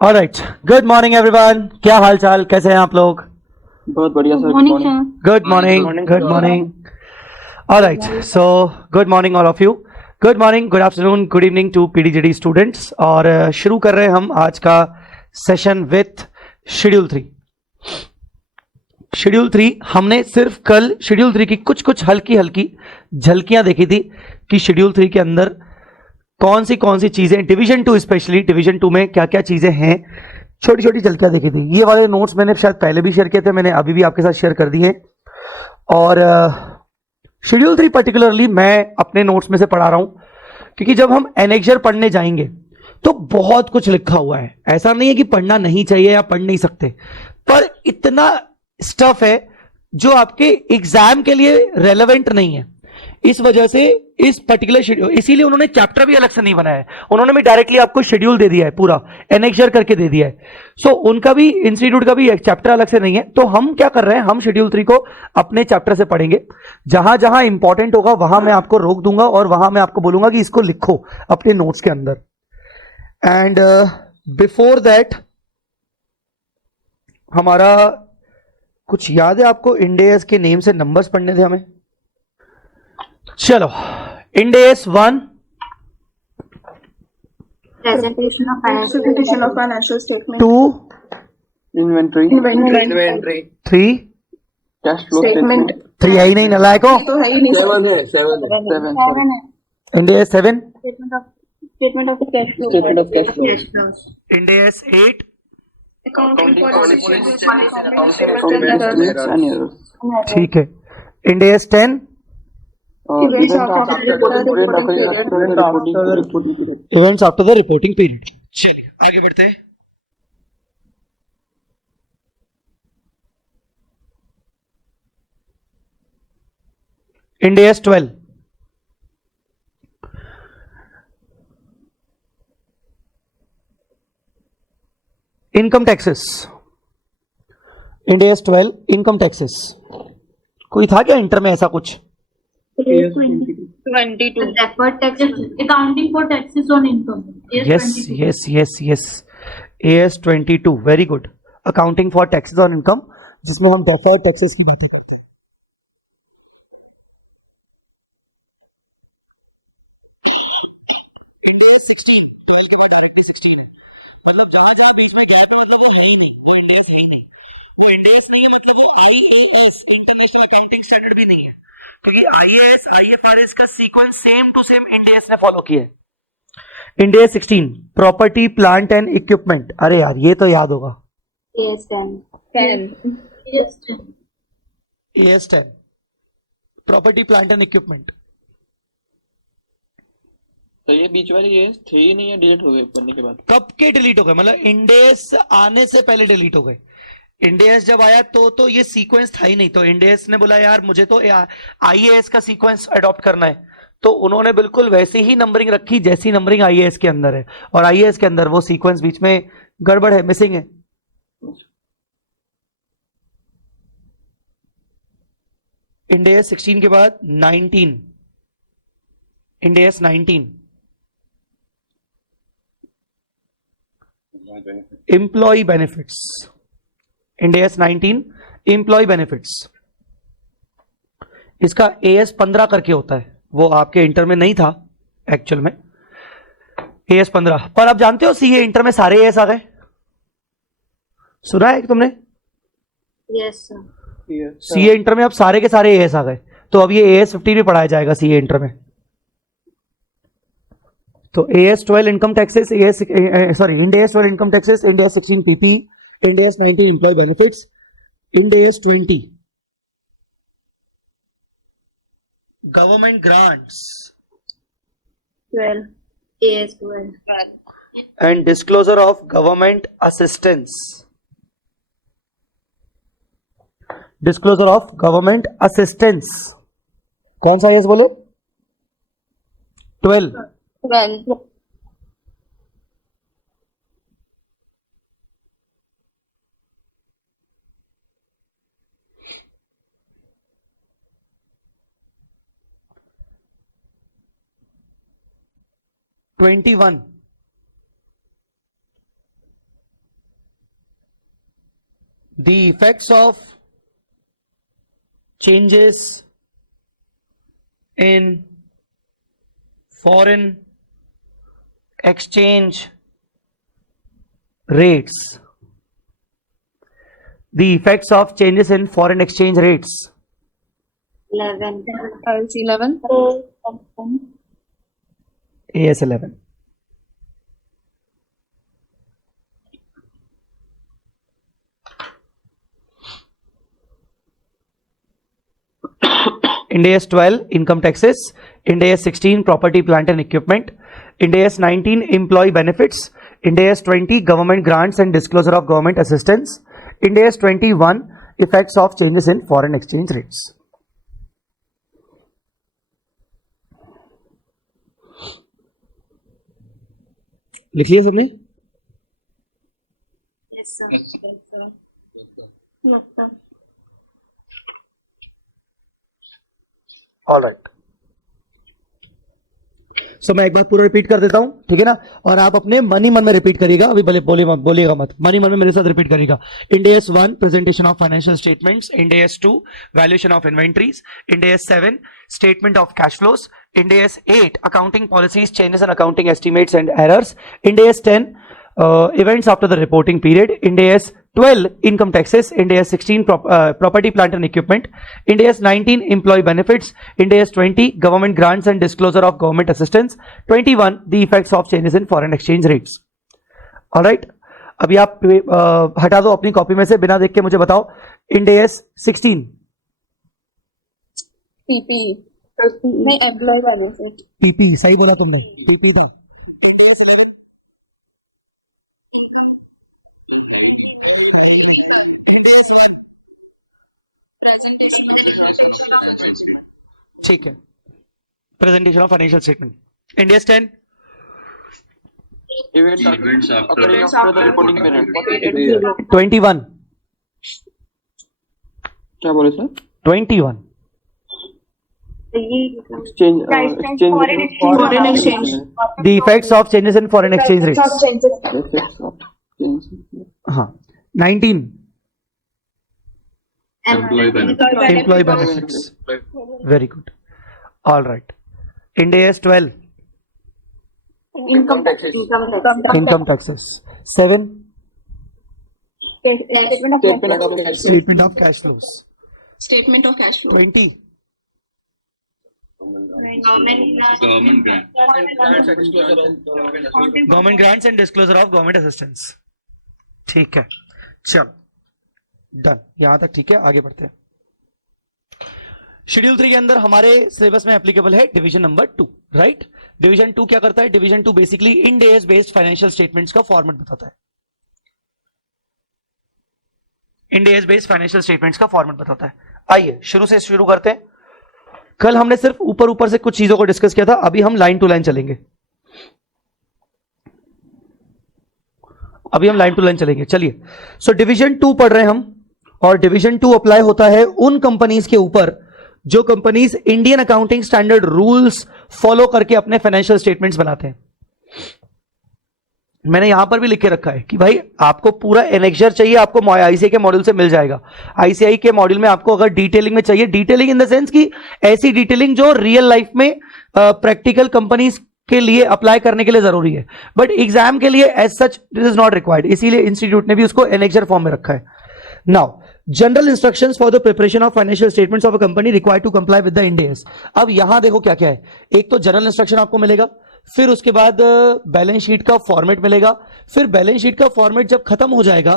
Alright, good morning everyone. क्या हाल चाल, कैसे हैं आप लोग? बहुत बढ़िया sir. Good morning, good morning. Alright, so good morning all of you. Good morning, good afternoon, good evening to PDGD students. और शुरू कर रहे हैं हम आज का सेशन विथ शेड्यूल 3। शेड्यूल 3 हमने सिर्फ कल शेड्यूल 3 की कुछ हल्की हल्की झलकियां देखी थी कि शेड्यूल 3 के अंदर कौन सी चीजें, डिवीजन 2 स्पेशली डिवीजन 2 में क्या क्या चीजें हैं, छोटी छोटी झलकियां देखी थी। ये वाले नोट्स मैंने शायद पहले भी शेयर किए थे, मैंने अभी भी आपके साथ शेयर कर दिए। और शेड्यूल 3 पर्टिकुलरली मैं अपने नोट्स में से पढ़ा रहा हूं, क्योंकि जब हम एनेक्जर पढ़ने जाएंगे तो बहुत कुछ लिखा हुआ है। ऐसा नहीं है कि पढ़ना नहीं चाहिए या पढ़ नहीं सकते, पर इतना स्टफ है जो आपके एग्जाम के लिए रेलेवेंट नहीं है। इस वजह से इस पर्टिकुलर शेड्यूल, इसीलिए उन्होंने चैप्टर भी अलग से नहीं बनाया है, उन्होंने भी डायरेक्टली आपको शेड्यूल दे दिया है, पूरा एनेक्जर करके दे दिया है। सो उनका भी, इंस्टीट्यूट का भी एक चैप्टर अलग से नहीं है। तो हम क्या कर रहे हैं, हम शेड्यूल 3 को अपने चैप्टर से पढ़ेंगे। जहां जहां इंपॉर्टेंट होगा वहां मैं आपको रोक दूंगा और वहां मैं आपको बोलूंगा कि इसको लिखो अपने नोट्स के अंदर। एंड बिफोर दैट, हमारा कुछ याद है आपको? इंडेस के नेम से नंबर्स पढ़ने थे हमें। चलो, इंडेस 1, Presentation of financial statement. 2, inventory 3, cash flow Statement. 3 है ही नहीं, नलायको। तो है ही नहीं sir. 7 इंडेस 7, Statement of cash flow. Statement of cash flow. इंडेस 8, Accounting ठीक है। इंडेस 10, events after the reporting period. चलिए आगे बढ़ते हैं। इंडेस 12, income taxes. Ind AS 12, income taxes. कोई था क्या इंटर में ऐसा कुछ? 22. Deferred taxes, accounting for taxes on income. yes, AS 22, very good. Accounting for taxes on income, जिसमें हम डेफर्ड टैक्सेस की बात करते हैं। इंडेस 16, 12 के बाद डायरेक्टली 16 है। मतलब जहां जहां बीच में गैप है मतलब वो है ही नहीं, वो इंडेस है ही नहीं। वो इंडेस नहीं है मतलब वो IAS, इंटरनेशनल अकाउंटिंग स्टैंडर्ड भी नहीं है, क्योंकि IAS IFRS का सीक्वेंस सेम टू सेम इंडेस ने फॉलो किया है। इंडेस 16, प्रॉपर्टी प्लांट एंड इक्विपमेंट। अरे यार ये तो याद होगा। AS 10. AS 10, property plant and equipment. तो ये बीच वाली ये थे ही नहीं है, डिलीट हो गए पढ़ने के बाद। कब के डिलीट हो गए? मतलब इंडेस आने से पहले डिलीट हो गए। इंडेस जब आया तो ये सीक्वेंस था ही नहीं, तो इंडेस ने बोला यार मुझे तो IAS का सीक्वेंस अडॉप्ट करना है, तो उन्होंने बिल्कुल वैसी ही नंबरिंग रखी जैसी नंबरिंग IAS के अंदर है, और IAS के अंदर वो सीक्वेंस बीच में गड़बड़ है, मिसिंग है। इंडेस 16 के बाद 19, Ind AS 19, employee benefits. Ind AS 19, employee benefits. इसका AS 15 करके होता है, वो आपके इंटर में नहीं था एक्चुअल में, AS 15। पर आप जानते हो CA इंटर में सारे AS आ गए, सुना है तुमने? Yes sir. CA इंटर में अब सारे के सारे AS आ गए, तो अब ये AS 15 भी पढ़ाया जाएगा CA इंटर में। तो AS 12 income taxes, Ind AS 12 income taxes, Ind AS 16 PP, Ind AS 19 employee benefits, Ind AS 20 government grants 12. AS 12. And disclosure of government assistance. Disclosure of government assistance कौन सा AS बोलो? 12। 12. Twenty 21 the effects of changes in foreign exchange rates. The effects of changes in foreign exchange rates. 11. I'll see 11. AS 11. Ind AS 12 income taxes, Ind AS 16 property plant and equipment, Ind AS 19 employee benefits, Ind AS 20 government grants and disclosure of government assistance, Ind AS 21 effects of changes in foreign exchange rates. लिख लिया सबने? Yes, sir. Yes, sir. All right. So मैं एक बार पूरा repeat कर देता हूं, ठीक है ना, और आप अपने मन ही मन में रिपीट करिएगा, अभी भले बोलिएगा मत, मन ही मन में मेरे साथ रिपीट करिएगा. Ind AS 1 presentation of financial statements, Ind AS 2 valuation of inventories, Ind AS 7 statement of cash flows, Ind AS 8 accounting policies changes and accounting estimates and errors, Ind AS 10 events after the reporting period, Ind AS 12 income taxes, Ind AS 16 property plant and equipment, Ind AS 19 employee benefits, Ind AS 20 government grants and disclosure of government assistance, 21 the effects of changes in foreign exchange rates. alright, अभी आप हटा दो अपनी copy में से, बिना देख के मुझे बताओ. Ind AS 16 PP. नहीं, employee benefit. PP सही बोला तुमने, PP था. ठीक है, presentation of financial statement. Ind AS 10 Events after the reporting period. 21 क्या बोले sir? 21 Foreign exchange. the effects of changes in foreign exchange rates. हाँ. 19 employee benefits. Very good. All right. Ind AS 12 Income taxes. income taxes. 7 statement of cash flows. Statement of cash flow. 20 government grants and disclosure of government assistance. ठीक है, चलो done, यहां तक ठीक है. आगे बढ़ते हैं. शेड्यूल 3 के अंदर हमारे सिलेबस में एप्लीकेबल है डिवीजन नंबर 2, राइट. डिवीजन 2 क्या करता है? Division 2 basically end S based financial statements का फॉर्मेट बताता है. End S based financial statements का फॉर्मेट बताता है. आइए शुरू करते हैं. कल हमने सिर्फ ऊपर से कुछ चीजों को डिस्कस किया था, अभी हम लाइन टू लाइन चलेंगे. चलिए. सो डिवीजन 2 पढ़ रहे हैं हम, और डिवीजन 2 अप्लाई होता है उन कंपनीज के ऊपर जो companies Indian accounting standard rules follow करके अपने फाइनेंशियल स्टेटमेंट्स बनाते हैं. मैंने यहां पर भी लिख के रखा है कि भाई आपको पूरा एनेक्सर चाहिए, आपको आईसीआई के मॉड्यूल से मिल जाएगा. आईसीआई के मॉड्यूल में आपको अगर डिटेलिंग में चाहिए, डिटेलिंग इन द सेंस कि ऐसी डिटेलिंग जो रियल लाइफ में प्रैक्टिकल कंपनीज के लिए अप्लाई करने के लिए जरूरी है, बट एग्जाम के लिए as such this is not required. इसीलिए इंस्टीट्यूट ने भी उसको एनेक्सर फॉर्म में रखा है. Now general instructions for the preparation of financial statements of a company required to comply with the Ind AS. अब यहां देखो क्या क्या है. एक तो जनरल इंस्ट्रक्शन आपको मिलेगा, फिर उसके बाद बैलेंस शीट का फॉर्मेट मिलेगा, फिर बैलेंस शीट का फॉर्मेट जब खत्म हो जाएगा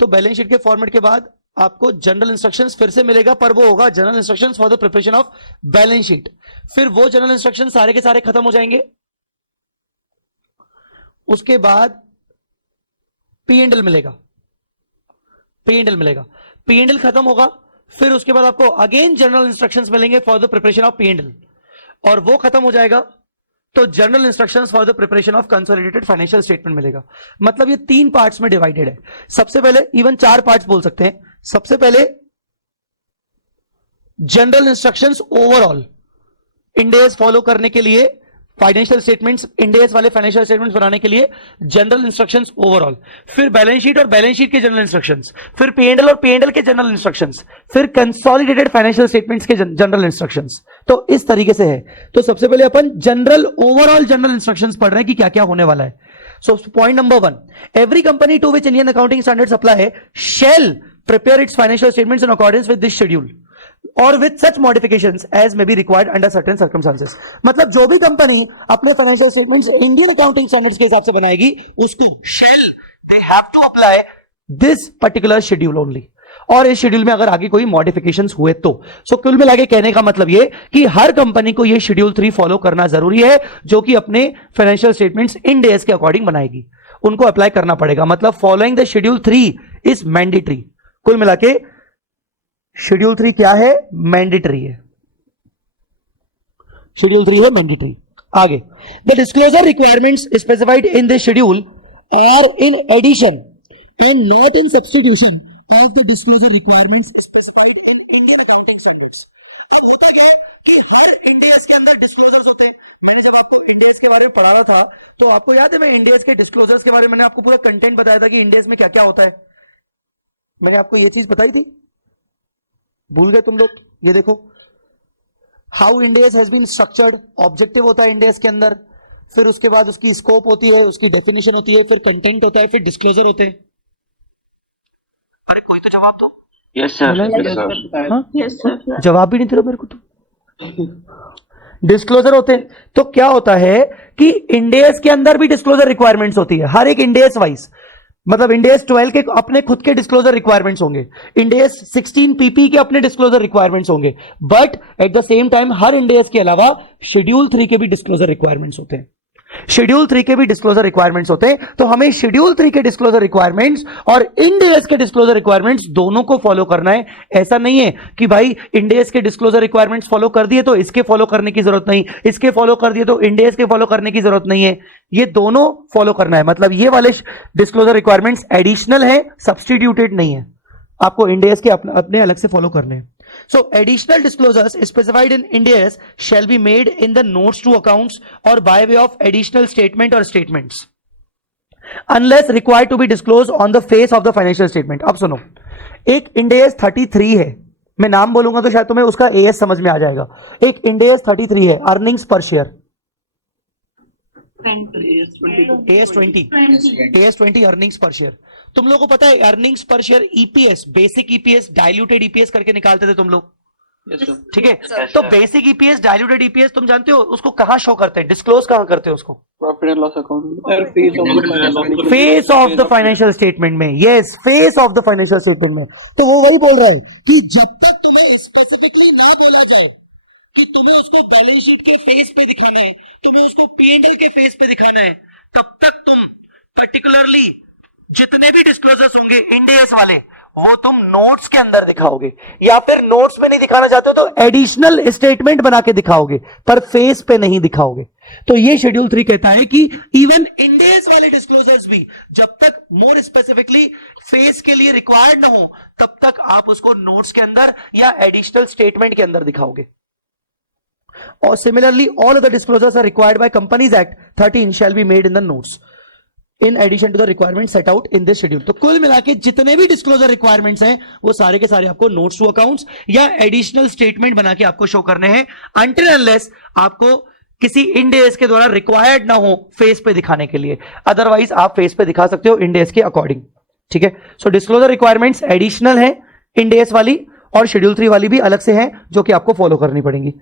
तो बैलेंस शीट के फॉर्मेट के बाद आपको जनरल इंस्ट्रक्शंस फिर से मिलेगा, पर वो होगा general instructions for the preparation of balance sheet. फिर वो जनरल इंस्ट्रक्शन सारे के सारे खत्म हो जाएंगे. उसके बाद पी एंड एल मिलेगा. पी एंड एल खत्म होगा, फिर उसके बाद आपको अगेन जनरल इंस्ट्रक्शंस मिलेंगे for the preparation of P and L, और वो खत्म हो जाएगा तो general instructions for the preparation of consolidated financial statement मिलेगा. मतलब ये 3 पार्ट्स में डिवाइडेड है. सबसे पहले इवन 4 पार्ट्स बोल सकते हैं. सबसे पहले general instructions overall end S follow करने के लिए फाइनेंशियल स्टेटमेंट्स, इंड एस वाले फाइनेंशियल स्टेटमेंट्स बनाने के लिए जनरल इंस्ट्रक्शंस ओवरऑल, फिर बैलेंस शीट और बैलेंस शीट के जनरल इंस्ट्रक्शंस, फिर पीएनएल और पीएनएल के जनरल इंस्ट्रक्शंस, फिर कंसोलिडेटेड फाइनेंशियल स्टेटमेंट्स के जनरल इंस्ट्रक्शंस। तो इस तरीके से है। तो सबसे पहले अपन जनरल ओवरऑल जनरल इंस्ट्रक्शंस पढ़ रहे हैं कि क्या क्या होने वाला है। So point number 1, every company to which Indian accounting standards apply shall prepare its financial statements in accordance with this schedule or with such modifications as may be required under certain circumstances। मतलब जो भी company अपने financial statements Indian accounting standards के हिसाब से बनाएगी उसको shall they have to apply this particular schedule only। और इस शेड्यूल में अगर आगे कोई मॉडिफिकेशंस हुए तो। सो कुल मिला के कहने का मतलब ये कि हर कंपनी को ये शेड्यूल 3 फॉलो करना जरूरी है, जो कि अपने फाइनेंशियल स्टेटमेंट्स इन डेज के अकॉर्डिंग बनाएगी, उनको अप्लाई करना पड़ेगा। मतलब following the schedule 3 is mandatory. कुल मिला के शेड्यूल 3 क्या है? मैंडेटरी है। शेड्यूल 3 है मैंडेटरी। आगे, the disclosure requirements specified in this schedule are in addition and not in substitution of the disclosure requirements specified in Indian accounting standards. अब होता क्या है कि हर इंडियस के अंदर डिस्क्लोजर्स होते हैं। मैंने जब आपको इंडियस के बारे में पढ़ा था तो आपको याद है मैं इंडियस के डिस्क्लोजर्स के बारे में मैंने आपको पूरा कंटेंट बताया था कि इंडियस में क्या क्या होता है। मैंने आपको ये चीज बताई थी, भूल गए तुम लोग? ये देखो, how Ind AS has been structured. Objective होता है इंडियस के अंदर, फिर उसके बाद उसकी स्कोप होती है, उसकी डेफिनेशन होती है, फिर कंटेंट होता है, फिर डिस्क्लोजर होते हैं। अरे कोई तो जवाब दो। Yes sir. Yes, sir. जवाब भी नहीं दे रहा मेरे को तो। डिस्क्लोजर होते हैं। तो क्या होता है कि इंडेस के अंदर भी डिस्क्लोजर रिक्वायरमेंट्स होती है, हर एक इंडेस वाइज। मतलब इंडेस 12 के अपने खुद के डिस्क्लोजर रिक्वायरमेंट्स होंगे, इंडेस 16 पीपी के अपने डिस्क्लोजर रिक्वायरमेंट्स होंगे, but at the same time हर इंडेस के अलावा शेड्यूल 3 के भी डिस्क्लोजर रिक्वायरमेंट्स होते हैं। शेड्यूल 3 के भी डिस्क्लोजर रिक्वायरमेंट्स होते हैं। तो हमें शेड्यूल 3 के डिस्क्लोजर रिक्वायरमेंट्स और इंडेस के डिस्क्लोजर रिक्वायरमेंट्स दोनों को फॉलो करना है। ऐसा नहीं है कि भाई इंडेस के डिस्क्लोजर रिक्वायरमेंट्स फॉलो कर दिए तो इसके फॉलो करने की जरूरत नहीं, इसके फॉलो कर दिए तो इंडेस के फॉलो करने की जरूरत नहीं है। ये दोनों फॉलो करना है। मतलब ये वाले डिस्क्लोजर रिक्वायरमेंट्स एडिशनल है, सब्स्टिट्यूटेड नहीं है। आपको इंडेस के अपने अलग से फॉलो करने हैं। So additional disclosures specified in Ind AS shall be made in the notes to accounts or by way of additional statement or statements unless required to be disclosed on the face of the financial statement। अब सुनो, एक Ind AS 33 है, मैं नाम बोलूंगा तो शायद तुम्हें उसका AS समझ में आ जाएगा। एक Ind AS 33 है, अर्निंग्स पर शेयर, AS 20 अर्निंग्स पर शेयर। तुम लोगों को पता है अर्निंग्स पर share EPS, basic EPS, diluted EPS करके निकालते थे तुम लोग, ठीक है? तो बेसिक ईपीएस, डाइल्यूटेड ईपीएस तुम जानते हो उसको कहां शो करते हैं, डिस्क्लोज कहां करते हैं उसको? Profit and loss account, face of the financial statement में। Yes, face of the financial statement में। तो वो वही बोल रहा है कि जब तक तुम्हें स्पेसिफिकली ना बोला जाए कि तुम्हें उसको बैलेंस शीट के फेस पे दिखाना है, तुम्हें उसको पीएनएल के फेस पे दिखाना है, तब तक तुम पर्टिकुलरली जितने भी डिस्क्लोजर्स होंगे इंडेस वाले वो तुम नोट्स के अंदर दिखाओगे, या फिर नोट्स में नहीं दिखाना चाहते हो तो एडिशनल स्टेटमेंट बना के दिखाओगे, पर फेस पे नहीं दिखाओगे। तो ये शेड्यूल 3 कहता है कि इवन इंडेस वाले डिस्क्लोजर्स भी जब तक मोर स्पेसिफिकली फेस के लिए रिक्वायर्ड ना हो तब तक आप उसको नोट्स के अंदर या एडिशनल स्टेटमेंट के अंदर दिखाओगे। और similarly all of the disclosures are required by companies act 13 shall be made in the notes in addition to the requirement set out in this schedule. तो कुल मिला के जितने भी डिस्क्लोजर रिक्वायरमेंट्स हैं वो सारे के सारे आपको नोट्स टू अकाउंट्स या एडिशनल स्टेटमेंट बना के आपको शो करने हैं, अनटिल अनलेस आपको किसी इंडेस के द्वारा रिक्वायर्ड ना हो फेस पे दिखाने के लिए। अदरवाइज आप फेस पे दिखा सकते हो इंडेस के अकॉर्डिंग, ठीक है? सो डिस्क्लोजर रिक्वायरमेंट्स एडिशनल है इंडेस वाली, और शेड्यूल 3 वाली भी अलग से है जो कि आपको फॉलो करनी पड़ेंगी।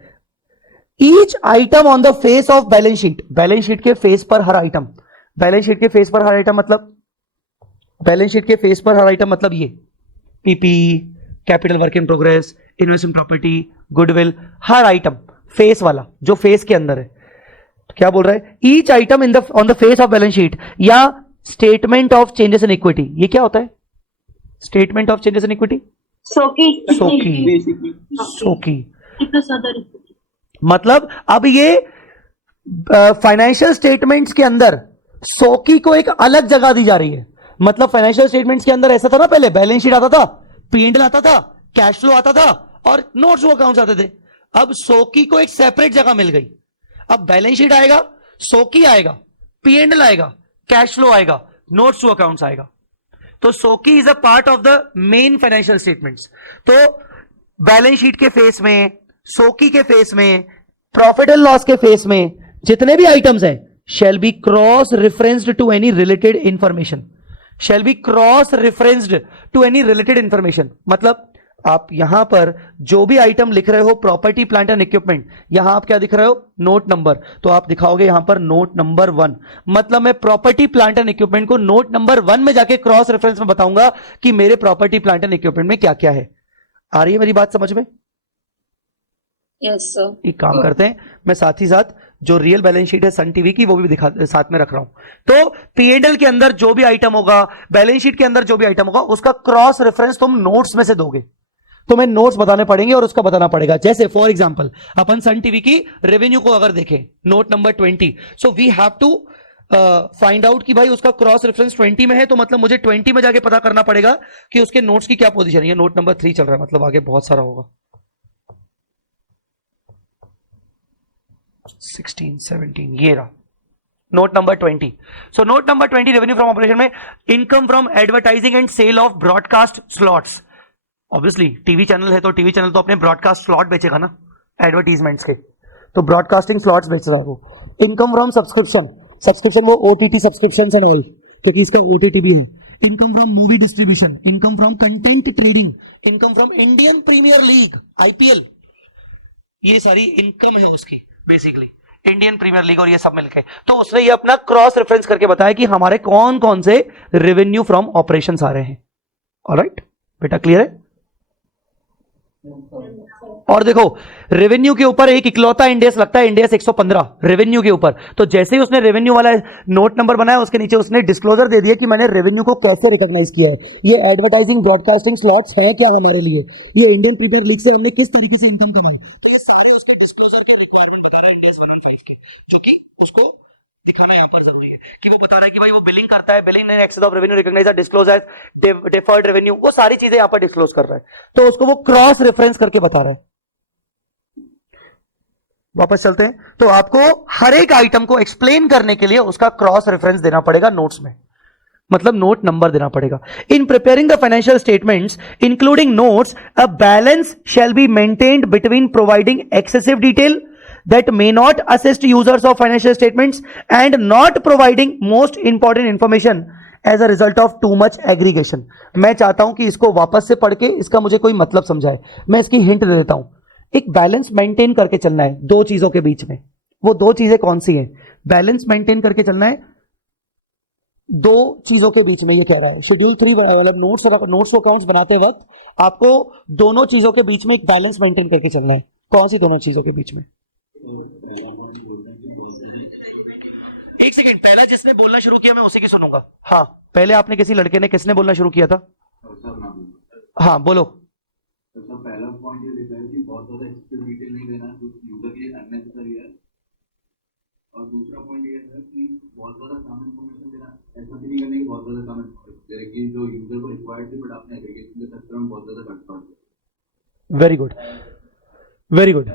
Each item on the face of balance sheet, balance sheet के फेस पर हर आइटम, बैलेंस शीट के फेस पर हर आइटम मतलब, बैलेंस शीट के फेस पर हर आइटम मतलब ये PP, capital work in progress, investment property, goodwill, her item face वाला जो फेस के अंदर है। तो क्या बोल रहा है? Each item in the on the face of balance sheet या statement of changes in equity. ये क्या होता है? Statement of changes in equity, SOCIE SOCIE. other मतलब अब ये फाइनेंशियल स्टेटमेंट्स के अंदर सोकी को एक अलग जगह दी जा रही है। मतलब फाइनेंशियल स्टेटमेंट्स के अंदर ऐसा था ना, पहले बैलेंस शीट आता था, पीएनएल आता था, कैश फ्लो आता था और नोट्स टू अकाउंट्स आते थे। अब सोकी को एक सेपरेट जगह मिल गई। अब बैलेंस शीट आएगा, सोकी आएगा, P&L आएगा, कैश फ्लो आएगा, नोट्स टू अकाउंट्स आएगा। तो SOCIE is a part of the main financial statements. तो बैलेंस शीट के फेस में, सोकी के फेस में, प्रॉफिट एंड लॉस के फेस में जितने भी आइटम्स हैं shall be cross referenced to any related information, shall be cross referenced to any related information। मतलब आप यहां पर जो भी आइटम लिख रहे हो, प्रॉपर्टी प्लांट एंड इक्विपमेंट, यहां आप क्या दिख रहे हो, नोट नंबर, तो आप दिखाओगे यहां पर नोट नंबर 1। मतलब मैं प्रॉपर्टी प्लांट एंड इक्विपमेंट को नोट नंबर 1 में जाके क्रॉस रेफरेंस में बताऊंगा कि मेरे प्रॉपर्टी प्लांट एंड इक्विपमेंट में क्या क्या है। आ रही है मेरी बात समझ में? Yes, sir. एक काम करते हैं, मैं साथ ही साथ जो रियल बैलेंस शीट है सन टीवी की वो भी दिखा साथ में रख रहा हूं। तो P&L के अंदर जो भी आइटम होगा, बैलेंस शीट के अंदर जो भी आइटम होगा, उसका क्रॉस रेफरेंस तुम नोट्स में से दोगे। तुम्हें नोट्स बताने पड़ेंगे और उसका बताना पड़ेगा। जैसे फॉर एग्जांपल अपन सन टीवी की रेवेन्यू को अगर देखें, note number 20, so we have to find out कि भाई उसका क्रॉस रेफरेंस 20 में है, तो मतलब मुझे 20 में जाके पता करना पड़ेगा कि उसके नोट्स की क्या पोजीशन है। नोट नंबर 3 चल रहा है, मतलब आगे बहुत सारा होगा। 16, 17, ये रहा note number 20। So note number 20 revenue from operation में income from advertising and sale of broadcast slots. Obviously TV channel है तो टीवी चैनल तो अपने ब्रॉडकास्ट स्लॉट बेचेगा ना, एडवर्टीजमेंट्स के, तो ब्रॉडकास्टिंग स्लॉट्स बेच रहा है वो। इनकम फ्रॉम सब्सक्रिप्शन वो OTT सब्सक्रिप्शन एंड ऑल, क्योंकि इसका OTT भी है। Income from movie distribution, income from content trading, income from Indian Premier League IPL, ये सारी इनकम है उसकी बेसिकली, इंडियन प्रीमियर लीग और ये सब मिलके। तो उसने ये अपना क्रॉस रेफरेंस करके बताया कि हमारे कौन कौन से रेवेन्यू फ्रॉम ऑपरेशंस आ रहे हैं। ऑलराइट बेटा, क्लियर है? और देखो रेवेन्यू के ऊपर एक इकलौता इंडेक्स लगता है, इंडेक्स 115 रेवेन्यू के ऊपर। तो जैसे ही उसने रेवेन्यू वाला नोट नंबर बनाया, उसके नीचे उसने डिस्क्लोजर दे दिया कि मैंने रेवेन्यू को कैसे रिकॉग्नाइज किया है। ये एडवर्टाइजिंग ब्रॉडकास्टिंग स्लॉट्स है क्या हमारे लिए, ये इंडियन प्रीमियर लीग से हमने किस तरीके से इनकम कमाई, ये सारे उसके डिस्क्लोजर के रिक्वायरमेंट बता रहा है इंडेक्स 115 के, जो कि उसको दिखाना यहाँ पर जरूरी है कि वो बता रहा है कि भाई वो बिलिंग करता है, billing in excess of revenue recognised disclose as deferred revenue, वो सारी चीजें यहाँ पर डिस्क्लोज कर रहा है। तो उसको वो क्रॉस रेफरेंस करके बता रहा है। वापस चलते हैं, तो आपको हर एक आइटम को एक्सप्लेन करने के लिए उसका क्रॉस रेफरेंस देना पड़ेगा नोट्स में, मतलब नोट नंबर देना पड़ेगा। In preparing the financial statements including notes, a balance shall be maintained between providing excessive detail that may not assist users of financial statements and not providing most important information as a result of too much aggregation। मैं चाहता हूं कि इसको वापस से पढ़ के इसका मुझे कोई मतलब समझाए। मैं इसकी हिंट दे देता हूं। एक बैलेंस मेंटेन करके चलना है दो चीजों के बीच में। वो दो चीजें कौन सी हैं? बैलेंस मेंटेन करके चलना है दो चीजों के बीच में। ये कह रहा है शेड्यूल 3 मतलब नोट्स अकाउंट्स बनाते वक्त आपको दोनों चीजों के बीच में एक बैलेंस मेंटेन करके चलना है। कौन सी दोनों चीजों के बीच में? एक सेकंड, पहला जिसने बोलना शुरू किया मैं उसी की सुनूंगा। हाँ, पहले आपने किसी लड़के ने किसने बोलना शुरू किया था? हाँ बोलो। पहला पॉइंट ये लिखा है कि बहुत ज्यादा एक्सेसिव डिटेल नहीं देना जो यूजर के लिए अननेसेसरी है, और दूसरा पॉइंट ये है कि बहुत ज्यादा कम इंफॉर्मेशन देना, ऐसा भी नहीं करने की बहुत ज्यादा कम कि जो यूजर को रिक्वायर्ड थी बट आपने एग्रीगेशन के चक्कर में बहुत ज्यादा कट कर। Very good, very good.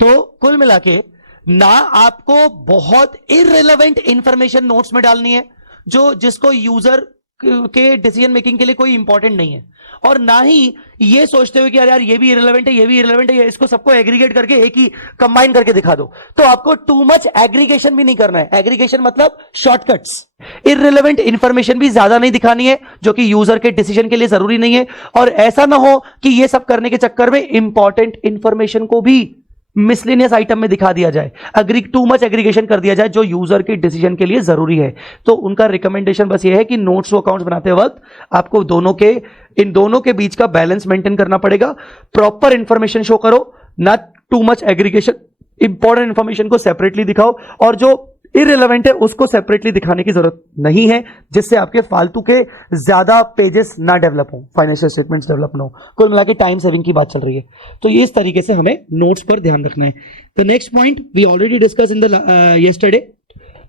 तो कुल मिला के ना आपको बहुत इररिलेवेंट इंफॉर्मेशन नोट्स में डालनी है जो जिसको यूजर के डिसीजन मेकिंग के लिए कोई इंपॉर्टेंट नहीं है, और ना ही ये सोचते हुए कि यार ये भी इररिलेवेंट है, ये भी इररिलेवेंट है, इसको सबको एग्रीगेट करके एक ही कंबाइन करके दिखा दो। तो आपको टू मच एग्रीगेशन भी नहीं करना है। एग्रीगेशन मतलब शॉर्टकट्स। इररिलेवेंट इंफॉर्मेशन भी ज्यादा नहीं दिखानी है जो कि यूजर के डिसीजन के लिए जरूरी नहीं है, और ऐसा ना हो कि ये सब करने के चक्कर में इंपॉर्टेंट इंफॉर्मेशन को भी मिसलेनियस आइटम में दिखा दिया जाए, टू मच एग्रीगेशन कर दिया जाए जो यूजर के डिसीजन के लिए जरूरी है। तो उनका रिकमेंडेशन बस ये है कि नोट्स टू अकाउंट्स बनाते वक्त आपको इन दोनों के बीच का बैलेंस मेंटेन करना पड़ेगा। प्रॉपर इंफॉर्मेशन शो करो, ना too much aggregation. Important information को सेपरेटली दिखाओ और जो इररिलेवेंट है उसको सेपरेटली दिखाने की जरूरत नहीं है, जिससे आपके फालतू के ज्यादा पेजेस ना डेवलप हो, फाइनेंशियल स्टेटमेंट्स डेवलप ना हो। कुल मिला के टाइम सेविंग की बात चल रही है। तो ये इस तरीके से हमें नोट्स पर ध्यान रखना है। The next point we already discuss in the yesterday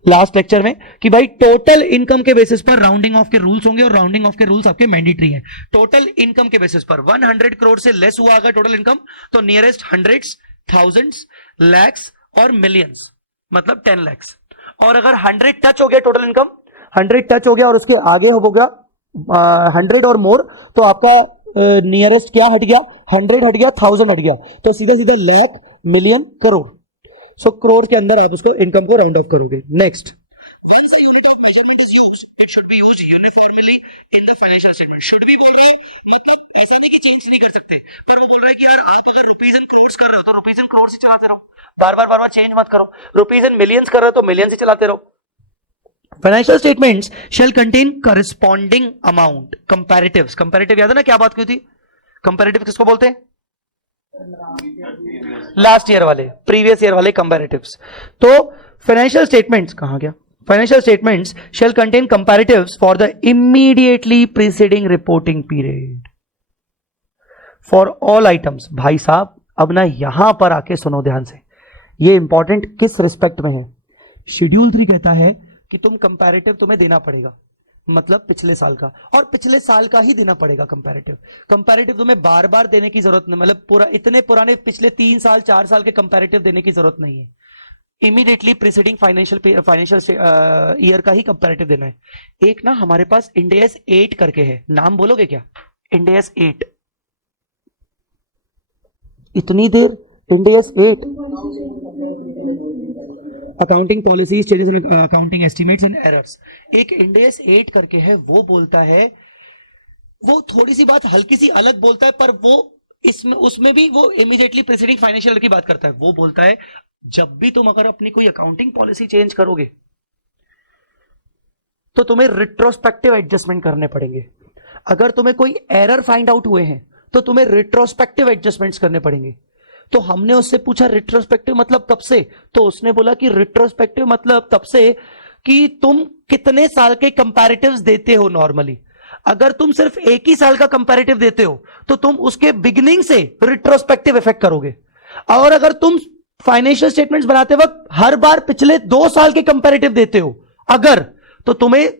last lecture में कि भाई टोटल इनकम के बेसिस पर राउंडिंग ऑफ के रूल्स होंगे, और राउंडिंग ऑफ के रूल्स आपके मैंडेटरी हैं। टोटल इनकम के बेसिस पर 100 करोड़ से लेस हुआ अगर टोटल इनकम, तो नियरेस्ट हंड्रेड्स, थाउजेंड्स, लैक्स और मिलियंस मतलब 10 lakhs, और अगर 100 टच हो गया टोटल इनकम, 100 टच हो गया और उसके आगे हो गया 100 और मोर, तो आपका नियरेस्ट क्या हट गया, 100 हट गया, 1000 हट गया, तो सीधा सीधा लाख, मिलियन, करोड़। सो करोड़ के अंदर आप उसको इनकम को राउंड ऑफ करोगे। Next, it should be used uniformly in the financial statement. Should be बोल रहे हैं मतलब ऐसा नहीं कि चेंज नहीं कर सकते, पर वो बोल रहे हैं कि यार आप अगर रुपीज एंड करोड़ कर रहे हो तो रुपीज एंड करोड़ से चलाते रहो, बार बार चेंज मत करो। रुपीज एंड मिलियंस कर रहे हो तो मिलियन से चलाते रहो। Financial statements shall contain corresponding amount comparatives. Comparative याद है ना क्या बात की थी? कंपैरेटिव किसको बोलते हैं? लास्ट ईयर वाले, प्रीवियस ईयर वाले कंपैरेटिव्स। तो फाइनेंशियल स्टेटमेंट्स कहां गया? Financial statements shall contain comparatives for the immediately preceding reporting period for all items. भाई साहब अब ना यहां पर आके सुनो ध्यान से, ये इंपॉर्टेंट किस रिस्पेक्ट में है। शेड्यूल 3 कहता है कि तुम कंपैरेटिव तुम्हें देना पड़ेगा, मतलब पिछले साल का, और पिछले साल का ही देना पड़ेगा कंपैरेटिव। कंपैरेटिव तुम्हें बार बार देने की जरूरत नहीं, मतलब पूरा इतने पुराने पिछले 3 साल 4 साल के कंपैरेटिव देने की जरूरत नहीं है। इमीडिएटली प्रीसीडिंग फाइनेंशियल ईयर का ही कंपैरेटिव देना है। एक ना हमारे पास इंडेस 8 करके है, नाम बोलोगे क्या? इंडेस 8। इतनी देर इंडेस 8, accounting policies, changes in accounting estimates and errors. एक इंडेस 8 करके है, वो बोलता है, वो थोड़ी सी बात हल्की सी अलग बोलता है, पर वो इसमें उसमें भी वो इमीडिएटली प्रीसीडिंग फाइनेंशियल की बात करता है। वो बोलता है जब भी तुम अगर अपनी कोई अकाउंटिंग पॉलिसी चेंज करोगे तो तुम्हें रिट्रोस्पेक्टिव एडजस्टमेंट करने पड़ेंगे। अगर तुम्हें कोई एरर फाइंड आउट हुए हैं तो तुम्हें रिट्रोस्पेक्टिव एडजस्टमेंट्स करने पड़ेंगे। तो हमने उससे पूछा रिट्रोस्पेक्टिव मतलब कब से, तो उसने बोला कि रिट्रोस्पेक्टिव मतलब तब से कि तुम कितने साल के कंपैरेटिव्स देते हो नॉर्मली। अगर तुम सिर्फ एक ही साल का कंपैरेटिव देते हो तो तुम उसके बिगिनिंग से रिट्रोस्पेक्टिव इफेक्ट करोगे, और अगर तुम फाइनेंशियल स्टेटमेंट्स बनाते वक्त हर बार पिछले 2 साल के कंपैरेटिव देते हो अगर, तो तुम्हें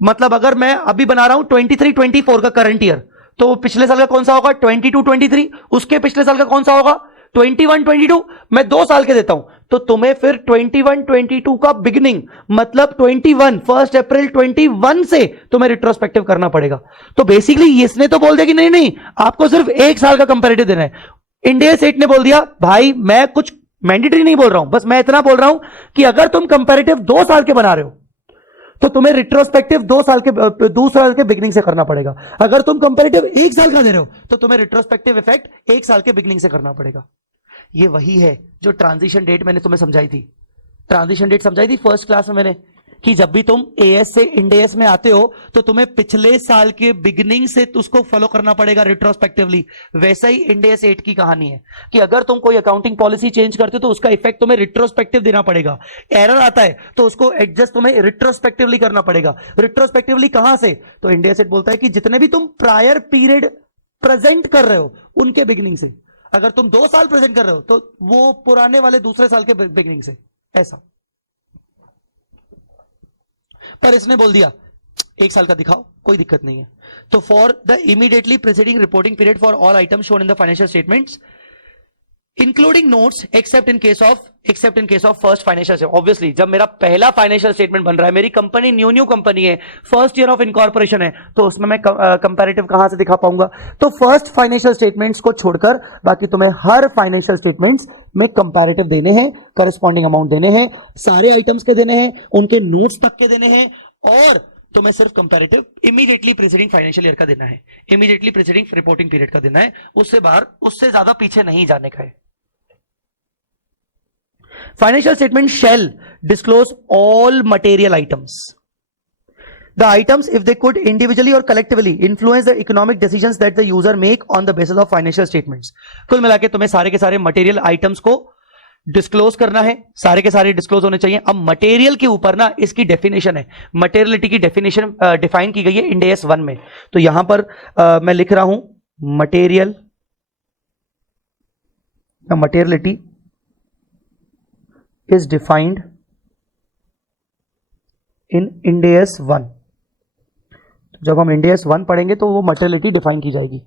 मतलब अगर मैं अभी बना रहा हूं 23-24 का करंट ईयर, तो पिछले साल का कौन सा होगा? 22-23। उसके पिछले साल का कौन सा होगा? 21-22। मैं 2 साल के देता हूं, तो तुम्हें फिर 21-22 का बिगिनिंग मतलब 1 अप्रैल 21 से तुम्हें रिट्रोस्पेक्टिव करना पड़ेगा। तो बेसिकली इसने तो बोल दिया कि नहीं आपको सिर्फ 1 साल का कंपैरेटिव देना है। इंडिया सेट ने बोल दिया भाई मैं कुछ मैंडेटरी नहीं बोल रहा हूं, बस मैं इतना बोल रहा हूं कि अगर तुम कंपैरेटिव 2 साल के बना रहे हो तो तुम्हें रिट्रोस्पेक्टिव 2 साल के दूसरा के बिगिनिंग से करना पड़ेगा। अगर तुम कंपैरेटिव 1 साल का दे रहे हो तो तुम्हें रिट्रोस्पेक्टिव इफेक्ट 1 साल के बिगिनिंग से करना पड़ेगा। ये वही है जो ट्रांजिशन डेट मैंने तुम्हें समझाई थी। ट्रांजिशन डेट समझाई थी फर्स्ट क्लास में मैंने, कि जब भी तुम एएस से इंडेस में आते हो तो तुम्हें पिछले साल के बिगिनिंग से उसको फॉलो करना पड़ेगा रिट्रोस्पेक्टिवली। वैसा ही इंडेस 8 की कहानी है कि अगर तुम कोई अकाउंटिंग पॉलिसी चेंज करते हो तो उसका इफेक्ट तुम्हें रिट्रोस्पेक्टिव देना पड़ेगा। एरर आता है तो उसको एडजस्ट तुम्हें रिट्रोस्पेक्टिवली करना पड़ेगा। रिट्रोस्पेक्टिवली कहां से? तो इंडेस 8 बोलता है कि जितने भी तुम प्रायर पीरियड प्रेजेंट कर रहे हो उनके बिगिनिंग से। अगर तुम 2 साल प्रेजेंट कर रहे हो तो वो पुराने वाले दूसरे साल के बिगिनिंग से, ऐसा। पर इसने बोल दिया 1 साल का दिखाओ, कोई दिक्कत नहीं है। तो for the immediately preceding reporting period for all items shown in the financial statements including notes accept in case of first financial. Obviously जब मेरा पहला फाइनेंशियल स्टेटमेंट बन रहा है, मेरी कंपनी न्यू कंपनी है, फर्स्ट ईयर ऑफ इनकॉर्पोरेशन है, तो उसमें मैं कंपैरेटिव कहां से दिखा पाऊंगा? तो फर्स्ट फाइनेंशियल स्टेटमेंट्स को छोड़कर बाकी तुम्हें हर फाइनेंशियल स्टेटमेंट्स में कंपैरेटिव देने हैं, करस्पॉन्डिंग अमाउंट देने हैं, सारे आइटम्स के देने हैं, उनके नोट्स तक के देने हैं, और तुम्हें सिर्फ comparative immediately preceding financial year का देना है, इमीडिएटली प्रीसीडिंग रिपोर्टिंग पीरियड का देना है। उससे बाहर उससे ज्यादा पीछे नहीं जाने का है। Financial statement shall disclose all material items. The items, if they could individually or collectively influence the economic decisions that the user make on the basis of financial statements. कुल मिला के तुम्हें सारे के सारे मटेरियल आइटम्स को disclose करना है, सारे के सारे डिस्क्लोज होने चाहिए। अब मटेरियल के ऊपर ना इसकी डेफिनेशन है, मटेरियलिटी की डेफिनेशन डिफाइन की गई है इंडेस 1 में। तो यहां पर मैं लिख रहा हूं materiality is defined in Ind AS 1। जब हम Ind AS 1 पढ़ेंगे तो वो मटेरियलिटी डिफाइन की जाएगी।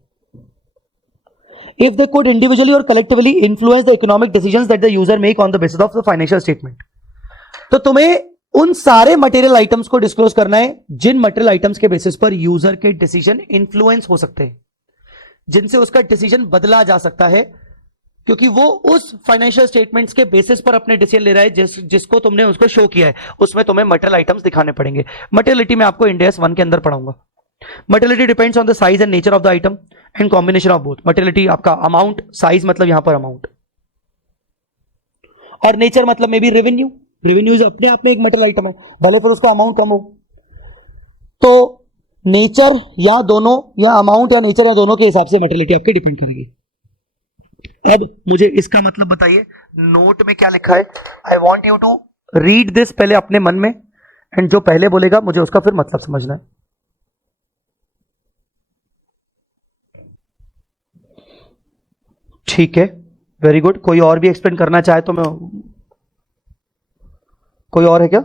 if they could individually or collectively influence the economic decisions that the user make on the basis of the financial statement. तो तुम्हें उन सारे मटेरियल आइटम्स को डिस्क्लोज करना है जिन मटेरियल आइटम्स के बेसिस पर यूजर के डिसीजन इन्फ्लुएंस हो सकते हैं, जिनसे उसका डिसीजन बदला जा सकता है, क्योंकि वो उस फाइनेंशियल स्टेटमेंट्स के बेसिस पर अपने डिसीजन ले रहा है जिसको तुमने उसको शो किया है, उसमें तुम्हें मटेरियल आइटम्स दिखाने पड़ेंगे. मटेरियलिटी में आपको इंड AS 1 के अंदर पढ़ाऊंगा. Materiality depends on the size and nature of the item and combination of both. Materiality आपका अमाउंट, साइज मतलब यहां पर अमाउंट, और नेचर मतलब may be revenue. Revenue is अपने आप में एक मटेरियल आइटम है, भले फिर उसका अमाउंट कम हो. तो नेचर या दोनों, या अमाउंट या नेचर या दोनों के हिसाब से मटेरियलिटी आपकी डिपेंड करेगी. अब मुझे इसका मतलब बताइए, नोट में क्या लिखा है. I want you to read this पहले अपने मन में, एंड जो पहले बोलेगा मुझे उसका फिर मतलब समझना है. ठीक है, वेरी गुड. कोई और भी एक्सप्लेन करना चाहे तो मैं, कोई और है क्या?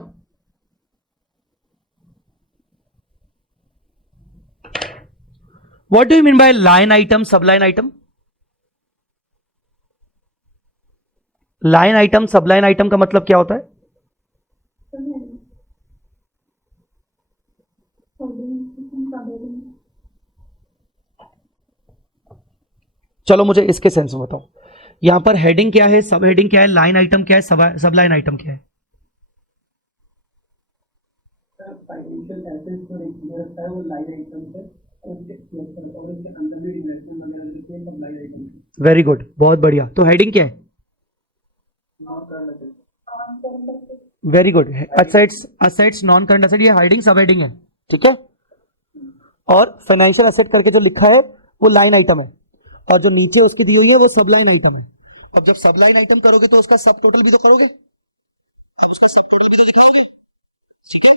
What do you mean by line item, सबलाइन item? Line item, सबलाइन item का मतलब क्या होता है? चलो मुझे इसके सेंस में बताओ. यहां पर हेडिंग क्या है, सब हेडिंग क्या है, लाइन आइटम क्या है, सब लाइन आइटम क्या है? फाइनेंशियल एसेट्स जो रिक्वायर्ड है वो लाइन आइटम है, और उसके अंदर भी इन्वेस्टमेंट वगैरह लिखे हैं, सब लाइन आइटम है. वेरी गुड, बहुत बढ़िया. तो हेडिंग क्या है? Very good. Assets, non current asset, ये हेडिंग सब हेडिंग है. ठीक है. और फाइनेंशियल एसेट करके जो लिखा है वो लाइन आइटम है, और जो नीचे उसकी दी है वो सब लाइन आइटम है. अब जब सब लाइन आइटम करोगे तो उसका सब टोटल भी तो करोगे. उसका सब टोटल भी लिखोगे. ठीक है.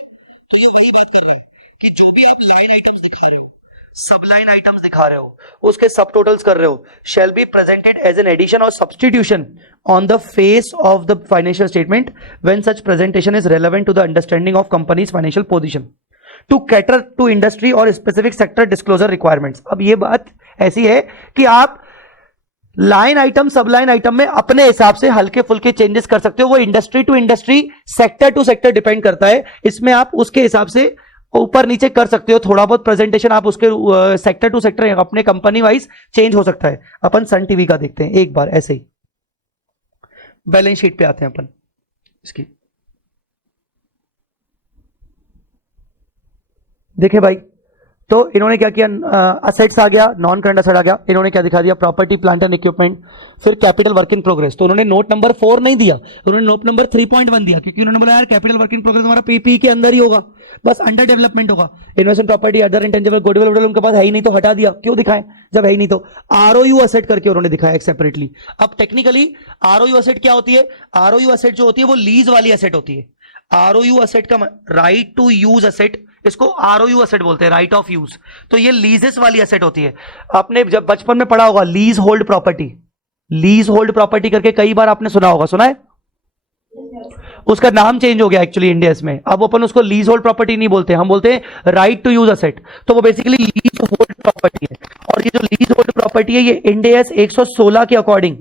तो ये वही बात कर रहे हो कि जो भी आप लाइन आइटम्स दिखा रहे हो, सब लाइन आइटम्स दिखा रहे हो, उसके सब टोटल्स कर रहे हो, shall be presented as an addition or substitution on the face of the financial statement when such presentation is relevant to the understanding of company's financial position to cater to industry or specific sector disclosure requirements. अब ये बात ऐसी है कि आप line item, सब line item में अपने हिसाब से हल्के फुल्के चेंजेस कर सकते हो. वो industry to industry, sector to sector depend करता है. इसमें आप उसके हिसाब से ऊपर नीचे कर सकते हो. थोड़ा बहुत प्रेजेंटेशन आप उसके सेक्टर टू सेक्टर अपने कंपनी वाइज चेंज हो सकता है. अपन सन टीवी का देखते हैं एक बार ऐसे ही. बैलेंस शीट पे आते हैं अपन इसकी. देखे भाई, तो इन्होंने क्या किया, असेट्स आ गया, नॉन करंट असेट आ गया. इन्होंने क्या दिखा दिया, प्रॉपर्टी, प्लांट एंड इक्विपमेंट, फिर कैपिटल वर्क इन प्रोग्रेस. तो उन्होंने नोट नंबर 4 नहीं दिया, उन्होंने नोट नंबर 3.1 दिया, क्योंकि उन्होंने बोला यार कैपिटल वर्क इन प्रोग्रेस हमारा पीपी के अंदर ही होगा, बस अंडर डेवलपमेंट होगा. Investment property, other intangible goodwill उनके पास है ही नहीं, तो हटा दिया. क्यों दिखाएं जब है ही नहीं? तो आरओयू असेट करके उन्होंने दिखाया एक सेपरेटली. अब टेक्निकली आरओयू असेट क्या होती है? आरओयू असेट जो होती है वो लीज वाली असेट होती है. आरओयू असेट का राइट टू यूज असेट, इसको आरओयू असेट बोलते हैं, राइट ऑफ यूज. तो ये लीजेस वाली असेट होती है. आपने जब बचपन में पढ़ा होगा lease hold property, lease hold property करके कई बार आपने सुना होगा. सुना है? उसका नाम चेंज हो गया एक्चुअली इंडिया में. अब अपन उसको लीज होल्ड प्रॉपर्टी नहीं बोलते, हम बोलते हैं राइट टू यूज असेट. तो वो बेसिकली लीज होल्ड प्रॉपर्टी है. और ये जो लीज होल्ड प्रॉपर्टी है ये इंडिया 116 के अकॉर्डिंग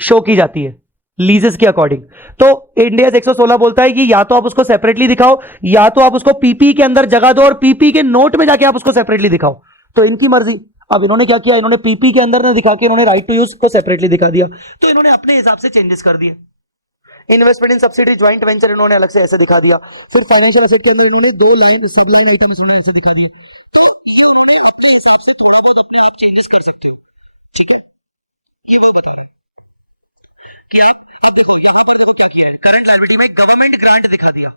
शो की जाती है, लीजेस के अकॉर्डिंग. तो इंडिया 116 बोलता है कि या तो आप उसको सेपरेटली दिखाओ, या तो आप उसको पीपी के अंदर जगह दो और पीपी के नोट में जाके आप उसको सेपरेटली दिखाओ. तो इनकी मर्जी. अब इन्होंने क्या किया, इन्होंने पीपी के अंदर ना दिखा के इन्होंने राइट टू यूज को सेपरेटली दिखा दिया. तो इन्होंने अपने हिसाब से चेंजेस कर दिए. इन्वेस्टमेंट इन सब्सिडी, ज्वाइंट वेंचर इन्होंने अलग से ऐसे दिखा दिया. फिर फाइनेंशियल एसेट के अंदर इन्होंने 2 लाइन, सब लाइन आइटम्स इन्होंने ऐसे दिखा दिए. तो ये उन्होंने अपने हिसाब से थोड़ा बहुत अपने आप चेंजेस कर सकते हो. ठीक है, ये वो बता रहे कि आप अब देखो यहां पर देखो क्या किया है, करंट लायबिलिटी में गवर्नमेंट ग्रांट दिखा दिया.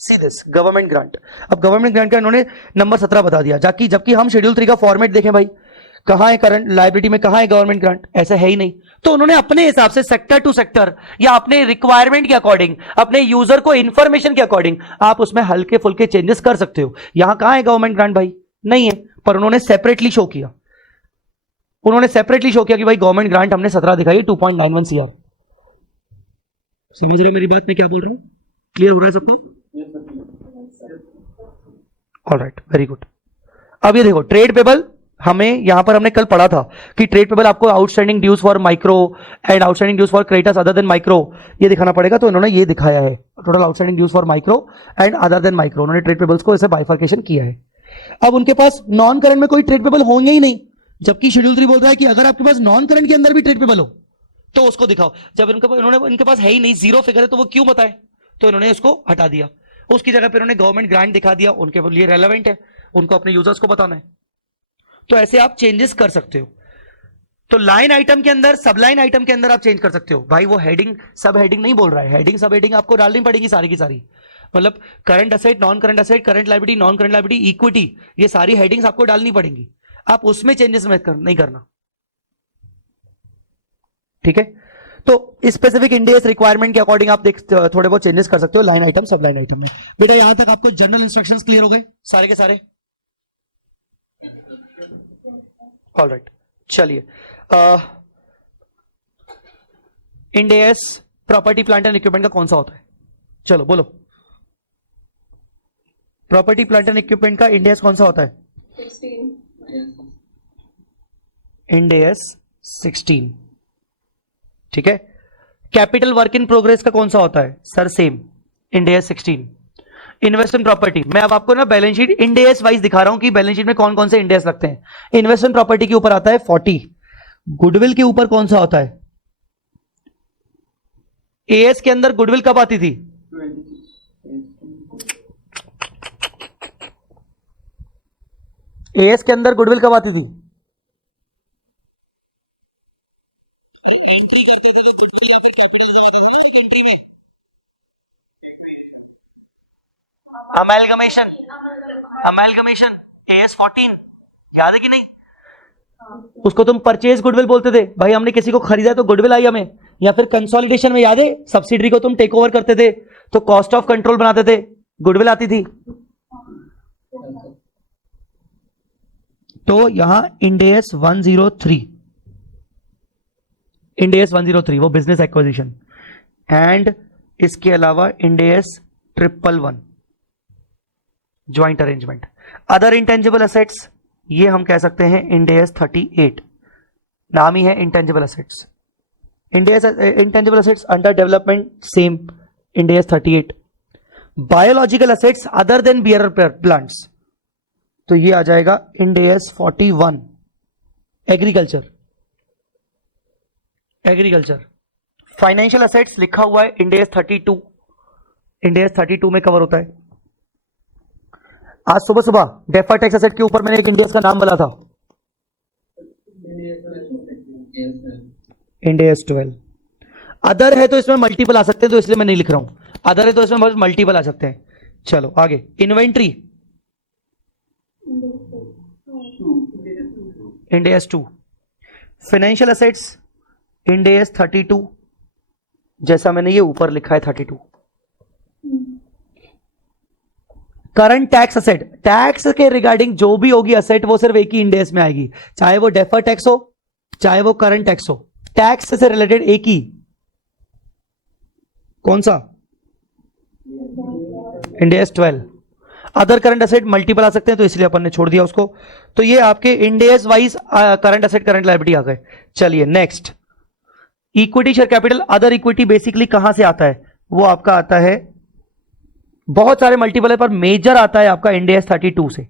See this government grant. अब गवर्नमेंट ग्रांट का इन्होंने नंबर 17 बता दिया, जबकि हम शेड्यूल 3 का फॉर्मेट देखें भाई, कहां है करंट लायबिलिटी में, कहां है गवर्नमेंट ग्रांट? ऐसा है ही नहीं. तो उन्होंने अपने हिसाब से सेक्टर टू सेक्टर या अपने रिक्वायरमेंट के अकॉर्डिंग, अपने यूजर को इंफॉर्मेशन के अकॉर्डिंग आप उसमें हल्के फुल्के चेंजेस कर सकते हो. यहां कहां है गवर्नमेंट ग्रांट भाई? नहीं है. पर उन्होंने सेपरेटली शो किया. उन्होंने सेपरेटली शो किया कि भाई गवर्नमेंट ग्रांट हमने 17 दिखाई, 2.91 CR. समझ रहे हो मेरी बात, मैं क्या बोल रहा हूं? क्लियर हो रहा है सबको? Alright, very good. अब ये देखो ट्रेड पेबल, हमें यहां पर हमने कल पढ़ा था कि ट्रेड पेबल आपको outstanding dues for micro and outstanding dues for creditors other than micro ये दिखाना पड़ेगा, तो इन्होंने ये दिखाया है total outstanding dues for micro and other than micro, उन्होंने ट्रेड पेबल्स को ऐसे बाइफर्केशन किया है। अब उनके पास नॉन करंट में कोई ट्रेड पेबल होंगे ही नहीं, जबकि शेड्यूल 3 बोल रहा है कि अगर आपके पास नॉन करंट के अंदर भी ट्रेड पेबल हो तो उसको दिखाओ। जब इनके पास है ही नहीं, जीरो फिगर है, तो वो क्यों बताए, तो इन्होंने उसको हटा दिया। उसकी जगह पर उन्होंने गवर्नमेंट ग्रांट दिखा दिया, उनके लिए रेलेवेंट है, उनको अपने यूजर्स को बताना है। तो ऐसे आप चेंजेस कर सकते हो। तो लाइन आइटम के अंदर, सब लाइन आइटम के अंदर आप चेंज कर सकते हो। भाई वो हेडिंग सब हेडिंग नहीं बोल रहा है, हेडिंग सब हेडिंग आपको डालनी पड़ेगी सारी की सारी, मतलब current asset, non current asset, current liability, non current liability, equity, ये सारी हेडिंग्स आपको डालनी पड़ेंगी। आप उसमें चेंजेस नहीं करना, ठीक है। तो स्पेसिफिक इंडेस रिक्वायरमेंट के अकॉर्डिंग आप थोड़े बहुत चेंजेस कर सकते हो लाइन आइटम, सब लाइन आइटम में। बेटा यहां तक आपको जनरल इंस्ट्रक्शंस क्लियर हो गए सारे के सारे? ऑलराइट, चलिए इंडेस प्रॉपर्टी प्लांट एंड इक्विपमेंट का कौन सा होता है? चलो बोलो, प्रॉपर्टी प्लांट एंड इक्विपमेंट का इंडेस कौन सा होता है? 16 इंडेस 16, ठीक है। कैपिटल वर्क इन प्रोग्रेस का कौन सा होता है? Sir same, Ind AS 16। Investment property, मैं अब आपको ना बैलेंस शीट इंडेस वाइज दिखा रहा हूं कि बैलेंस शीट में कौन कौन से इंडेस लगते हैं। इन्वेस्टमेंट प्रॉपर्टी के ऊपर आता है 40, गुडविल के ऊपर कौन सा होता है? एएस के अंदर गुडविल कब आती थी? एएस के अंदर गुडविल कब आती थी? अमेलगमेशन, अमेलगमेशन एएस 14 याद है कि नहीं? उसको तुम परचेज गुडविल बोलते थे। भाई हमने किसी को खरीदा तो गुडविल आई हमें, या फिर कंसोलिडेशन में याद है सब्सिडरी को तुम टेक ओवर करते थे तो कॉस्ट ऑफ कंट्रोल बनाते थे, गुडविल आती थी। तो यहां इंडेस 103, इंडेस 103 वो बिजनेस एक्विजिशन, एंड इसके अलावा इंडेस 111 joint arrangement. Other intangible assets ये हम कह सकते हैं इंडेस 38, नाम ही है intangible assets. Ind AS intangible assets under development same Ind AS 38। Biological assets other than bearer plants, तो ये आ जाएगा Ind AS 41। Agriculture, agriculture. Financial assets लिखा हुआ है इंडेस 32, इंडेस 32 में कवर होता है। आज सुबह सुबह डेफर्ड टैक्स एसेट के ऊपर मैंने एक इंडेस का नाम बोला था, इंडेस 12। अदर है तो इसमें मल्टीपल आ सकते हैं, तो इसलिए मैं नहीं लिख रहा हूं। अदर है तो इसमें बस मल्टीपल आ सकते हैं। चलो आगे, इन्वेंट्री इंडेस 2। फाइनेंशियल असेट्स इंडेस 32, जैसा मैंने ये ऊपर लिखा है 32। करंट टैक्स असेट, टैक्स के रिगार्डिंग जो भी होगी असेट वो सिर्फ एक ही इंडेस में आएगी, चाहे वो डेफर्ड टैक्स हो चाहे वो करंट टैक्स हो, टैक्स से रिलेटेड एक ही। कौन सा? इंडेस 12। अदर करंट असेट मल्टीपल आ सकते हैं, तो इसलिए अपन ने छोड़ दिया उसको। तो ये आपके Ind AS wise current asset current liability आ गए। चलिए next, equity share capital. Other equity basically कहां से आता है? वो आपका आता है, बहुत सारे मल्टीपल है पर मेजर आता है आपका इंडेस 32 से,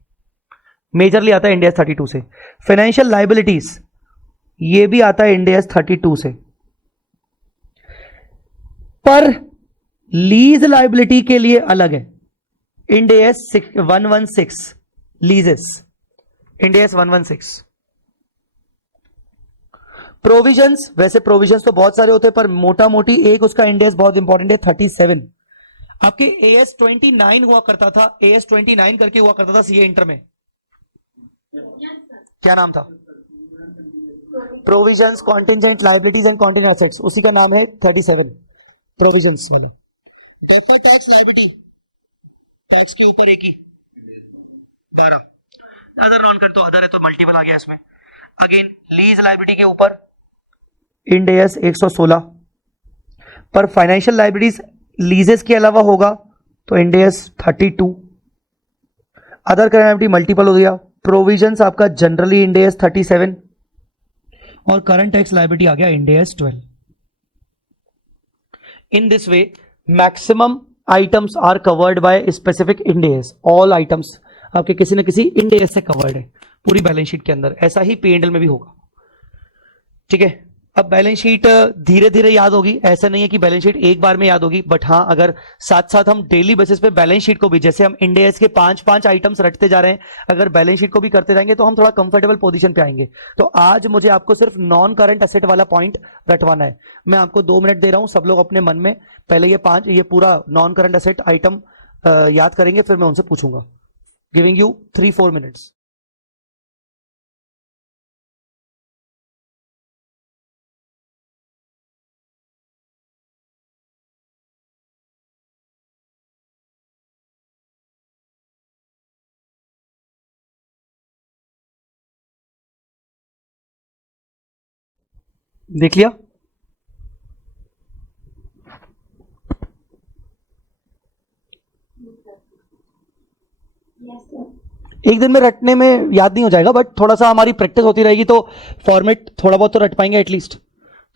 मेजरली आता है इंडेस 32 से। फाइनेंशियल लायबिलिटीज ये भी आता है इंडेस 32 से, पर लीज लायबिलिटी के लिए अलग है इंडेस 116, लीजेस इंडेस 116। प्रोविजंस, वैसे प्रोविजंस तो बहुत सारे होते हैं पर मोटा मोटी एक उसका इंडेस बहुत इंपॉर्टेंट है 37। आपके AS 29 हुआ करता था, AS 29 करके हुआ करता था सीए इंटर में, क्या नाम था? Provisions, contingent liabilities and contingent assets, उसी का नाम है 37 प्रोविजंस वाला। डेफर्ड टैक्स लायबिलिटी, टैक्स के ऊपर एक ही 12। अदर नॉन कर तो अदर है तो मल्टीपल आ गया इसमें। अगेन लीज लायबिलिटी के ऊपर इंडेस 116, पर फाइनेंशियल लायबिलिटीज लीजेस के अलावा होगा तो इंडेस 32। अदर करंट लायबिलिटी मल्टीपल हो गया प्रोविजंस आपका जनरली इंड एस 37 और करंट टैक्स लायबिलिटी आ गया Ind AS 12। In this way maximum items are covered by specific Ind AS. All items आपके किसी न किसी इंड एस से कवर्ड है पूरी बैलेंस शीट के अंदर। ऐसा ही P&L में भी होगा, ठीक है। अब बैलेंस शीट धीरे धीरे याद होगी, ऐसा नहीं है कि बैलेंस शीट एक बार में याद होगी, बट हाँ अगर साथ साथ हम डेली बेसिस पे बैलेंस शीट को भी, जैसे हम इंड एस के 5 आइटम्स रटते जा रहे हैं, अगर बैलेंस शीट को भी करते जाएंगे तो हम थोड़ा कंफर्टेबल पोजीशन पे आएंगे। तो आज मुझे आपको सिर्फ नॉन करंट एसेट वाला पॉइंट रटवाना है। मैं आपको 2 मिनट दे रहा हूं, सब लोग अपने मन में पहले ये पूरा नॉन करंट एसेट आइटम याद करेंगे, फिर मैं उनसे पूछूंगा। Giving you 3-4 minutes. देख लिया? एक दिन में रटने में याद नहीं हो जाएगा, बट थोड़ा सा हमारी प्रैक्टिस होती रहेगी तो फॉर्मेट थोड़ा बहुत तो रट पाएंगे, एटलीस्ट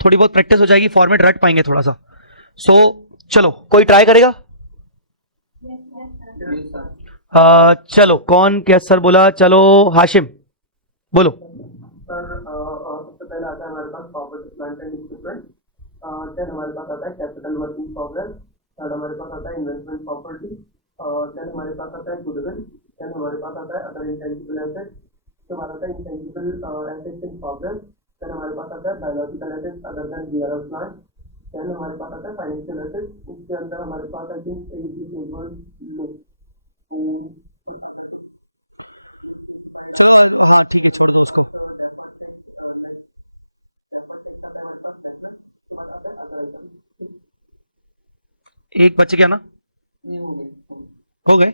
थोड़ी बहुत प्रैक्टिस हो जाएगी, फॉर्मेट रट पाएंगे थोड़ा सा। सो चलो कोई ट्राई करेगा? चलो कौन क्या सर बोला? चलो हाशिम बोलो। सर सबसे पहले आता है हमारे पास property plant and equipment, then हमारे पास आता है capital work in progress, third हमारे पास आता है इन्वेस्टमेंट प्रॉपर्टी, देन हमारे पास आता है गुडविल, देन हमारे पास आता है अदर इंटेंजिबल एसेट्स, तो हमारा आता है intangible assets in progress, then हमारे पास आता है बायोलॉजिकल एसेट्स अदर देन वीआरएस प्लांट, देन हमारे पास आता है फाइनेंशियल एसेट्स, उसके अंदर हमारे पास आई थिंक चलो ठीक है, छोड़ दो उसको। एक बच गया ना? हो गए?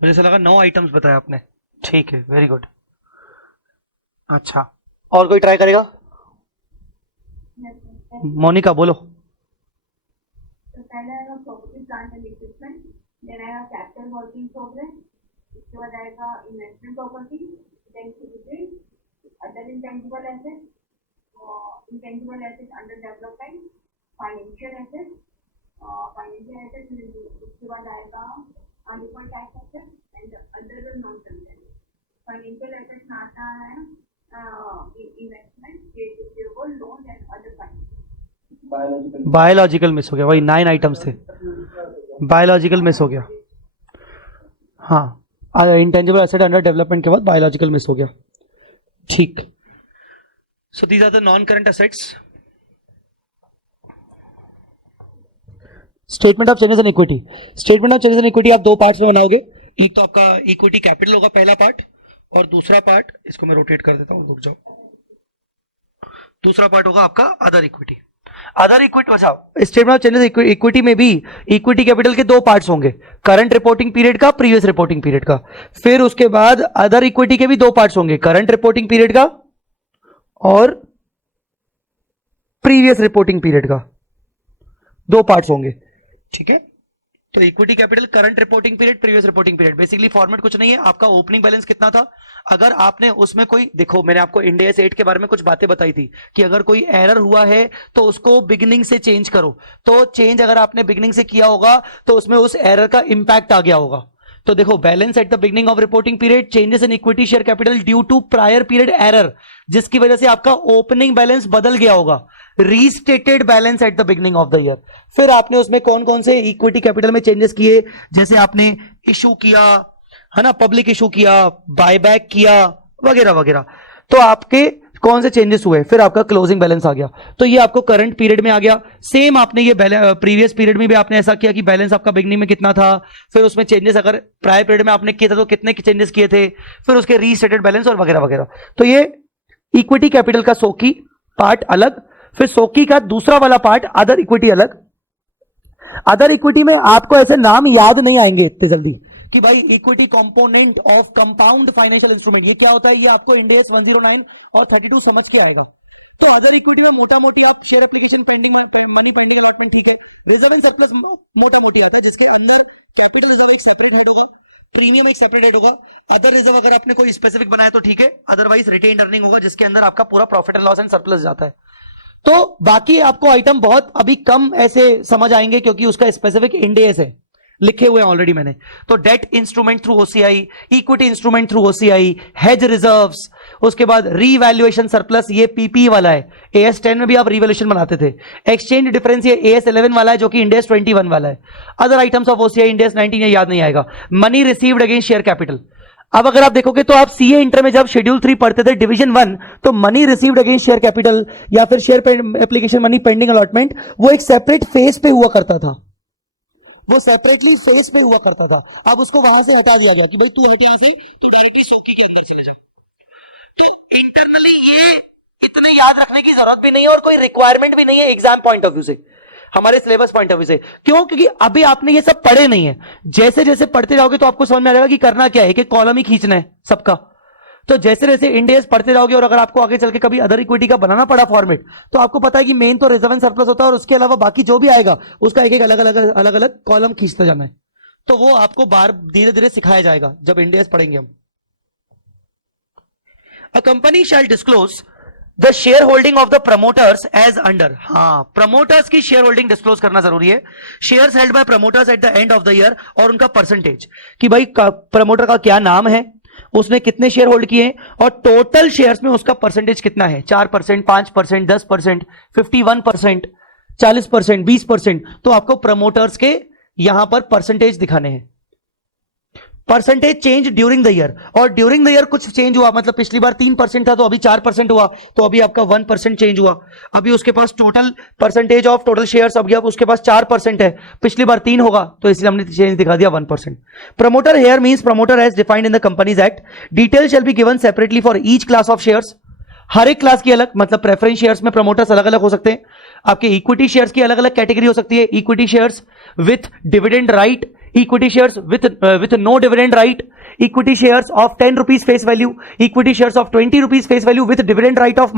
मुझे ऐसा लगा 9 आइटम्स बताया आपने। ठीक है, वेरी गुड। अच्छा, और कोई ट्राई करेगा? मोनिका बोलो। तो पहले आएगा property plant and equipment, then आएगा कैपिटल वर्क इन प्रोग्रेस, उसके बाद आएगा investment property, then goodwill, other intangible assets, intangible assets under development, financial assets, उसके बाद आएगा and deferred tax assets and other non current. Financial assets में आता है investment, receivable, loan and other finance. Biological miss हो गया, वही 9 आइटम्स थे, बायोलॉजिकल मिस हो गया। हाँ, इंटेंजिबल एसेट अंडर डेवलपमेंट के बाद बायोलॉजिकल मिस हो गया। ठीक, so these are the non current assets. Statement of changes in equity. Statement of changes in equity आप 2 पार्ट्स में बनाओगे। एक तो आपका इक्विटी कैपिटल होगा पहला पार्ट, और दूसरा पार्ट, इसको मैं रोटेट कर देता हूं, रुक जाओ। दूसरा पार्ट होगा आपका अदर इक्विटी। अदर इक्विटी, अच्छा, स्टेटमेंट ऑफ चेंजेस इक्विटी में भी इक्विटी कैपिटल के 2 पार्ट्स होंगे, करंट रिपोर्टिंग पीरियड का, प्रीवियस रिपोर्टिंग पीरियड का। फिर उसके बाद अदर इक्विटी के भी 2 पार्ट्स होंगे, करंट रिपोर्टिंग पीरियड का और प्रीवियस रिपोर्टिंग पीरियड का, 2 पार्ट्स होंगे, ठीक है। तो equity capital, current reporting period, previous reporting period. Basically format कुछ नहीं है, आपका ओपनिंग बैलेंस कितना था, अगर आपने उसमें कोई, देखो मैंने आपको इंड एस 8 के बारे में कुछ बातें बताई थी कि अगर कोई एरर हुआ है तो उसको बिगिनिंग से चेंज करो, तो चेंज अगर आपने बिगिनिंग से किया होगा तो उसमें उस एरर का इंपैक्ट आ गया होगा। तो देखो, balance at the beginning of reporting period, changes in equity share capital due to prior period error, जिसकी वजह से आपका ओपनिंग बैलेंस बदल गया होगा, restated balance at the beginning of the year. फिर आपने उसमें कौन कौन से इक्विटी कैपिटल में चेंजेस किए, जैसे आपने इशू किया है ना, पब्लिक इशू किया, बायबैक किया, वगैरह वगैरह, तो आपके कौन से चेंजेस हुए, फिर आपका क्लोजिंग बैलेंस आ गया। तो ये आपको करंट पीरियड में आ गया। सेम आपने ये प्रीवियस पीरियड में भी आपने ऐसा किया कि बैलेंस आपका बिगनिंग में कितना था, फिर उसमें चेंजेस अगर प्रायर पीरियड में आपने किए थे तो कितने चेंजेस किए थे, फिर उसके रीस्टेटेड बैलेंस और वगैरह वगैरह। तो ये इक्विटी कैपिटल का सोकी पार्ट अलग, फिर सोकी का दूसरा वाला पार्ट अदर इक्विटी अलग। अदर इक्विटी में आपको ऐसे नाम याद नहीं आएंगे इतने जल्दी कि भाई equity component of compound financial instrument, ये क्या होता है, ये आपको इंड एस 109 और 32 समझ के आएगा। तो अदर इक्विटी में मोटा मोटी आप share application pending, money pending वाला, ठीक है, रिजर्व एंड सरप्लस मोटा मोटी होता है, जिसके अंदर कैपिटल रिजर्व एक सेपरेट हेड होगा, प्रीमियम एक सेपरेट रेट होगा, अदर रिजर्व अगर आपने कोई स्पेसिफिक बनाया तो ठीक है, अदरवाइज रिटेन अर्निंग होगा जिसके अंदर आपका पूरा profit and loss and surplus जाता है। तो बाकी आपको आइटम बहुत अभी कम ऐसे समझ आएंगे क्योंकि उसका स्पेसिफिक इंड एस है, लिखे हुए ऑलरेडी मैंने। तो debt instrument through OCI, equity instrument through OCI, hedge reserves, उसके बाद रीवैल्यूएशन सरप्लस, ये पीपी वाला है, एएस 10 में भी आप रीवैल्यूएशन बनाते थे। एक्सचेंज डिफरेंस ये एएस 11 वाला है जो कि इंडेस 21 वाला है। अदर आइटम्स ऑफ ओसीआई इंडेस 19 ये याद नहीं आएगा। Money received against share capital, अब अगर आप देखोगे तो आप सीए इंटर में जब शेड्यूल 3 पढ़ते थे डिवीजन 1, तो money received against share capital या फिर share application money pending allotment, वो एक सेपरेट फेज पे हुआ करता था, वो सेपरेटली फेस पे हुआ करता था। अब उसको वहां से हटा दिया गया कि भाई तू हटे यहां से, तू डायरेक्टली सोकी के अंदर चले जा। तो इंटरनली ये इतने याद रखने की जरूरत भी नहीं है और कोई रिक्वायरमेंट भी नहीं है एग्जाम पॉइंट ऑफ व्यू से, हमारे सिलेबस पॉइंट ऑफ व्यू से। क्यों? क्योंकि अभी आपने ये सब पढ़े नहीं है। जैसे जैसे पढ़ते जाओगे तो आपको समझ में आ जाएगा कि करना क्या है, कि कॉलम ही खींचना है सबका। तो जैसे जैसे इंडेस पढ़ते जाओगे और अगर आपको आगे चल के कभी अदर इक्विटी का बनाना पड़ा फॉर्मेट, तो आपको पता है कि मेन तो रिजर्व एंड सरप्लस होता है और उसके अलावा बाकी जो भी आएगा उसका एक एक अलग अलग कॉलम खींचते जाना है। तो वो आपको बार धीरे धीरे सिखाया जाएगा जब इंडेस पढ़ेंगे हम। A company shall disclose the shareholding of the promoters as under. हाँ, प्रमोटर्स की शेयर होल्डिंग डिस्क्लोज करना जरूरी है। Shares held by promoters at the end of the year, और उनका परसेंटेज कि भाई प्रमोटर का क्या नाम है, उसने कितने शेयर होल्ड किए और टोटल शेयर्स में उसका परसेंटेज कितना है, 4%, 5%, 10%, 51%, 40%, 20%। तो आपको प्रमोटर्स के यहां पर परसेंटेज दिखाने हैं। Percentage change during the year, और ड्यूरिंग द ईयर कुछ चेंज हुआ, मतलब पिछली बार 3% था तो अभी 4% हुआ, तो अभी आपका 1% चेंज हुआ। अभी उसके पास total percentage of total shares अभी अब उसके पास 4% है, पिछली बार 3 होगा, तो इसलिए हमने चेंज दिखा दिया 1%। Promoter here means promoter as defined in the companies act, detail shall be given separately for each class of shares. हर एक क्लास की अलग, मतलब प्रेफरेंस शेयर्स में प्रमोटर्स अलग अलग हो सकते हैं। आपके इक्विटी शेयर्स की अलग अलग कैटेगरी हो सकती है, equity shares with dividend right, equity shares with no dividend right, equity shares of 10 rupees face value, equity shares of 20 rupees face value with dividend right of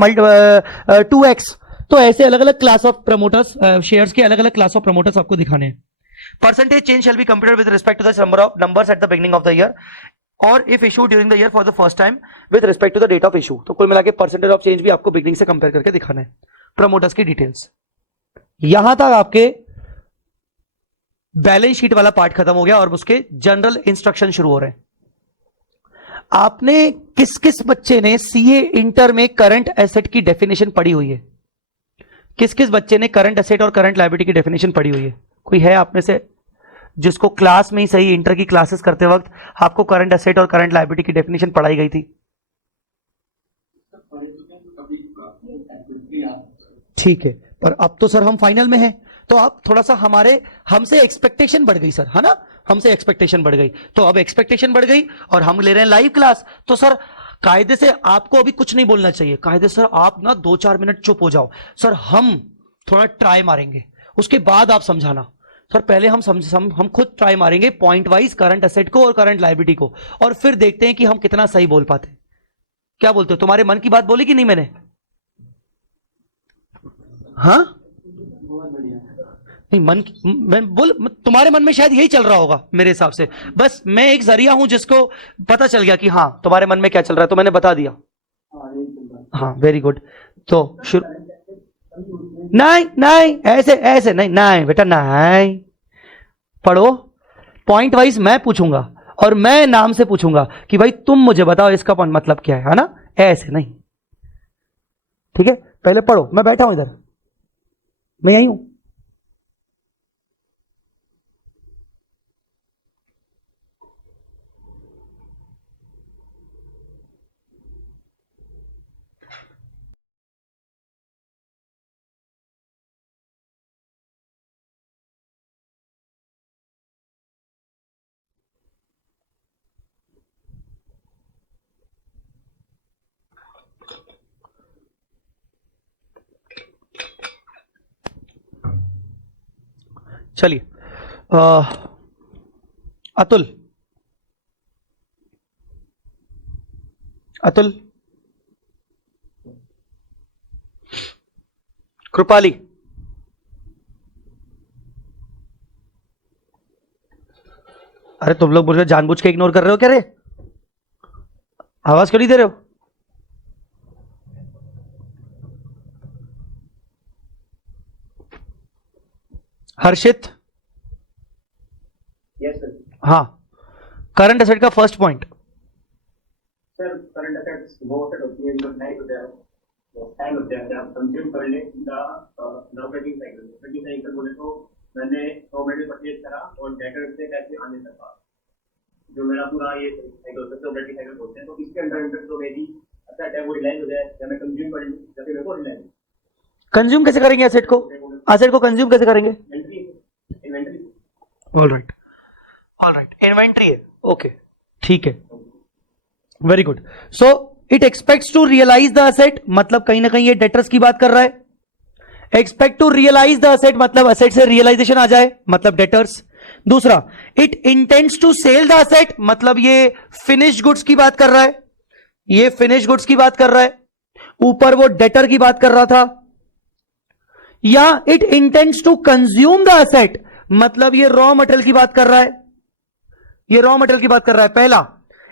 2x। तो ऐसे अलग अलग क्लास ऑफ प्रमोटर्स, शेयर्स के अलग अलग class of promoters आपको दिखाने हैं। Percentage change shall be computed with respect to the number of numbers at the beginning of the year, और if issue during the year for the first time with respect to the date of issue. तो कुल मिला के percentage of change भी आपको beginning से compare करके दिखाना है। प्रमोटर्स की डिटेल्स, यहां तक आपके बैलेंस शीट वाला पार्ट खत्म हो गया और उसके जनरल इंस्ट्रक्शन शुरू हो रहे हैं। आपने किस किस बच्चे ने सीए इंटर में करंट एसेट की डेफिनेशन पढ़ी हुई है? किस किस बच्चे ने करंट एसेट और करंट लायबिलिटी की डेफिनेशन पढ़ी हुई है? कोई है आप में से जिसको क्लास में ही सही इंटर की क्लासेस करते वक्त आपको करंट एसेट और करंट लायबिलिटी की डेफिनेशन पढ़ाई गई थी? ठीक है, पर अब तो सर हम फाइनल में हैं, तो अब थोड़ा सा हमसे एक्सपेक्टेशन बढ़ गई सर, है ना, हमसे एक्सपेक्टेशन बढ़ गई। तो अब एक्सपेक्टेशन बढ़ गई और हम ले रहे हैं लाइव क्लास, तो सर कायदे से आपको अभी कुछ नहीं बोलना चाहिए। कायदे सर आप ना 2-4 मिनट चुप हो जाओ, सर हम थोड़ा ट्राई मारेंगे, उसके बाद आप समझाना। सर पहले हम खुद ट्राई मारेंगे पॉइंट वाइज करंट एसेट को और करंट लायबिलिटी को, और फिर देखते हैं कि हम कितना सही बोल पाते हैं। क्या बोलते हो? तुम्हारे मन की बात बोली कि नहीं मैंने? हाँ नहीं, मैं बोल, तुम्हारे मन में शायद यही चल रहा होगा मेरे हिसाब से। बस मैं एक जरिया हूं जिसको पता चल गया कि हाँ तुम्हारे मन में क्या चल रहा है, तो मैंने बता दिया। हाँ वेरी गुड। तो शुरू नहीं नहीं ऐसे नहीं नहीं बेटा नहीं, पढ़ो पॉइंट वाइज। मैं पूछूंगा और मैं नाम से पूछूंगा कि भाई तुम मुझे बताओ इसका मतलब क्या है ना, ऐसे नहीं। ठीक है, पहले पढ़ो। मैं बैठा हूं इधर, मैं यही हूं। चलिए, अतुल कृपाली, अरे तुम लोग मुझे जानबूझ के इग्नोर कर रहे हो क्या रे? आवाज क्यों नहीं दे रहे हो? हर्षित? Yes sir. हाँ, करंट एसेट का first point. Sir current assets वो असेट होती है जो टाइम होता है आप कंज्यूम कर ले ऑपरेटिंग साइकिल बोले तो मैंने रॉ मटेरियल परचेज करा और डेटर से कैसे आने तक जो मेरा पूरा ये साइकिल सबसे ऑपरेटिंग साइकिल बोलते हैं, तो इसके अंदर जो मेरी असेट है वो रिलाइज हो जाए या मैं कंज्यूम कर लूं या फिर मेरे को रिलाइज कंज्यूम कैसे करेंगे एसेट को? एसेट को कंज्यूम कैसे करेंगे? इन्वेंटरी। ऑल राइट, इन्वेंट्री है। ओके, ठीक है, very good. So it expects to realise the asset, मतलब कहीं ना कहीं ये डेटर्स की बात कर रहा है। Expect to realise the asset मतलब एसेट से रियलाइजेशन आ जाए, मतलब डेटर्स। दूसरा, it intends to sell the asset, मतलब ये फिनिश्ड गुड्स की बात कर रहा है, ये फिनिश्ड गुड्स की बात कर रहा है। ऊपर वो डेटर की बात कर रहा था। या it intends to consume the asset, मतलब ये रॉ मटेरियल की बात कर रहा है, ये रॉ मटेरियल की बात कर रहा है। पहला,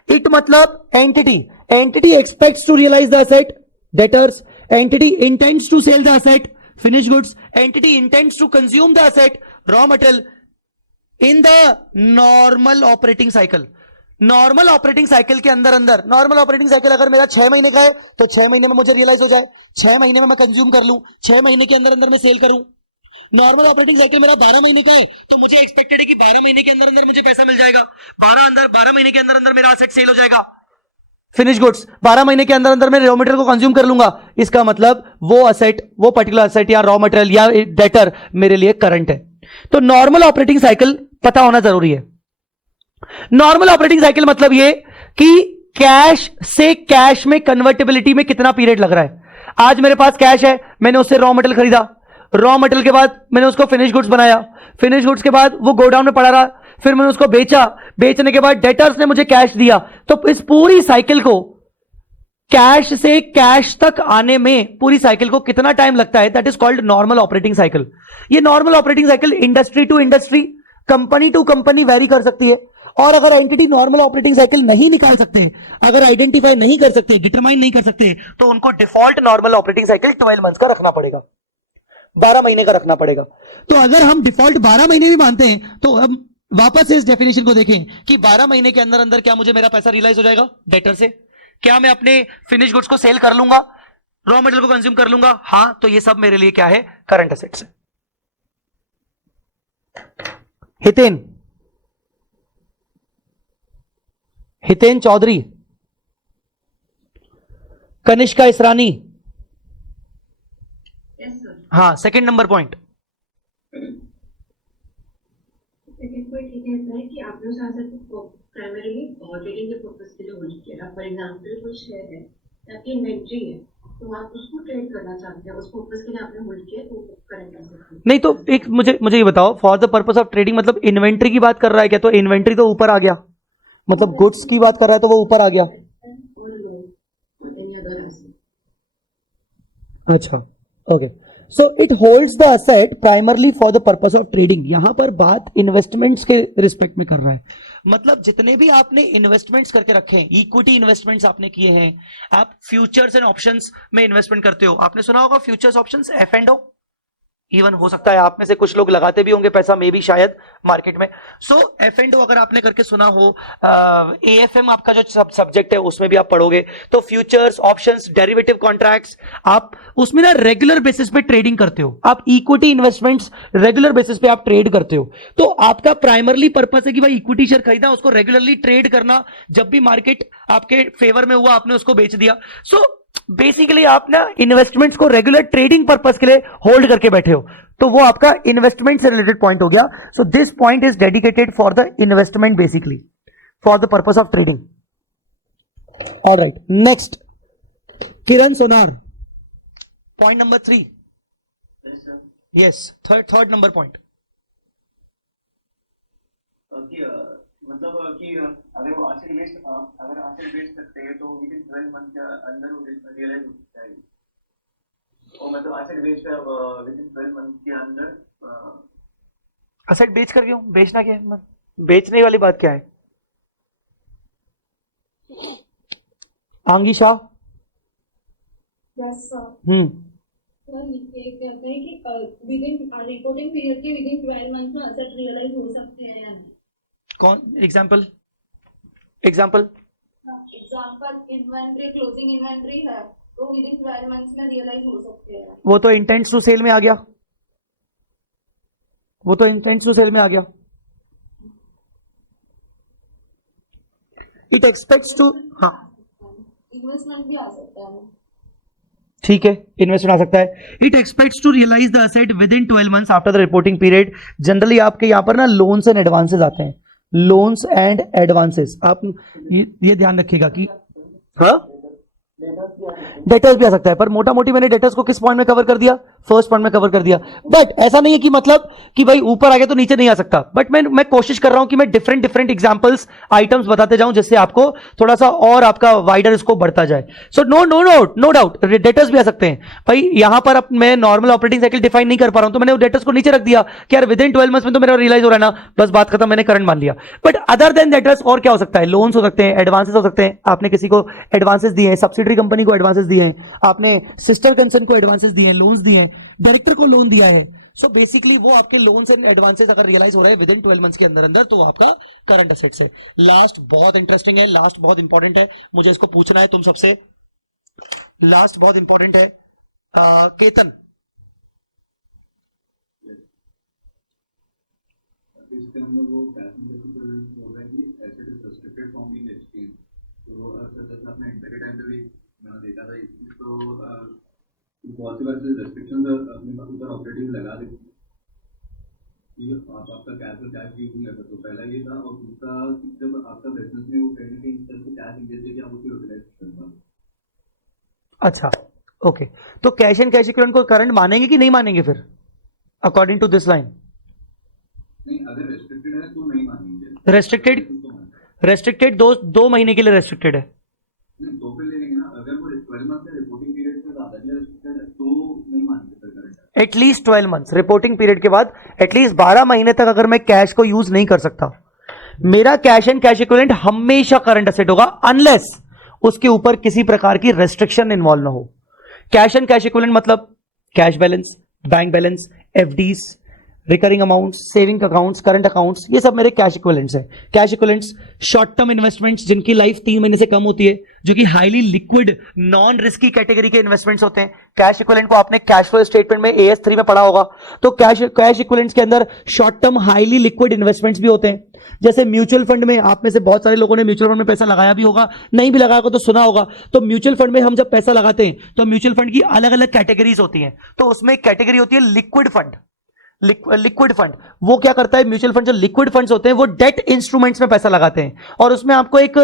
इट मतलब entity, entity expects to realise the asset, debtors. Entity intends to sell the asset, finished goods. Entity intends to consume the asset, raw material. In the normal operating cycle, normal operating cycle के अंदर normal operating cycle अगर मेरा 6 महीने का है तो 6 महीने में मुझे रियलाइज हो जाए, 6 महीने में मैं कंज्यूम कर लूं, 6 महीने के अंदर मैं सेल करूं। नॉर्मल ऑपरेटिंग साइकिल मेरा 12 महीने का है तो मुझे एक्सपेक्टेड है कि 12 महीने के अंदर मुझे पैसा मिल जाएगा, 12 महीने के अंदर मेरा एसेट सेल हो जाएगा, फिनिश गुड्स। 12 महीने के अंदर मैं रॉ मटेरियल को कंज्यूम कर लूंगा। इसका मतलब वो एसेट, वो पर्टिकुलर एसेट या रॉ मटेरियल या डेटर मेरे लिए करंट है। तो नॉर्मल ऑपरेटिंग साइकिल पता होना जरूरी है। नॉर्मल ऑपरेटिंग साइकिल मतलब ये कि कैश से कैश में कन्वर्टेबिलिटी में कितना पीरियड लग रहा है। आज मेरे पास कैश है, मैंने उससे रॉ मटेरियल खरीदा, रॉ मटेरियल के बाद मैंने उसको फिनिश गुड्स बनाया, फिनिश गुड्स के बाद वो गोडाउन में पड़ा रहा, फिर मैंने उसको बेचा, बेचने के बाद डेटर्स ने मुझे कैश दिया। तो इस पूरी साइकिल को, कैश से कैश तक आने में पूरी साइकिल को कितना टाइम लगता है, that is called normal operating cycle. ये normal operating cycle industry to industry, company to company very कर सकती है। और अगर एंटिटी नॉर्मल ऑपरेटिंग साइकिल नहीं निकाल सकते, अगर आइडेंटिफाई नहीं कर सकते, डिटरमाइन नहीं कर सकते, तो उनको default normal operating cycle 12 months का रखना पड़ेगा, 12 महीने का रखना पड़ेगा। तो अगर हम डिफॉल्ट 12 महीने भी मानते हैं तो हम वापस से इस डेफिनेशन को देखें कि 12 महीने के अंदर क्या मुझे मेरा पैसा रियलाइज हो जाएगा डेटर से? क्या मैं अपने फिनिश गुड्स को सेल कर लूंगा, रॉ मटेरियल को कंज्यूम कर लूंगा? हां, तो ये सब मेरे लिए क्या है? करंट एसेट्स है। हितेन चौधरी, कनिष्का इसरानी। Yes, sir. हाँ, second number point. Second point ये कहता है कि आपने उस एसेट को प्राइमरीली ट्रेडिंग के पर्पस के लिए होल्ड किया। फॉर एग्जांपल कोई शेयर है, आपकी इन्वेंट्री है, तो आप उसको ट्रेड करना चाहते हैं, उस पर्पस के लिए आपने होल्ड किया, तो करंट एसेट नहीं तो एक मुझे ये बताओ, for the purpose of trading मतलब इन्वेंट्री की बात कर रहा है क्या? तो इन्वेंट्री तो ऊपर आ गया, मतलब गुड्स की बात कर रहा है तो वो ऊपर आ गया। अच्छा, okay. So it holds the asset primarily for the purpose of trading. यहां पर बात इन्वेस्टमेंट्स के रिस्पेक्ट में कर रहा है, मतलब जितने भी आपने इन्वेस्टमेंट्स करके रखे हैं, इक्विटी इन्वेस्टमेंट्स आपने किए हैं, आप फ्यूचर्स एंड ऑप्शंस में इन्वेस्टमेंट करते हो। आपने सुना होगा फ्यूचर्स ऑप्शंस, F&O, इवन हो सकता है आप में से कुछ लोग लगाते भी होंगे पैसा, मे भी शायद मार्केट में। सो F&O अगर आपने करके सुना हो, AFM आपका जो सब्जेक्ट है उसमें भी आप पढ़ोगे, तो फ्यूचर्स, ऑप्शंस, डेरिवेटिव कॉन्ट्रैक्ट्स, आप उसमें ना रेगुलर बेसिस पे ट्रेडिंग करते हो। आप इक्विटी इन्वेस्टमेंट्स रेगुलर बेसिस पे आप ट्रेड करते हो। तो आपका प्राइमरली पर्पस है कि भाई इक्विटी शेयर खरीदा, उसको रेगुलरली ट्रेड करना, जब भी मार्केट आपके फेवर में हुआ आपने उसको बेच दिया। सो बेसिकली आप ना इन्वेस्टमेंट्स को रेगुलर ट्रेडिंग पर्पस के लिए होल्ड करके बैठे हो, तो वो आपका इन्वेस्टमेंट से रिलेटेड पॉइंट हो गया। So this point is dedicated for the investment, basically for the purpose of trading. Alright, next Kiran Sonar, point number 3। Yes, third number point. मतलब कि अगर वो एसिड बेच सकते हैं तो विद इन 12 मंथ के अंदर वो रियलाइज हो सकता है, और मतलब एसिड बेच कर विद इन 12 मंथ के अंदर एसेट बेच कर क्यों बेचना क्या है? बेचने वाली बात क्या है? Angi Shah. Yes sir. Sir ये कहते हैं कि विद इन रिपोर्टिंग पीरियड के विद इन 12 मंथ में असेट रियलाइज हो सकते हैं या नहीं? कौन? Example example inventory closing inventory है तो विद इन 12 मंथ्स में रियलाइज हो सकते हैं। वो तो इंटेंट्स टू सेल में आ गया, वो तो इंटेंट्स टू सेल में आ गया। इट एक्सपेक्ट्स टू, हाँ इन्वेस्टमेंट भी आ सकता है। ठीक है, इन्वेस्टमेंट आ सकता है। It expects to realise the asset within 12 months after the reporting period. Generally आपके यहां पर ना लोन्स एंड एडवांसेस आते हैं, लोन्स एंड एडवांसेस। आप ये ध्यान रखिएगा कि हाँ डेटर्स भी आ सकता है, पर मोटा मोटी मैंने डेटर्स को किस पॉइंट में कवर कर दिया? फर्स्ट पॉइंट में कवर कर दिया। बट ऐसा नहीं है कि मतलब कि भाई ऊपर आ गया तो नीचे नहीं आ सकता। बट मैं कोशिश कर रहा हूं कि मैं डिफरेंट एग्जांपल्स आइटम्स बताते जाऊं जिससे आपको थोड़ा सा और आपका वाइडर स्कोप बढ़ता जाए। सो नो डाउट डेटर्स भी आ सकते हैं। भाई यहां पर मैं नॉर्मल ऑपरेटिंग साइकिल डिफाइन नहीं कर पा रहा हूं तो मैंने डेटर्स को नीचे रख दिया कि यार विद इन 12 मंथ्स में तो मेरा रियलाइज हो रहा है ना, बस बात खत्म, मैंने करंट मान लिया। बट अदर देन डेटर्स और क्या हो सकता है? लोन्स हो सकते हैं, एडवांसेस हो सकते हैं। आपने किसी को एडवांसेस दिए हैं, सब्सिडरी कंपनी को एडवांसेस दिए हैं, आपने सिस्टर कंसर्न को एडवांसेस दिए हैं, लोन्स दिए हैं, डायरेक्टर को लोन दिया है। सो बेसिकली वो आपके लोन्स एंड एडवांसेस अगर रियलाइज हो रहे हैं विद इन 12 मंथ्स के अंदर अंदर तो वो आपका करंट एसेट्स है। लास्ट बहुत इंटरेस्टिंग है, लास्ट बहुत इंपॉर्टेंट है, मुझे इसको पूछना है तुम सबसे। लास्ट बहुत इंपॉर्टेंट है। केतन, इसके अंदर वो कैश बोल रहे हैं कि asset is restricted from being exchange. तो जैसे आपने इंटर टाइम पे भी मैंने देखा था, तो बहुत सी बार रेस्ट्रिक्शन अपने ऊपर ऑपरेटिव लगा देते हैं, आपका कैश यूज नहीं कर सकते। तो पहला ये था, और दूसरा जब आपका बिजनेस में वो कहीं ना कहीं इस तरह से कैश इंजेक्ट करके आप उसे यूटिलाइज कर पाओ। अच्छा ओके, तो कैश एंड कैश इक्विवेलेंट को करंट मानेंगे कि नहीं मानेंगे फिर अकॉर्डिंग टू दिस लाइन? नहीं, अगर रेस्ट्रिक्टेड है तो नहीं मानेंगे। रेस्ट्रिक्टेड दो महीने के लिए रेस्ट्रिक्टेड है। नहीं, तो फिर ले लेंगे ना। अगर वो 12 मंथ से रिपोर्टिंग पीरियड से ज्यादा रेस्ट्रिक्टेड है तो नहीं मानेंगे फिर current. At least 12 months reporting period के बाद एटलीस्ट 12 महीने तक अगर मैं कैश को यूज नहीं कर सकता, मेरा कैश एंड कैश इक्विवेलेंट हमेशा करंट एसेट होगा अनलेस उसके ऊपर किसी प्रकार की रेस्ट्रिक्शन इन्वॉल्व ना हो। कैश एंड कैश इक्विवेलेंट मतलब cash balance, bank balance, FDs, recurring amounts, saving accounts, current accounts, ये सब मेरे कैश इक्विवेलेंट्स हैं। Cash equivalents short term investments जिनकी लाइफ 3 महीने से कम होती है, जो कि highly liquid non risky category के इन्वेस्टमेंट्स होते हैं। कैश इक्विवेलेंट को आपने कैश फ्लो स्टेटमेंट में AS3 में पढ़ा होगा। तो कैश इक्विवेलेंट्स के अंदर short term highly liquid investments भी होते हैं। जैसे म्यूचुअल फंड में, आप में से बहुत सारे लोगों ने म्यूचुअल फंड में पैसा लगाया भी होगा, नहीं भी लगाया होगा तो सुना होगा। तो म्यूचुअल फंड में हम जब पैसा लगाते हैं तो म्यूचुअल फंड की अलग अलग कैटेगरीज होती हैं। तो उसमें एक कैटेगरी होती है लिक्विड फंड। लिक्विड फंड वो क्या करता है? म्यूचुअल फंड जो लिक्विड फंड्स होते हैं वो डेट इंस्ट्रूमेंट्स में पैसा लगाते हैं और उसमें आपको एक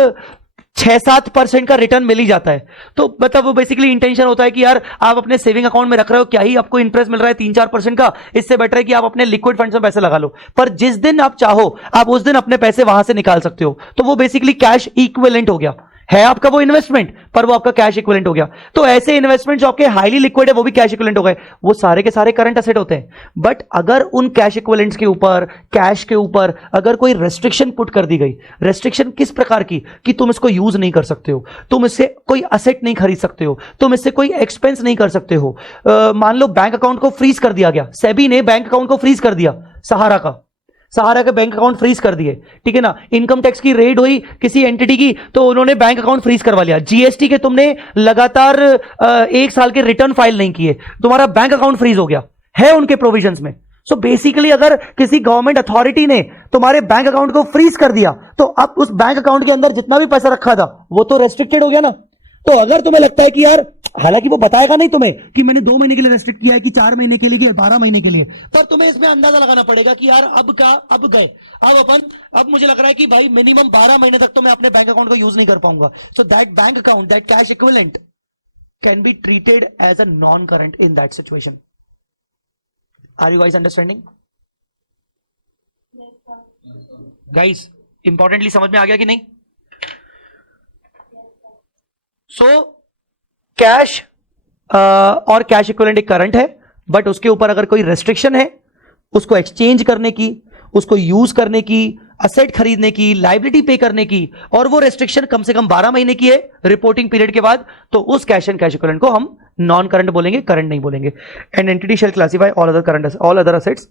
6-7% का रिटर्न मिल ही जाता है। तो मतलब वो बेसिकली इंटेंशन होता है कि यार आप अपने सेविंग अकाउंट में रख रहे हो, क्या ही आपको इंटरेस्ट मिल रहा है 3-4% का, इससे बेटर है कि आप अपने लिक्विड फंड्स में पैसे लगा लो। पर जिस दिन आप चाहो आप उस दिन अपने पैसे वहां से निकाल सकते हो। तो वो बेसिकली कैश इक्विवेलेंट हो गया, है आपका वो इन्वेस्टमेंट पर वो आपका कैश इक्विवेलेंट हो गया। तो ऐसे इन्वेस्टमेंट जो आपके हाईली लिक्विड है वो भी कैश इक्विवेलेंट हो गए, वो सारे के सारे करंट एसेट होते हैं। बट अगर उन कैश इक्विवेलेंट्स के ऊपर, कैश के ऊपर अगर कोई रेस्ट्रिक्शन पुट कर दी गई, रेस्ट्रिक्शन किस प्रकार की कि तुम इसको यूज नहीं कर सकते हो, तुम इससे कोई असेट नहीं खरीद सकते हो, तुम इससे कोई एक्सपेंस नहीं कर सकते हो। मान लो बैंक अकाउंट को फ्रीज कर दिया गया, सेबी ने बैंक अकाउंट को फ्रीज कर दिया, सहारा का बैंक अकाउंट फ्रीज कर दिए, ठीक है ना। इनकम टैक्स की रेड हुई किसी एंटिटी की तो उन्होंने बैंक अकाउंट फ्रीज करवा लिया। जीएसटी के तुमने लगातार 1 साल के रिटर्न फाइल नहीं किए, तुम्हारा बैंक अकाउंट फ्रीज हो गया, है उनके प्रोविजंस में। सो बेसिकली अगर किसी गवर्नमेंट अथॉरिटी ने तुम्हारे बैंक अकाउंट को फ्रीज कर दिया तो अब उस बैंक अकाउंट के अंदर जितना भी पैसा रखा था वो तो रेस्ट्रिक्टेड हो गया ना। तो अगर तुम्हें लगता है कि यार, हालांकि वो बताएगा नहीं तुम्हें कि मैंने 2 महीने के लिए रेस्ट्रिक्ट किया है कि 4 महीने के लिए कि 12 महीने के लिए, पर तुम्हें इसमें अंदाजा लगाना पड़ेगा कि यार अब गए, अब मुझे लग रहा है कि भाई मिनिमम 12 महीने तक तो मैं अपने बैंक अकाउंट को यूज नहीं कर पाऊंगा। So that bank account, that cash equivalent can be treated as a non current in that situation. Are you guys understanding? Guys importantly समझ में आ गया कि नहीं? सो कैश और कैश इक्विवेलेंट एक करंट है, बट उसके ऊपर अगर कोई रेस्ट्रिक्शन है उसको एक्सचेंज करने की, उसको यूज करने की, असेट खरीदने की, लाइबिलिटी पे करने की, और वो रेस्ट्रिक्शन कम से कम 12 महीने की है रिपोर्टिंग पीरियड के बाद, तो उस कैश एंड कैश इक्विवेलेंट को हम नॉन करंट बोलेंगे, करंट नहीं बोलेंगे. An entity shell classify all other assets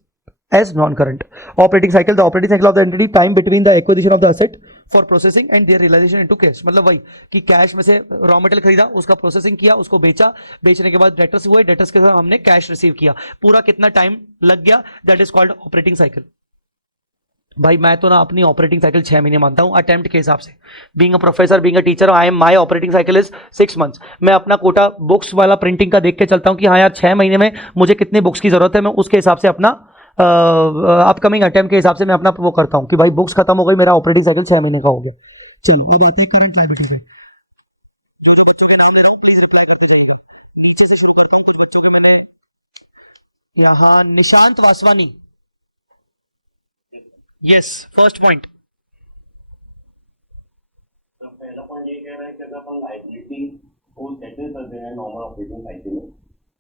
as non-current. Operating cycle, the operating cycle of the entity, time between the acquisition of the asset for processing and their realization into cash. मतलब वही कि cash में से raw material खरीदा, उसका processing किया, उसको बेचा, बेचने के बाद डेटर्स हुए, डेटर्स के साथ हमने कैश रिसीव किया, पूरा कितना टाइम लग गया, that is called operating cycle. भाई मैं तो ना अपनी ऑपरेटिंग साइकिल 6 महीने मानता हूं अटेम्प्ट के हिसाब से. Being a professor, being a teacher, I am my operating cycle is 6 months. मैं अपना कोटा बुक्स वाला प्रिंटिंग का देख के चलता हूं कि हाँ यार 6 महीने में मुझे कितनी बुक्स की जरूरत है, मैं उसके हिसाब से अपना अपकमिंग अटेम्प्ट के हिसाब से मैं अपना वो करता हूं कि भाई बुक्स खत्म हो गई, मेरा ऑपरेटिंग साइकिल 6 महीने का हो गया. चलो अब आते हैं करंट लायबिलिटी पे. जो जो बच्चों के नाम ले रहा हूं प्लीज रिप्लाई करते जाइएगा. नीचे से शुरू करता हूं. कुछ बच्चों के मैंने यहां Nishant Vaswani. Yes, first point. पहला पॉइंट ये कह रहा है कि अगर अपन लायबिलिटी को सेटल कर दे रहे हैं नॉर्मल ऑपरेटिंग साइकिल में,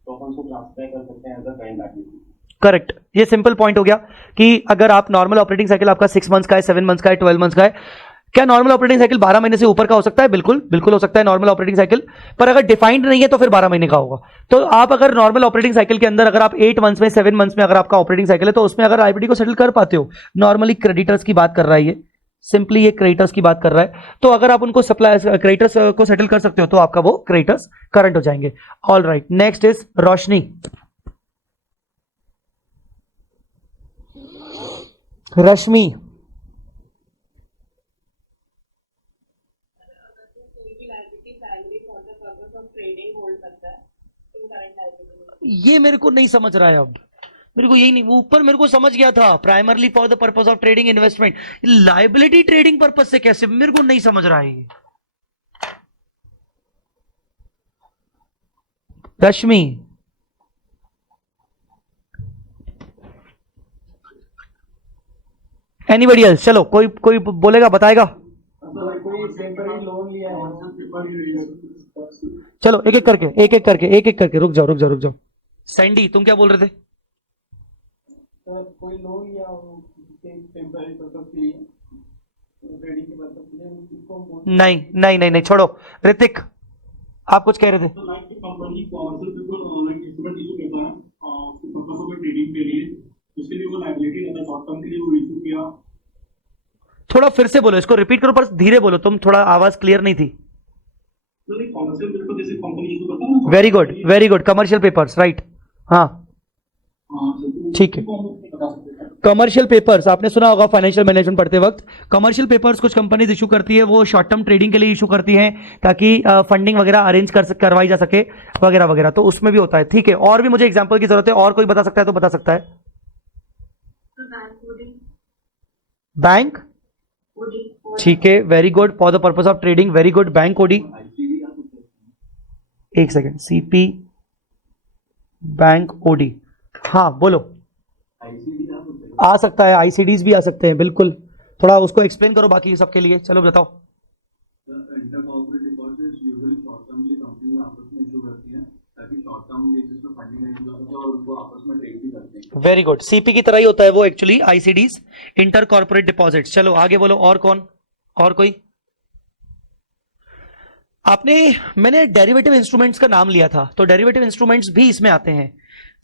तो अपन उसको क्लासिफाई कर सकते हैं as a current liability. Correct. ये सिंपल पॉइंट हो गया कि अगर आप नॉर्मल ऑपरेटिंग साइकिल आपका 6 मंथ्स का है, 7 मंथ्स का है, 12 मंथ्स का है, क्या नॉर्मल ऑपरेटिंग साइकिल 12 महीने से ऊपर का हो सकता है? बिल्कुल बिल्कुल हो सकता है नॉर्मल ऑपरेटिंग साइकिल, पर अगर डिफाइंड नहीं है तो फिर 12 महीने का होगा. तो आप अगर नॉर्मल ऑपरेटिंग साइकिल के अंदर अगर आप 8 मंथ्स में, 7 मंथ्स में अगर आपका ऑपरेटिंग साइकिल है, तो उसमें अगर लायबिलिटी को सेटल कर पाते हो, नॉर्मली क्रेडिटर्स की बात कर रहा है ये, सिंपली ये क्रेडिटर्स की बात कर रहा है, तो अगर आप उनको सप्लाई क्रेडिटर्स को सेटल कर सकते हो तो आपका वो क्रेडिटर्स करंट हो जाएंगे. ऑल राइट, नेक्स्ट इज रोशनी. रश्मि. ये मेरे को नहीं समझ रहा है. अब मेरे को यही नहीं, ऊपर मेरे को समझ गया था primarily for the purpose of trading investment, liability trading purpose से कैसे, मेरे को नहीं समझ रहा है ये. रश्मि. Anybody else? चलो कोई कोई बोलेगा, बताएगा. चलो एक एक करके रुक जाओ. सैंडी तुम क्या बोल रहे थे? कोई लोन लिया हो टेम्पररी पर्पस के लिए, ट्रेडिंग के पर्पस के लिए, उसको नहीं छोड़ो. ऋतिक आप कुछ कह रहे थे? Company commercial paper online instrument issue करता है पर्पस ऑफ ट्रेडिंग के लिए, उसके लिए वो लायबिलिटी रहता है, शॉर्ट टर्म के लिए वो इशू किया. थोड़ा फिर से बोलो, इसको रिपीट करो, पर धीरे बोलो, तुम थोड़ा आवाज क्लियर नहीं थी. कॉमर्शियल पेपर जैसे कंपनी इशू करता है ना. Very good. Commercial papers, right. हाँ ठीक है. कमर्शियल पेपर्स आपने सुना होगा फाइनेंशियल मैनेजमेंट पढ़ते वक्त. कमर्शियल पेपर्स कुछ कंपनीज इशू करती है, वो शॉर्ट टर्म ट्रेडिंग के लिए इशू करती हैं ताकि फंडिंग वगैरह अरेंज करवाई जा सके वगैरह वगैरह, तो उसमें भी होता है. ठीक है, और भी मुझे एग्जांपल की जरूरत है, और कोई बता सकता है तो बता सकता है. बैंक, ठीक है, very good. For the purpose of trading, very good. Bank OD. एक सेकेंड, सीपी बैंक ओडी. हाँ बोलो. आ सकता है, आईसीडीज भी आ सकते हैं, बिल्कुल. थोड़ा उसको एक्सप्लेन करो बाकी सबके लिए. चलो बताओ. Very good. सीपी की तरह ही होता है वो एक्चुअली, आईसीडीज, इंटर कॉर्पोरेट डिपॉजिट्स. चलो आगे बोलो. और कौन, और कोई? मैंने डेरिवेटिव इंस्ट्रूमेंट्स का नाम लिया था, तो डेरिवेटिव इंस्ट्रूमेंट्स भी इसमें आते हैं.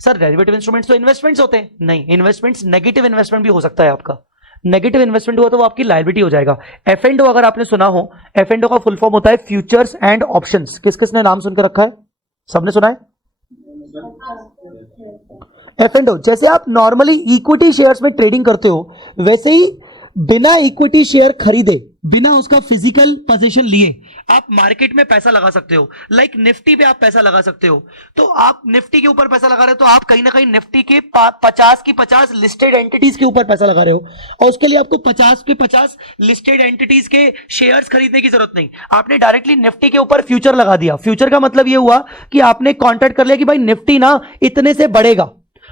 सर डेरिवेटिव इंस्ट्रूमेंट्स तो इन्वेस्टमेंट्स होते हैं. नहीं, इन्वेस्टमेंट्स नेगेटिव इन्वेस्टमेंट भी हो सकता है आपका. नेगेटिव इन्वेस्टमेंट हुआ तो वो आपकी लायबिलिटी हो जाएगा. एफ&ओ अगर आपने सुना हो, एफ&ओ का फुल फॉर्म होता है फ्यूचर्स एंड ऑप्शंस. किस किसने नाम सुनकर रखा है? सबने सुना है? एफ&ओ जैसे आप नॉर्मली इक्विटी शेयर्स में ट्रेडिंग करते हो, वैसे ही बिना इक्विटी शेयर खरीदे, बिना उसका फिजिकल पोजीशन लिए आप मार्केट में पैसा लगा सकते हो. लाइक निफ्टी पे आप पैसा लगा सकते हो. तो आप निफ्टी के ऊपर पैसा लगा रहे हो, तो आप कहीं ना कहीं निफ्टी के 50 की 50 लिस्टेड एंटिटीज के ऊपर पैसा लगा रहे हो, और उसके लिए आपको 50 के 50 लिस्टेड एंटिटीज के शेयर्स खरीदने की जरूरत नहीं. आपने डायरेक्टली निफ्टी के ऊपर फ्यूचर लगा दिया. फ्यूचर का मतलब यह हुआ कि आपने कॉन्ट्रैक्ट कर लिया कि भाई निफ्टी ना इतने से बढ़ेगा,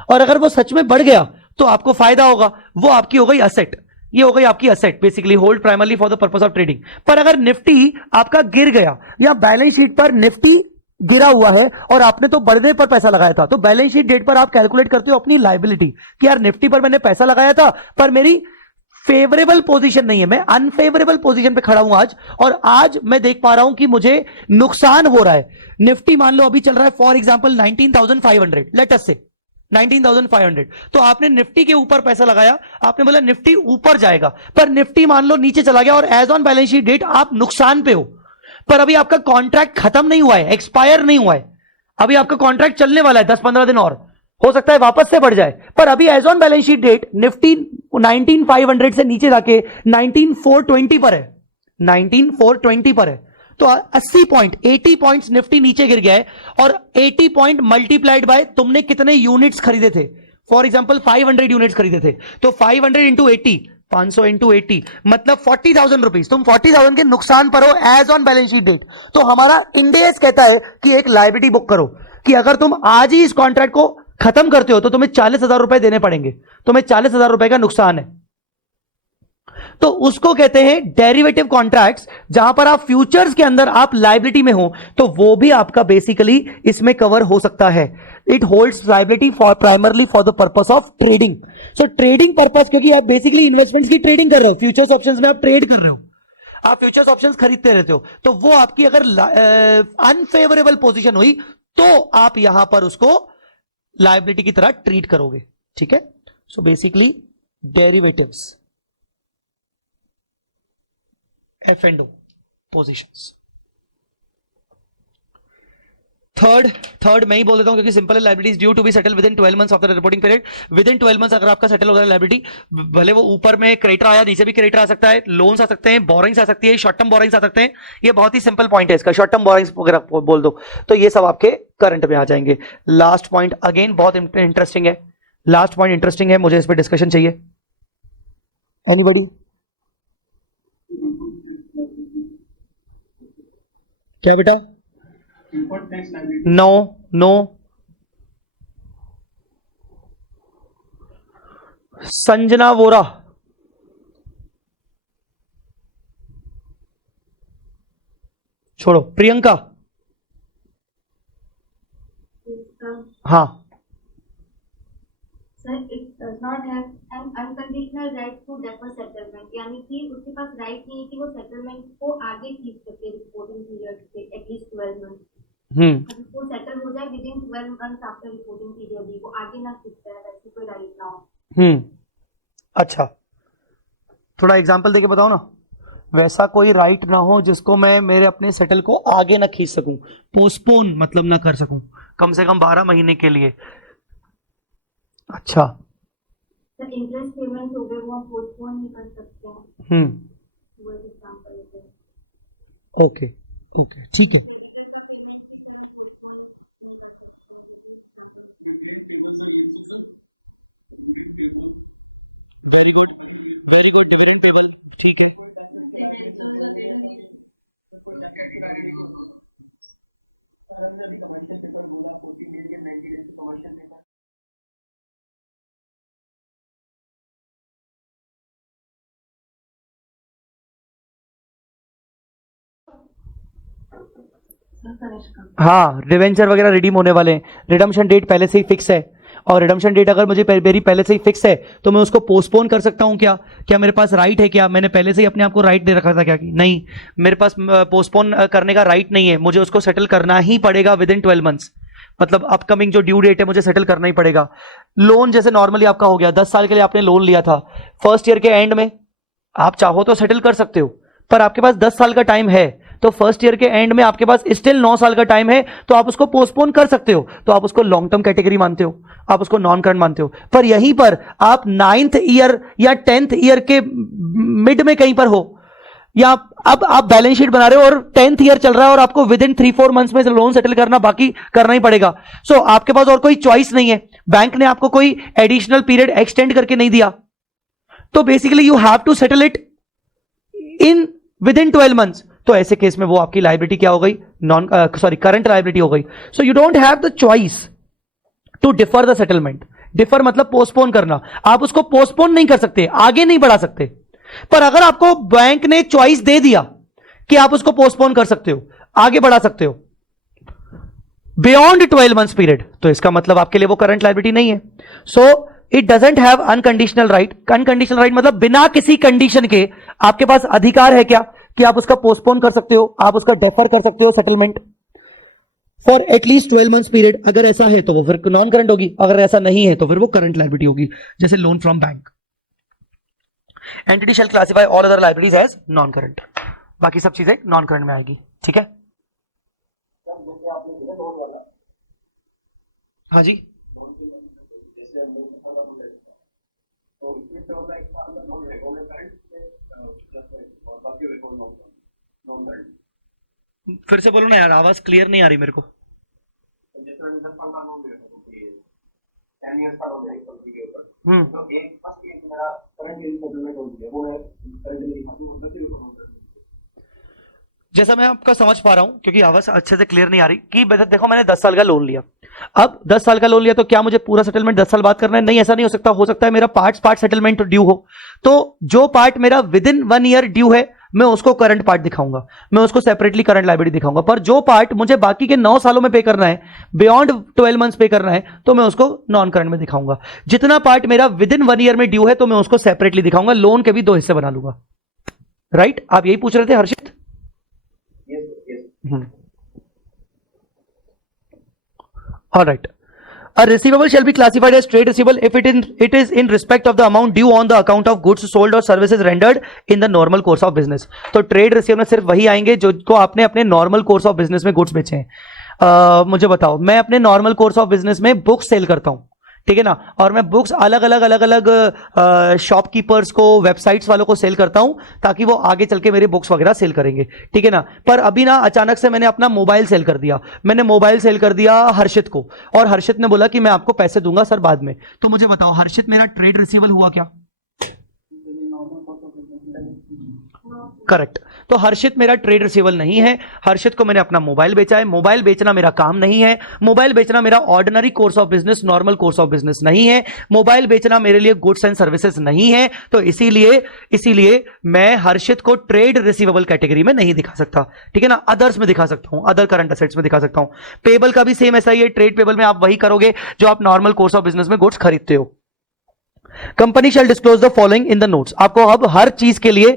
और अगर वो सच में बढ़ गया तो आपको फायदा होगा. वो आपकी हो गई असेट. ये हो गई आपकी asset, basically hold primarily for the purpose of trading. पर अगर निफ्टी आपका गिर गया या बैलेंस शीट पर निफ्टी गिरा हुआ है और आपने तो बढ़ने पर पैसा लगाया था, तो बैलेंस शीट डेट पर आप कैलकुलेट करते हो अपनी लायबिलिटी कि यार निफ्टी पर मैंने पैसा लगाया था पर मेरी फेवरेबल पोजीशन नहीं है, मैं अनफेवरेबल पोजीशन पे खड़ा हूं आज, और आज मैं देख पा रहा हूं कि मुझे नुकसान हो रहा है। निफ्टी मान लो अभी चल रहा है फॉर एग्जांपल 19,500, लेट अस से 19,500, तो आपने निफ्टी के ऊपर पैसा लगाया, आपने बोला निफ्टी ऊपर जाएगा, पर निफ्टी मान लो नीचे चला गया और as on balance sheet date आप नुकसान पे हो, पर अभी आपका कॉन्ट्रैक्ट खत्म नहीं हुआ है, एक्सपायर नहीं हुआ है, अभी आपका कॉन्ट्रैक्ट चलने वाला है 10-15 दिन और, हो सकता है वापस से बढ़ जाए, पर अभी as on balance sheet date Nifty 19,500 से नीचे जाके 19,420 पर है, 19,420 पर है, तो 80 पॉइंट 80 पॉइंट्स निफ्टी नीचे गिर गया है, और 80 पॉइंट मल्टीप्लाइड बाय तुमने कितने यूनिट्स खरीदे थे, फॉर एग्जांपल 500 यूनिट्स खरीदे थे, तो 500 इंटू 80, 500 इंटू 80 मतलब 40,000 रुपीज, तुम 40,000 के नुकसान पर हो as on balance sheet date. तो हमारा इंडेस कहता है कि एक लायबिलिटी बुक करो कि अगर तुम आज ही इस कॉन्ट्रैक्ट को खत्म करते हो तो तुम्हें 40,000 रुपए देने पड़ेंगे, तुम्हें 40,000 रुपए का नुकसान है, तो उसको कहते हैं डेरिवेटिव कॉन्ट्रैक्ट्स, जहां पर आप फ्यूचर्स के अंदर आप लायबिलिटी में हो, तो वो भी आपका बेसिकली इसमें कवर हो सकता है। It holds liability for primarily for the purpose of trading, so trading purpose, क्योंकि आप बेसिकली इन्वेस्टमेंट्स की ट्रेडिंग कर रहे हो, फ्यूचर्स ऑप्शंस में आप ट्रेड कर रहे हो, आप फ्यूचर्स ऑप्शंस खरीदते रहते हो, तो वो आपकी अगर अनफेवरेबल पोजीशन हुई तो आप यहां पर उसको लायबिलिटी की तरह ट्रीट करोगे, ठीक है। So basically derivatives F&O positions. Third मैं ही बोल देता हूं क्योंकि सिंपल है, liabilities due to be settle within 12 months of the reporting period. Within 12 months अगर आपका सेटल हो रहा है लायबिलिटी, भले वो ऊपर में क्रेडिटर आया, नीचे भी क्रेडिटर आ सकता है, लोन्स आ सकते हैं, बोरिंग्स आ सकती है, शॉर्ट टर्म बोरिंग्स आ सकते हैं, ये बहुत ही सिंपल पॉइंट है इसका, शॉर्ट टर्म बोरिंग्स अगर बोल दो तो ये सब आपके करंट में आ जाएंगे। लास्ट पॉइंट अगेन बहुत इंटरेस्टिंग है, लास्ट पॉइंट इंटरेस्टिंग है, मुझे इस पर डिस्कशन चाहिए, एनीबॉडी? क्या बेटा? नो नो, संजना वोरा, छोड़ो, प्रियंका, हाँ, sir it does not have an unconditional right to defer settlement, यानी कि उसके पास राइट नहीं है कि वो सेटलमेंट को आगे खींच सके रिपोर्टिंग पीरियड से एटलीस्ट 12 मंथ, वो सेटल हो जाए with in 12 months after reporting period, वो आगे ना खींचता है, वैसे कोई राइट ना हो। अच्छा, थोड़ा एग्जांपल देके बताओ ना, वैसा कोई राइट ना हो जिसको मैं मेरे अपने सेटल को आगे ना खींच सकूं, पोस्टपोन मतलब ना कर सकूं कम से कम 12 महीने के लिए। अच्छा, सर इंटरेस्ट पेमेंट हो गए वो आप पोस्टपोन नहीं कर सकते हैं, वो एग्जांपल है। ओके ओके, ठीक है। वेरी गुड डिविडेंड टेबल, ठीक है। हाँ, डिवेंचर वगैरह रिडीम होने वाले हैं, रिडम्पशन डेट पहले से ही फिक्स है, और रिडम्पशन डेट अगर मुझे मेरी पहले से ही फिक्स है तो मैं उसको पोस्टपोन कर सकता हूं क्या? क्या मेरे पास राइट है? क्या मैंने पहले से ही अपने आप को राइट दे रखा था क्या कि नहीं, मेरे पास पोस्टपोन करने का राइट नहीं है, मुझे उसको सेटल करना ही पड़ेगा विद इन 12 मंथ्स, मतलब अपकमिंग जो ड्यू डेट है मुझे सेटल करना ही पड़ेगा। लोन जैसे नॉर्मली आपका हो गया, 10 साल के लिए आपने लोन लिया था, फर्स्ट ईयर के एंड में आप चाहो तो सेटल कर सकते हो, पर आपके पास 10 साल का टाइम है, तो फर्स्ट ईयर के एंड में आपके पास स्टिल 9 साल का टाइम है, तो आप उसको पोस्टपोन कर सकते हो, तो आप उसको लॉन्ग टर्म कैटेगरी मानते हो, आप उसको नॉन करंट मानते हो। पर यहीं पर आप 9th ईयर या 10th ईयर के मिड में कहीं पर हो, या अब आप बैलेंस शीट बना रहे हो और 10th ईयर चल रहा है और आपको विद इन 3-4 मंथ्स में लोन सेटल करना बाकी करना ही पड़ेगा, सो आपके पास और कोई चॉइस नहीं है, बैंक ने आपको कोई एडिशनल पीरियड एक्सटेंड करके नहीं दिया, तो basically you have to settle it in within 12 months. तो ऐसे केस में वो आपकी लायबिलिटी क्या हो गई? करंट लायबिलिटी हो गई। So you don't have the choice to defer the settlement. Defer मतलब पोस्टपोन करना, आप उसको पोस्टपोन नहीं कर सकते, आगे नहीं बढ़ा सकते, पर अगर आपको बैंक ने चॉइस दे दिया कि आप उसको पोस्टपोन कर सकते हो, आगे बढ़ा सकते हो, बियॉन्ड 12 मंथ्स पीरियड, तो इसका मतलब आपके लिए वो करंट लायबिलिटी नहीं है. So it doesn't have unconditional right. Unconditional right मतलब बिना किसी कंडीशन के आपके पास अधिकार है क्या कि आप उसका पोस्टपोन कर सकते हो, आप उसका डेफर कर सकते हो settlement for at least 12 months period. अगर ऐसा है तो वो फिर नॉन करंट होगी, अगर ऐसा नहीं है तो फिर वो करंट लायबिलिटी होगी, जैसे loan from bank. Entity shall classify all other liabilities as non current. बाकी सब चीजें नॉन करंट में आएगी. ठीक है. हाँ जी. फिर से बोलो ना यार, आवाज क्लियर नहीं आ रही मेरे को. जैसा मैं आपका समझ पा रहा हूं, क्योंकि आवाज अच्छे से क्लियर नहीं आ रही, कि देखो मैंने 10 साल का लोन लिया. अब 10 साल का लोन लिया तो क्या मुझे पूरा सेटलमेंट 10 साल बाद करना है? नहीं, ऐसा नहीं हो सकता. हो सकता है मेरा पार्ट सेटलमेंट ड्यू हो, तो जो पार्ट मेरा विद इन 1 ईयर ड्यू है मैं उसको करंट पार्ट दिखाऊंगा, मैं उसको सेपरेटली करंट लायबिलिटी दिखाऊंगा. पर जो पार्ट मुझे बाकी के 9 सालों में पे करना है, बियॉन्ड 12 मंथ्स पे करना है, तो मैं उसको नॉन करंट में दिखाऊंगा. जितना पार्ट मेरा विद इन 1 ईयर में ड्यू है तो मैं उसको सेपरेटली दिखाऊंगा. लोन के भी 2 हिस्से बना लूंगा. राइट? आप यही पूछ रहे थे हर्षित? All right. A receivable shall be classified as trade receivable if it is in respect of the amount due on the account of goods sold or services rendered in the normal course of business. तो trade receivable में सिर्फ वही आएंगे जो को आपने अपने normal course of business में गुड्स बेचे हैं. मुझे बताओ, मैं अपने नॉर्मल कोर्स ऑफ बिजनेस में बुक्स सेल करता हूं, ठीक है ना, और मैं बुक्स अलग अलग शॉपकीपर्स को, वेबसाइट्स वालों को सेल करता हूं ताकि वो आगे चल के मेरे बुक्स वगैरह सेल करेंगे, ठीक है ना. पर अभी ना अचानक से मैंने अपना मोबाइल सेल कर दिया, मैंने मोबाइल सेल कर दिया हर्षित को, और हर्षित ने बोला कि मैं आपको पैसे दूंगा सर बाद में. तो मुझे बताओ, हर्षित मेरा ट्रेड रिसीवेबल हुआ क्या? करेक्ट. तो हर्षित मेरा ट्रेड रिसीवेबल नहीं है. हर्षित को मैंने अपना मोबाइल बेचा है. मोबाइल बेचना मेरा काम नहीं है. मोबाइल बेचना मेरा ordinary course of business, normal course of business नहीं है. मोबाइल बेचना मेरे लिए गुड्स एंड सर्विसेज नहीं है. तो इसीलिए मैं हर्षित को ट्रेड रिसीवेबल कैटेगरी में नहीं दिखा सकता, ठीक है ना. अदर्स में दिखा सकता हूं, अदर करंट असेट्स में दिखा सकता हूं. पेबल का भी सेम ऐसा ही है. ट्रेड पेबल में आप वही करोगे जो आप नॉर्मल कोर्स ऑफ बिजनेस में गुड्स खरीदते हो. Company shall disclose the following in the notes. आपको अब हर चीज के लिए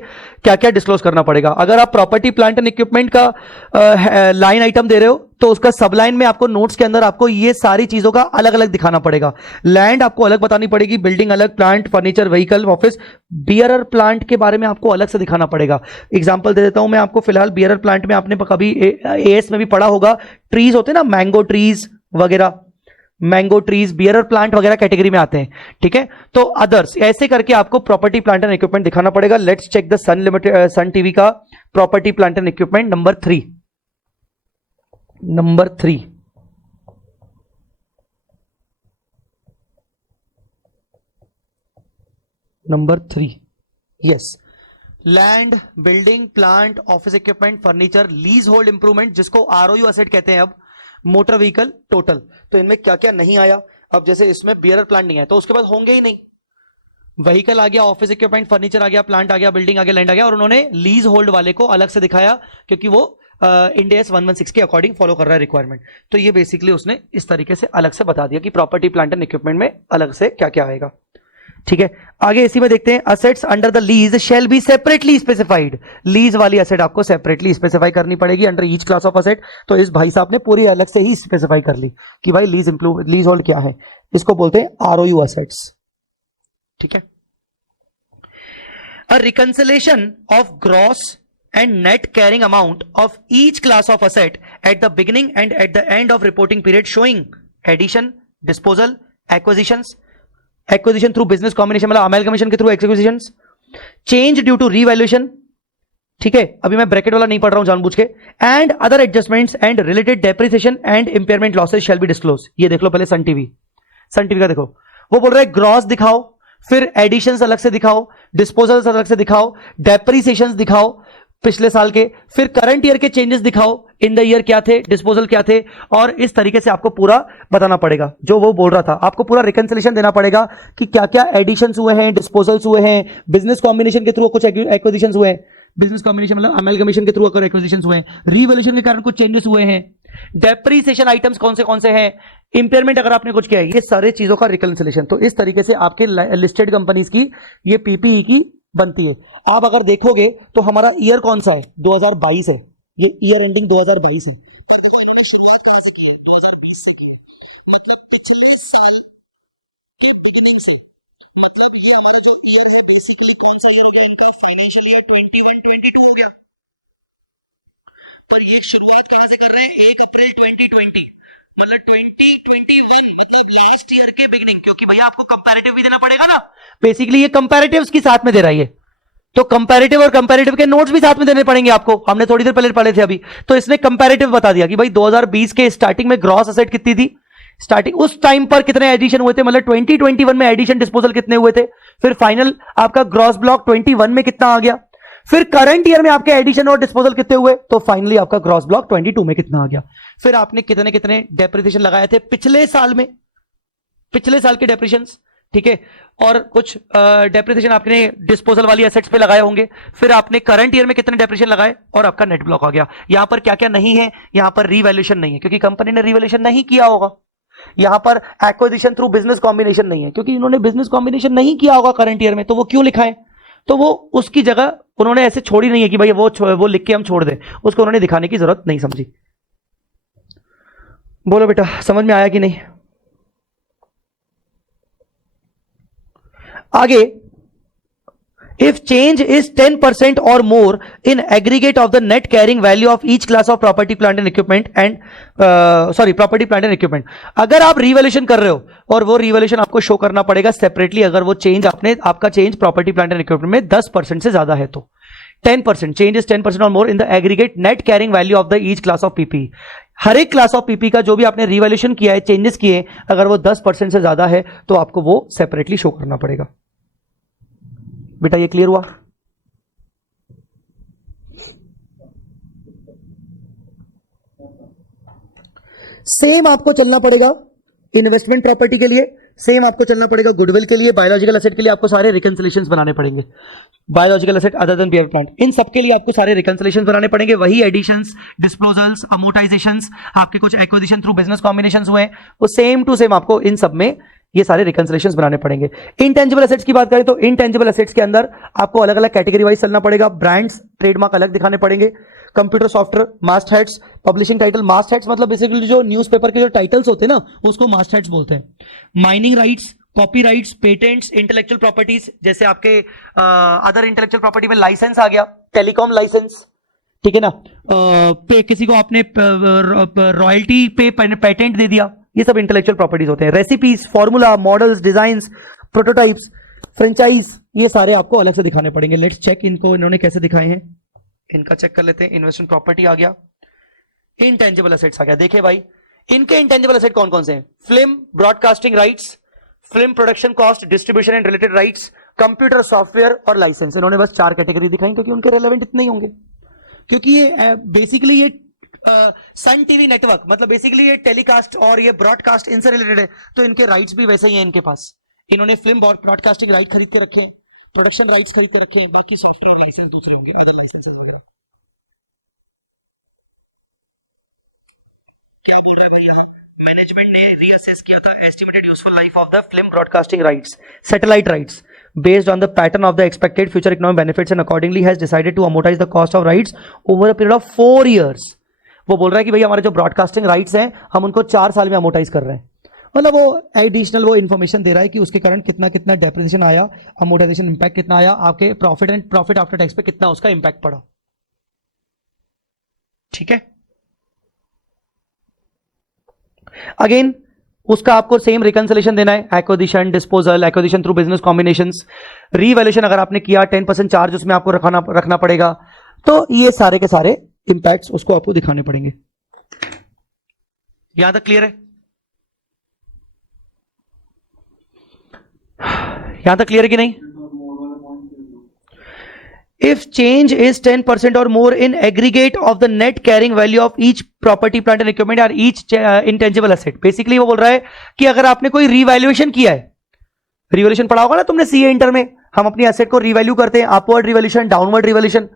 क्या क्या डिस्क्लोज करना पड़ेगा. अगर आप प्रॉपर्टी प्लांट एंड इक्विपमेंट का लाइन आइटम दे रहे हो तो उसका सब लाइन में आपको नोट्स के अंदर आपको ये सारी चीजों का अलग अलग दिखाना पड़ेगा. लैंड आपको अलग बतानी पड़ेगी, बिल्डिंग अलग, plant, furniture, vehicle, office. Bearer plant के बारे में आपको अलग से दिखाना पड़ेगा. एग्जांपल दे देता हूं मैं आपको फिलहाल. बियरर प्लांट में आपने कभी एएस में भी पढ़ा होगा, ट्रीज होते हैं ना, मैंगो ट्रीज वगैरह, मैंगो ट्रीज बियरर प्लांट वगैरह कैटेगरी में आते हैं, ठीक है. तो अदर्स ऐसे करके आपको प्रॉपर्टी प्लांट एंड इक्विपमेंट दिखाना पड़ेगा. Let's check the Sun TV का property plant and equipment number 3. Number 3 yes. Land, building, plant, office equipment, furniture, leasehold improvement, जिसको आरओयू एसेट कहते हैं अब, मोटर व्हीकल, टोटल. तो इनमें क्या क्या नहीं आया. अब जैसे इसमें बियरर प्लांट नहीं है तो उसके बाद होंगे ही नहीं. व्हीकल आ गया, ऑफिस इक्विपमेंट, फर्नीचर आ गया, प्लांट आ गया, बिल्डिंग आ गया, लैंड आ गया, और उन्होंने लीज होल्ड वाले को अलग से दिखाया क्योंकि वो इंडिया 116 के अकॉर्डिंग फॉलो कर रहा है रिक्वायरमेंट. तो ये बेसिकली उसने इस तरीके से अलग से बता दिया कि प्रॉपर्टी प्लांट एंड इक्विपमेंट में अलग से क्या क्या आएगा, ठीक है. आगे इसी में देखते हैं. Assets under the lease shall be separately specified. Lease वाली असेट आपको सेपरेटली स्पेसिफाई करनी पड़ेगी under each class of asset. तो इस भाई साहब ने पूरी अलग से ही स्पेसिफाई कर ली कि भाई लीज होल्ड क्या है. इसको बोलते हैं आरओयू असेट्स, ठीक है. A reconciliation of gross and net carrying amount of each class of asset at the beginning and at the end of reporting period showing addition, disposal, acquisition through business combination मतलब amalgamation के through acquisitions, change due to revaluation, ठीक है. अभी मैं bracket वाला नहीं पढ़ रहा हूं जानबूझ के. and other adjustments and related depreciation and impairment losses shall be disclosed. ये देख लो पहले सन टीवी का देखो. वो बोल रहा है ग्रॉस दिखाओ, फिर एडिशंस अलग से दिखाओ, डिस्पोजल्स अलग से दिखाओ, डेप्रिसिएशंस दिखाओ पिछले साल के, फिर करंट ईयर के चेंजेस दिखाओ, इन द ईयर क्या थे, डिस्पोजल क्या थे, और इस तरीके से आपको पूरा बताना पड़ेगा जो वो बोल रहा था. आपको पूरा रिकंसिलेशन देना पड़ेगा कि क्या क्या एडिशंस हुए हैं, डिस्पोजल्स हुए हैं, बिजनेस कॉम्बिनेशन के थ्रू कुछ एक्विजिशंस हुए हैं, बिजनेस कॉम्बिनेशन मतलब अमेलगमेशन के थ्रू अगर एक्विजिशंस हुए हैं, रिवैल्यूएशन के कारण कुछ चेंजेस हुए हैं, डेप्रीसिएशन आइटम्स कौन से हैं, इंपेयरमेंट अगर आपने कुछ किया है, ये सारे चीजों का रिकंसिलेशन। तो इस तरीके से आपके लिस्टेड कंपनीज की ये पीपीई की बनती है। आप अगर देखोगे तो हमारा ईयर कौन सा है, 2022 है, ये ईयर एंडिंग 2022 है। पर देखो इन्होंने शुरुआत कहां से की है, 2020 से की है, मतलब पिछले साल के बिगिनिंग से। मतलब ये हमारा जो ईयर है बेसिकली कौन सा ईयर हो गया इनका, फाइनेंशियल ईयर 21-22 हो गया। पर ये शुरुआत कहां से कर रहे हैं, 1 अप्रैल 2020, मतलब 2021 मतलब लास्ट ईयर के बिगिनिंग, क्योंकि भैया आपको कंपैरेटिव भी देना पड़ेगा ना। बेसिकली ये कंपैरेटिव्स की साथ में दे रहा है, तो कंपैरेटिव और कंपैरेटिव के नोट्स भी साथ में देने पड़ेंगे आपको, हमने थोड़ी देर पहले पढ़े थे अभी। तो इसने कंपैरेटिव बता दिया कि भाई 2020 के स्टार्टिंग में ग्रॉस एसेट कितनी थी, स्टार्टिंग उस टाइम पर कितने एडिशन हुए थे, मतलब 2021 में एडिशन डिस्पोजल कितने हुए थे, फिर फाइनल आपका ग्रॉस ब्लॉक 21 में कितना आ गया, फिर करंट ईयर में आपके एडिशन और डिस्पोजल कितने हुए, तो फाइनली आपका ग्रॉस ब्लॉक 22 में कितना आ गया। फिर आपने कितने कितने डेप्रिसिएशन लगाए थे पिछले साल में, पिछले साल के डेप्रिसिएशंस, ठीक है, और कुछ डेप्रिसिएशन आपने डिस्पोजल वाली एसेट्स पे लगाए होंगे। फिर आपने करंट ईयर में कितने डेप्रिसिएशन लगाए और आपका नेट ब्लॉक आ गया। यहां पर क्या क्या नहीं है, यहां पर रीवैल्यूएशन नहीं है क्योंकि कंपनी ने रीवैल्यूएशन नहीं किया होगा। यहां पर एक्विजिशन थ्रू बिजनेस कॉम्बिनेशन नहीं है क्योंकि इन्होंने बिजनेस कॉम्बिनेशन नहीं किया होगा करंट ईयर में, तो वो क्यों लिखा है, तो वो उसकी जगह उन्होंने ऐसे छोड़ी नहीं है कि भाई वो लिख के हम छोड़ दें, उसको उन्होंने दिखाने की जरूरत नहीं समझी। बोलो बेटा समझ में आया कि नहीं। आगे, if change is 10% or more in aggregate of the net carrying value of each class of property plant and equipment property plant and equipment, अगर आप रिवैल्यूएशन कर रहे हो और वो रिवैल्यूएशन आपको शो करना पड़ेगा सेपरेटली, अगर वो चेंज आपका change property plant and equipment में 10% से ज्यादा है तो 10%, change is 10% or more in the aggregate net carrying value of the each class of PPE। हर एक क्लास ऑफ पीपी का जो भी आपने रिवैल्यूएशन किया है, चेंजेस किए, अगर वो 10% से ज्यादा है तो आपको वो सेपरेटली शो करना पड़ेगा। बेटा ये क्लियर हुआ। सेम आपको चलना पड़ेगा इन्वेस्टमेंट प्रॉपर्टी के लिए, सेम आपको चलना पड़ेगा गुडविल के लिए, बायोलॉजिकल एसेट के लिए आपको सारे रिकंसिलेशंस बनाने पड़ेंगे। Biological asset other than peer plant, इन सब के लिए आपको सारे रिकंसिलेशंस बनाने पड़ेंगे। वही एडिशंस, डिस्पोजल्स, अमोर्टाइजेशंस, आपके कुछ एक्विजिशन थ्रू बिजनेस कॉम्बिनेशंस हुए, वो सेम टू सेम आपको इन सब में ये सारे रिकंसिलेशंस बनाने पड़ेंगे। इनटेंजिबल एसेट्स की बात करें तो इनटेंजिबल एसेट्स के अंदर आपको अलग अलग कैटेगरी वाइज चलना पड़ेगा। ब्रांड्स, ट्रेडमार्क अलग दिखाने पड़ेंगे। कंप्यूटर सॉफ्टवेयर, मास्ट हेड्स, पब्लिशिंग टाइटल, मास्ट हेड्स मतलब बेसिकली जो न्यूज़पेपर के जो टाइटल्स होते हैं ना उसको मास्ट हेड्स बोलते हैं। Mining rights, copyrights, patents, intellectual properties, जैसे आपके अदर इंटेलेक्चुअल प्रॉपर्टी में लाइसेंस आ गया, टेलीकॉम लाइसेंस, ठीक है ना, पे किसी को आपने रॉयल्टी पे पेटेंट दे दिया, ये सब इंटेलेक्चुअल प्रॉपर्टीज होते हैं। Recipes, formula, models, designs, prototypes, franchise, ये सारे आपको अलग से दिखाने पड़ेंगे। लेट्स चेक इनको इन्होंने कैसे दिखाए हैं, इनका चेक कर लेते हैं। इन्वेस्टमेंट प्रॉपर्टी आ गया, इंटेंजिबल एसेट्स आ गया। देखिए भाई इनके इंटेंजिबल एसेट कौन कौन से हैं, film broadcasting rights, film production cost, distribution and related rights, computer software और लाइसेंस। इन्होंने बस 4 कैटेगरी दिखाई क्योंकि उनके रेलेवेंट इतने ही होंगे, क्योंकि ये बेसिकली ये सन टीवी नेटवर्क मतलब बेसिकली ये टेलीकास्ट और ये ब्रॉडकास्ट इनसे रिलेटेड है, तो इनके राइट्स भी वैसे ही हैं इनके पास। इन्होंने फिल्म ब्रॉडकास्टिंग राइट खरीद के रखे हैं, प्रोडक्शन राइट्स खरीद के रखे हैं, बाकी सॉफ्टवेयर लाइसेंस दूसरे होंगे, अदर लाइसेंस वगैरह। क्या बोल रहा है भाई यहाँ, मैनेजमेंट ने रीअसेस किया था estimated useful life of the film broadcasting rights, satellite rights, based on the pattern of the expected future economic benefits and accordingly has decided to amortize the cost of rights over a period of 4 years। वो बोल रहा है कि भाई हमारे जो broadcasting rights हैं हम उनको 4 साल में अमोर्टाइज कर रहे हैं, मतलब वो एडिशनल वो इन्फॉर्मेशन दे रहा है कि उसके कारण कितना कितना डेप्रिसिएशन आया, अमोर्टाइजेशन इंपैक्ट कितना आया, आपके प्रॉफिट आफ्टर टैक्स पे कितना उसका इंपैक्ट पड़ा। ठीक है, अगेन उसका आपको सेम रिकंसिलेशन देना है, acquisition, disposal, acquisition through business combinations, revaluation अगर आपने किया 10% चार्ज उसमें आपको रखना पड़ेगा, तो ये सारे के सारे इंपैक्ट्स उसको आपको दिखाने पड़ेंगे। यहां तक क्लियर है, यहां तक क्लियर है कि नहीं। If change is 10% or more in aggregate of the net carrying value of each property, plant and equipment or each intangible asset, basically वो बोल रहा है कि अगर आपने कोई रिवैल्यूएशन किया है, रिवैल्यूएशन पढ़ा होगा ना तुमने सीए इंटर में, हम अपनी एसेट को रिवैल्यू करते हैं, अपवर्ड रिवैल्यूएशन, डाउनवर्ड रिवैल्यूएशन,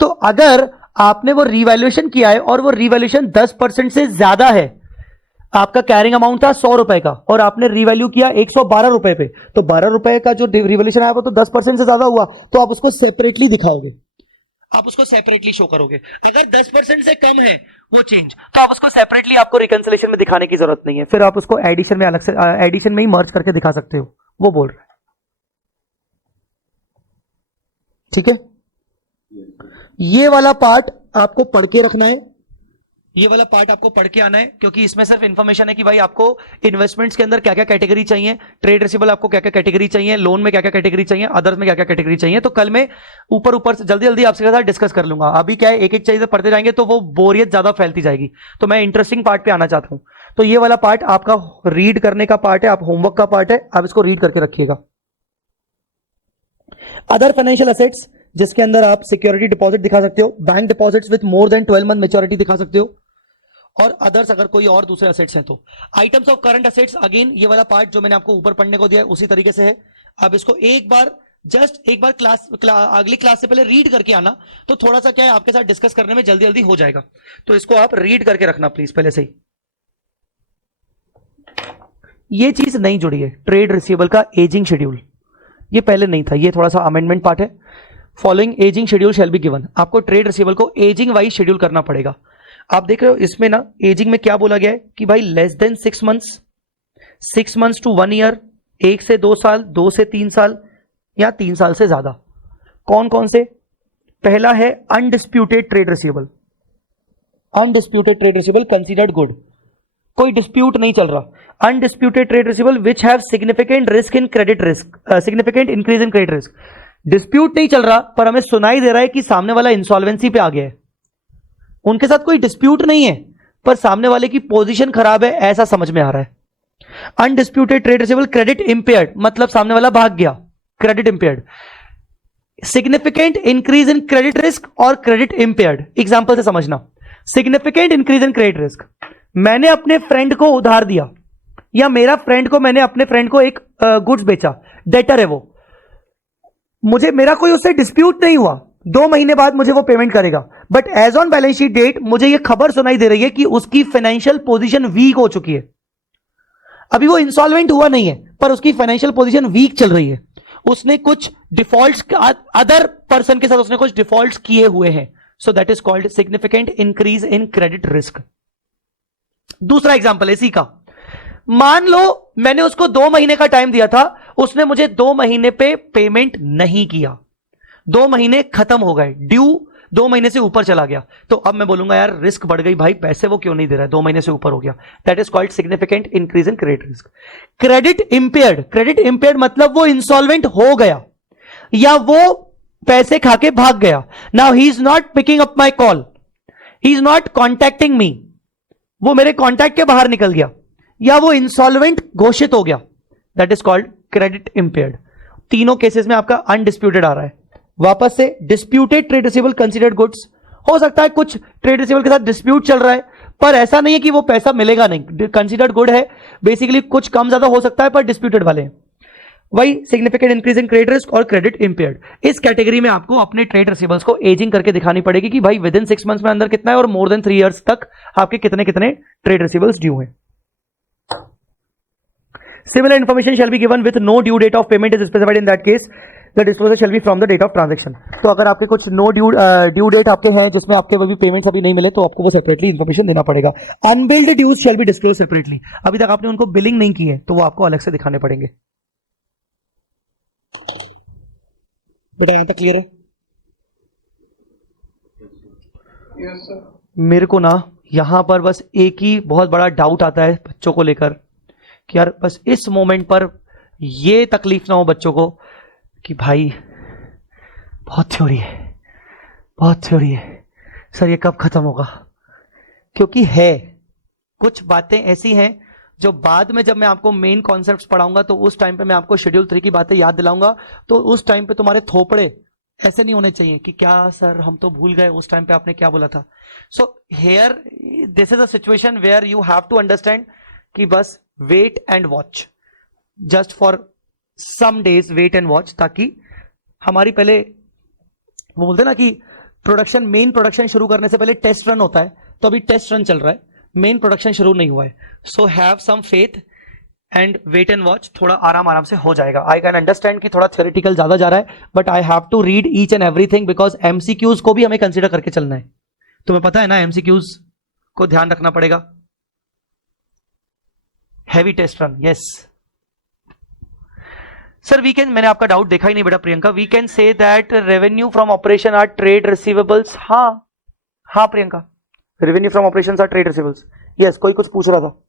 तो अगर आपने वो रिवैल्यूएशन किया है और वो रिवैल्यूएशन 10% से ज्यादा है, आपका कैरिंग अमाउंट था 100 रुपए का और आपने रिवैल्यू किया 112 रुपए पे, तो 12 रुपए का जो रिवैल्यूएशन आया वो तो 10% से ज्यादा हुआ, तो आप उसको सेपरेटली दिखाओगे, आप उसको सेपरेटली शो करोगे। अगर 10% से कम है वो चेंज, तो आप उसको सेपरेटली, आपको रिकंसिलिएशन में दिखाने की जरूरत नहीं है, फिर आप उसको एडिशन में अलग से, एडिशन में ही मर्ज करके दिखा सकते हो, वो बोल रहा है। ठीक है, ये वाला पार्ट आपको पढ़ के रखना है, ये वाला पार्ट आपको पढ़ के आना है, क्योंकि इसमें सिर्फ इंफॉर्मेशन है कि भाई आपको इन्वेस्टमेंट्स के अंदर क्या क्या कैटेगरी चाहिए, ट्रेड रिसीवेबल आपको क्या क्या कैटेगरी चाहिए, लोन में क्या क्या कैटेगरी चाहिए, अदर्स में क्या क्या कैटेगरी चाहिए। तो कल मैं ऊपर से जल्दी जल्दी आपके साथ डिस्कस कर लूंगा। अभी क्या है, एक एक चीज पढ़ते जाएंगे तो वो बोरियत ज्यादा फैलती जाएगी, तो मैं इंटरेस्टिंग पार्ट पे आना चाहता हूं। तो ये वाला पार्ट आपका रीड करने का पार्ट है, आप होमवर्क का पार्ट है, आप इसको रीड करके रखिएगा। अदर फाइनेंशियल असेट्स, जिसके अंदर आप सिक्योरिटी डिपॉजिट दिखा सकते हो, bank deposits with more than 12 month maturity दिखा सकते हो, और अदर्स अगर कोई और दूसरे असेट्स हैं तो। Items of current assets, again ये वाला पार्ट जो मैंने आपको ऊपर पढ़ने को दिया है उसी तरीके से है। अब इसको एक बार अगली क्लास से पहले रीड करके आना, तो थोड़ा सा क्या है आपके साथ डिस्कस करने में जल्दी जल्दी हो जाएगा, तो इसको आप रीड करके रखना प्लीज पहले से ही। ये चीज नहीं जुड़ी है, ट्रेड रिसीवेबल का एजिंग शेड्यूल, ये पहले नहीं था, ये थोड़ा सा अमेंडमेंट पार्ट है। Following ageing schedule shell be given, आपको ट्रेड रिसीवेबल को एजिंग वाइज शेड्यूल करना पड़ेगा। आप देख रहे हो इसमें ना एजिंग में क्या बोला गया है कि भाई less than 6 months, 6 months to 1 year, 1 से 2 साल, 2 से 3 साल, या 3 साल से ज्यादा। कौन कौन से? पहला है undisputed trade receivable, undisputed trade receivable considered good, कोई डिस्प्यूट नहीं चल रहा। Undisputed trade receivable which have significant risk in credit risk, significant increase in credit risk. Dispute नहीं चल रहा पर हमें सुनाई दे रहा है कि सामने वाला इंसॉल्वेंसी पे आ गया है, उनके साथ कोई डिस्प्यूट नहीं है पर सामने वाले की पोजीशन खराब है, ऐसा समझ में आ रहा है। Undisputed trade receivable credit impaired, मतलब सामने वाला भाग गया, credit impaired. Significant increase in credit risk और क्रेडिट इंपेयर्ड, एग्जांपल से समझना। Significant increase in credit risk, मैंने अपने फ्रेंड को उधार दिया, या मेरा फ्रेंड को, मैंने अपने फ्रेंड को एक गुड्स बेचा, डेटर है वो, मुझे, मेरा कोई उससे डिस्प्यूट नहीं हुआ, 2 महीने बाद मुझे वो पेमेंट करेगा, but as on balance sheet date मुझे ये खबर सुनाई दे रही है कि उसकी फाइनेंशियल पोजीशन वीक हो चुकी है। अभी वो इंसॉल्वेंट हुआ नहीं है पर उसकी फाइनेंशियल पोजीशन वीक चल रही है, उसने कुछ डिफॉल्ट्स, अदर पर्सन के साथ उसने कुछ डिफॉल्ट्स किए हुए हैं, so that is called significant increase in credit risk. दूसरा एग्जांपल इसी का, मान लो मैंने उसको 2 महीने का टाइम दिया था, उसने मुझे 2 महीने पे पेमेंट नहीं किया, 2 महीने खत्म हो गए, ड्यू 2 महीने से ऊपर चला गया, तो अब मैं बोलूंगा यार रिस्क बढ़ गई भाई, पैसे वो क्यों नहीं दे रहा है, 2 महीने से ऊपर हो गया, that is called significant increase in credit risk. Credit impaired, credit impaired मतलब वो इंसॉल्वेंट हो गया या वो पैसे खा के भाग गया, now he is not picking up my call, he is not contacting me, वो मेरे कॉन्टैक्ट के बाहर निकल गया, या वो इंसॉल्वेंट घोषित हो गया, that is called credit impaired. तीनों केसेस में आपका अनडिस्प्यूटेड आ रहा है। वापस से, disputed trade receivable considered goods, हो सकता है कुछ ट्रेड रिसीवेबल के साथ डिस्प्यूट चल रहा है पर ऐसा नहीं है कि वो पैसा मिलेगा नहीं, कंसीडर्ड गुड है, बेसिकली कुछ कम ज्यादा हो सकता है पर डिस्प्यूटेड वाले हैं। वही significant increase in credit risk और क्रेडिट इंपेयर्ड, इस कैटेगरी में आपको अपने ट्रेड रिसीवेबल्स को एजिंग करके दिखानी पड़ेगी कि भाई विद इन 6 मंथ्स में अंदर कितना है और मोर देन 3 इयर्स तक आपके कितने कितने ट्रेड रिसीवेबल्स ड्यू हैं। Similar information shall be given with no due date of payment is specified in that case. The disclosure shall be from the date of transaction. तो अगर आपके कुछ no due date आपके हैं जिसमें आपके अभी पेमेंट्स अभी नहीं मिले तो आपको वो सेपरेटली इन्फॉर्मेशन देना पड़ेगा। Unbilled dues shall be disclose separately, अभी तक आपने उनको बिलिंग नहीं की है तो वो आपको अलग से दिखाने पड़ेंगे। बेटा यहां तक क्लियर है? Yes sir. मेरे को ना यहां पर बस एक ही बहुत बड़ा डाउट आता है बच्चों को लेकर कि यार बस इस मोमेंट पर ये तकलीफ ना हो बच्चों को कि भाई बहुत थ्योरी है, बहुत थ्योरी है सर, ये कब खत्म होगा? क्योंकि है कुछ बातें ऐसी हैं जो बाद में जब मैं आपको मेन कॉन्सेप्ट्स पढ़ाऊंगा तो उस टाइम पे मैं आपको शेड्यूल 3 की बातें याद दिलाऊंगा, तो उस टाइम पे तुम्हारे थोपड़े ऐसे नहीं होने चाहिए कि क्या सर हम तो भूल गए उस टाइम पे आपने क्या बोला था। So here this is a situation where you have to understand कि बस wait and watch, just for some days wait and watch, ताकि हमारी पहले वो बोलते ना कि प्रोडक्शन, मेन प्रोडक्शन शुरू करने से पहले टेस्ट रन होता है, तो अभी टेस्ट रन चल रहा है, मेन प्रोडक्शन शुरू नहीं हुआ है. So have some faith and wait and watch, थोड़ा आराम आराम से हो जाएगा. आई कैन अंडरस्टैंड कि थोड़ा थ्योरेटिकल ज्यादा जा रहा है, but I have to read each and everything because MCQs को भी हमें कंसीडर करके चलना है. तुम्हें पता है ना, एमसीक्यूज को ध्यान रखना पड़ेगा. Heavy test run, yes sir. We can, मैंने आपका डाउट देखा ही नहीं बेटा Priyanka. We can say that revenue from operation are trade receivables. हाँ Priyanka, revenue from operation are trade receivables. Yes, कोई कुछ पूछ रहा था.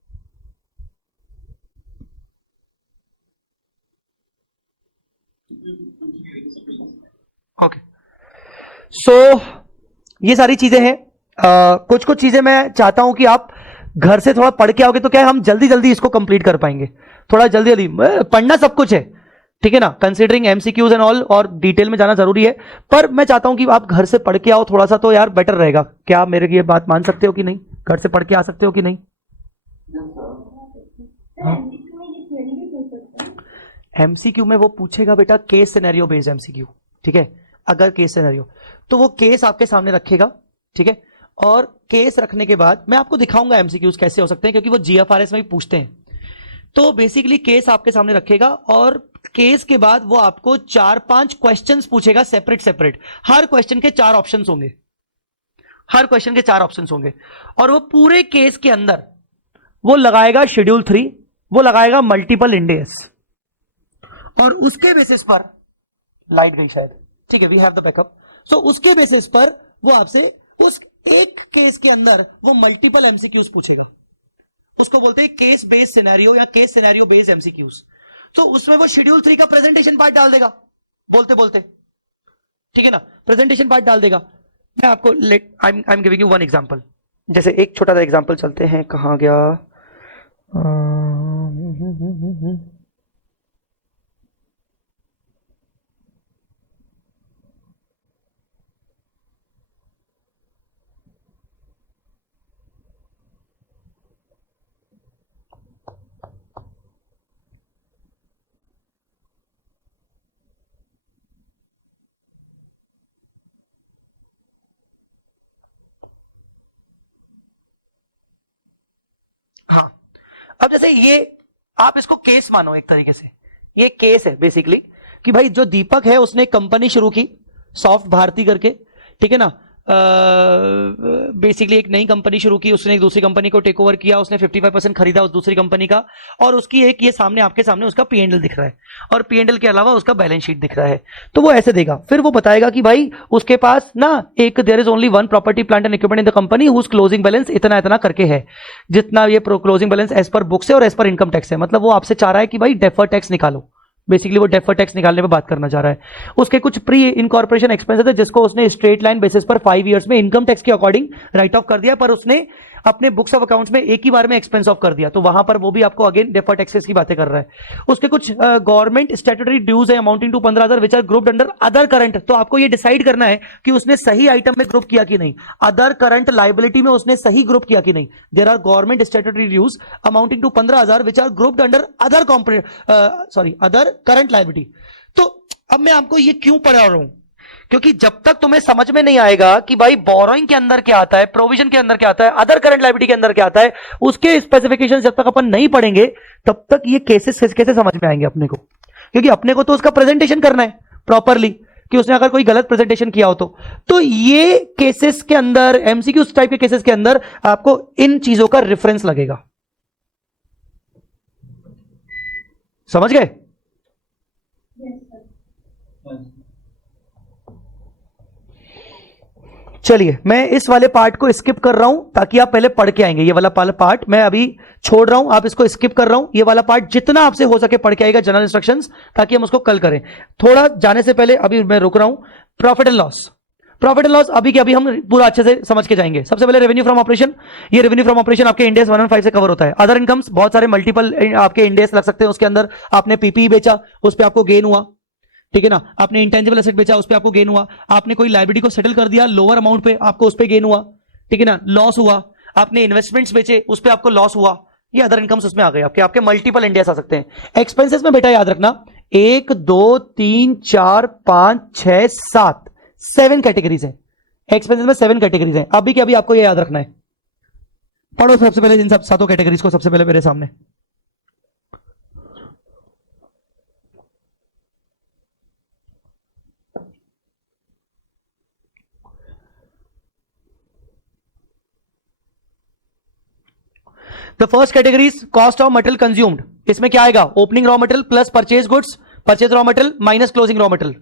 ओके, सो ये सारी चीजें हैं. कुछ कुछ चीजें मैं चाहता हूं कि आप घर से थोड़ा पढ़ के आओगे तो क्या है, हम जल्दी जल्दी इसको कंप्लीट कर पाएंगे. थोड़ा जल्दी जल्दी पढ़ना सब कुछ है, ठीक है ना, कंसीडरिंग एमसीक्यूज एंड ऑल, और डिटेल में जाना जरूरी है. पर मैं चाहता हूं कि आप घर से पढ़ के आओ थोड़ा सा, तो यार बेटर रहेगा. क्या आप मेरे की ये बात मान सकते हो कि नहीं? घर से पढ़ के आ सकते हो कि नहीं? एमसीक्यू में वो पूछेगा बेटा केस सिनेरियो बेस्ड एमसीक्यू, ठीक है. अगर केस सिनेरियो, तो वो केस आपके सामने रखेगा, ठीक है. और केस रखने के बाद मैं आपको दिखाऊंगा एमसीक्यूज कैसे हो सकते हैं, क्योंकि वो जीएफआरएस में भी पूछते हैं. तो बेसिकली केस आपके सामने रखेगा, और केस के बाद वो आपको 4-5 क्वेश्चंस पूछेगा सेपरेट सेपरेट. हर क्वेश्चन के 4 ऑप्शंस होंगे, हर क्वेश्चन के 4 ऑप्शंस होंगे. और वो पूरे केस के अंदर वो लगाएगा शेड्यूल 3, वो लगाएगा मल्टीपल इंडेस, और उसके बेसिस पर, लाइट गई शायद, ठीक है, वी हैव द बैकअप. सो उसके बेसिस पर वो आपसे उस एक केस के अंदर वो मल्टीपल एमसीक्यूज पूछेगा. उसको बोलते हैं केस बेस्ड सिनेरियो या केस सिनेरियो बेस्ड एमसीक्यूज. तो उसमें वो शेड्यूल 3 का प्रेजेंटेशन पार्ट डाल देगा बोलते बोलते, ठीक है ना, प्रेजेंटेशन पार्ट डाल देगा. मैं आपको I am giving you one example. जैसे एक छोटा सा एग्जांपल चलते हैं, कहां गया, हाँ. अब जैसे ये आप इसको केस मानो, एक तरीके से ये केस है बेसिकली, कि भाई जो दीपक है उसने कंपनी शुरू की सॉफ्ट भारती करके, ठीक है ना. बेसिकली एक नई कंपनी शुरू की, उसने एक दूसरी कंपनी को टेक ओवर किया, उसने 55% खरीदा उस दूसरी कंपनी का, और उसकी एक ये सामने आपके सामने उसका पीएनएल दिख रहा है, और पीएनएल के अलावा उसका बैलेंस शीट दिख रहा है. तो वो ऐसे देगा, फिर वो बताएगा कि भाई उसके पास ना एक there is only one property plant and equipment in the company whose closing balance इतना इतना करके है, जितना ये closing balance as per books है और एज पर इनकम टैक्स है. मतलब वो आपसे चाह रहा है कि भाई डेफर टैक्स निकालो. बेसिकली वो डेफर टैक्स निकालने पे बात करना चाह रहा है. उसके कुछ प्री इनकॉर्पोरेशन एक्सपेंसेस है जिसको उसने स्ट्रेट लाइन बेसिस पर 5 इयर्स में इनकम टैक्स के अकॉर्डिंग राइट ऑफ कर दिया, पर उसने अपने बुक्स ऑफ अकाउंट्स में एक ही बार में एक्सपेंस ऑफ कर दिया, तो वहां पर वो भी आपको अगेन डेफर टैक्सेस की बातें कर रहा है. उसके कुछ गवर्नमेंट स्टैट्यूटरी ड्यूज है amounting to 15,000 which are grouped under other current. तो आपको ये डिसाइड करना है कि उसने सही आइटम में ग्रुप किया कि नहीं, अदर करंट लाइबिलिटी में उसने सही ग्रुप किया कि नहीं. There are government statutory dues amounting to 15,000 which are grouped under other current liability. तो अब मैं आपको ये क्यों पढ़ा रहा हूं, क्योंकि जब तक तुम्हें समझ में नहीं आएगा कि भाई बोरोइंग के अंदर क्या आता है, प्रोविजन के अंदर क्या आता है, अदर करंट लायबिलिटी के अंदर क्या आता है, उसके स्पेसिफिकेशन जब तक अपन नहीं पढ़ेंगे तब तक ये केसेस कैसे समझ में आएंगे अपने को. क्योंकि अपने को तो उसका प्रेजेंटेशन करना है प्रॉपरली, कि उसने अगर कोई गलत प्रेजेंटेशन किया हो तो ये केसेस के अंदर, एमसीक्यू टाइप के केसेस के अंदर आपको इन चीजों का रेफरेंस लगेगा. समझ गए? चलिए मैं इस वाले पार्ट को स्किप कर रहा हूं ताकि आप पहले पढ़ के आएंगे. ये वाला पार्ट मैं अभी छोड़ रहा हूं, आप इसको स्किप कर रहा हूं. ये वाला पार्ट जितना आपसे हो सके पढ़ के आएगा, जनरल इंस्ट्रक्शंस, ताकि हम उसको कल करें. थोड़ा जाने से पहले अभी मैं रुक रहा हूं. Profit and loss, profit and loss अभी के अभी हम पूरा अच्छे से समझ के जाएंगे. सबसे पहले रेवेन्यू फ्रॉम ऑपरेशन. ये रेवेन्यू फ्रॉम ऑपरेशन आपके इंडेस 115 से कवर होता है. अदर इनकम्स बहुत सारे मल्टीपल आपके इंडेस लग सकते हैं. उसके अंदर आपने पीपीई बेचा, उस पर आपको गेन हुआ, ठीक है ना. आपने इंटेंजिबल एसेट बेचा, उस पे आपको गेन हुआ. आपने कोई लायबिलिटी को सेटल कर दिया लोअर अमाउंट पे, आपको उस पे गेन हुआ, ठीक है ना, लॉस हुआ. आपने इन्वेस्टमेंट्स बेचे, उस पे आपको लॉस हुआ. ये अदर इनकम्स उसमें आ गए. आपके मल्टीपल इंडियास आ सकते हैं. एक्सपेंसेस में बेटा याद रखना 1 2 3 4 5 6 7 कैटेगरीज है. एक्सपेंसेस में 7 कैटेगरीज हैं। अभी के अभी आपको ये याद रखना है। पढ़ो सबसे पहले इन सब 7 कैटेगरीज को सबसे पहले मेरे सामने। The first category is cost of material consumed. इसमें क्या आएगा? Opening raw material plus purchase goods, purchase raw material minus closing raw material.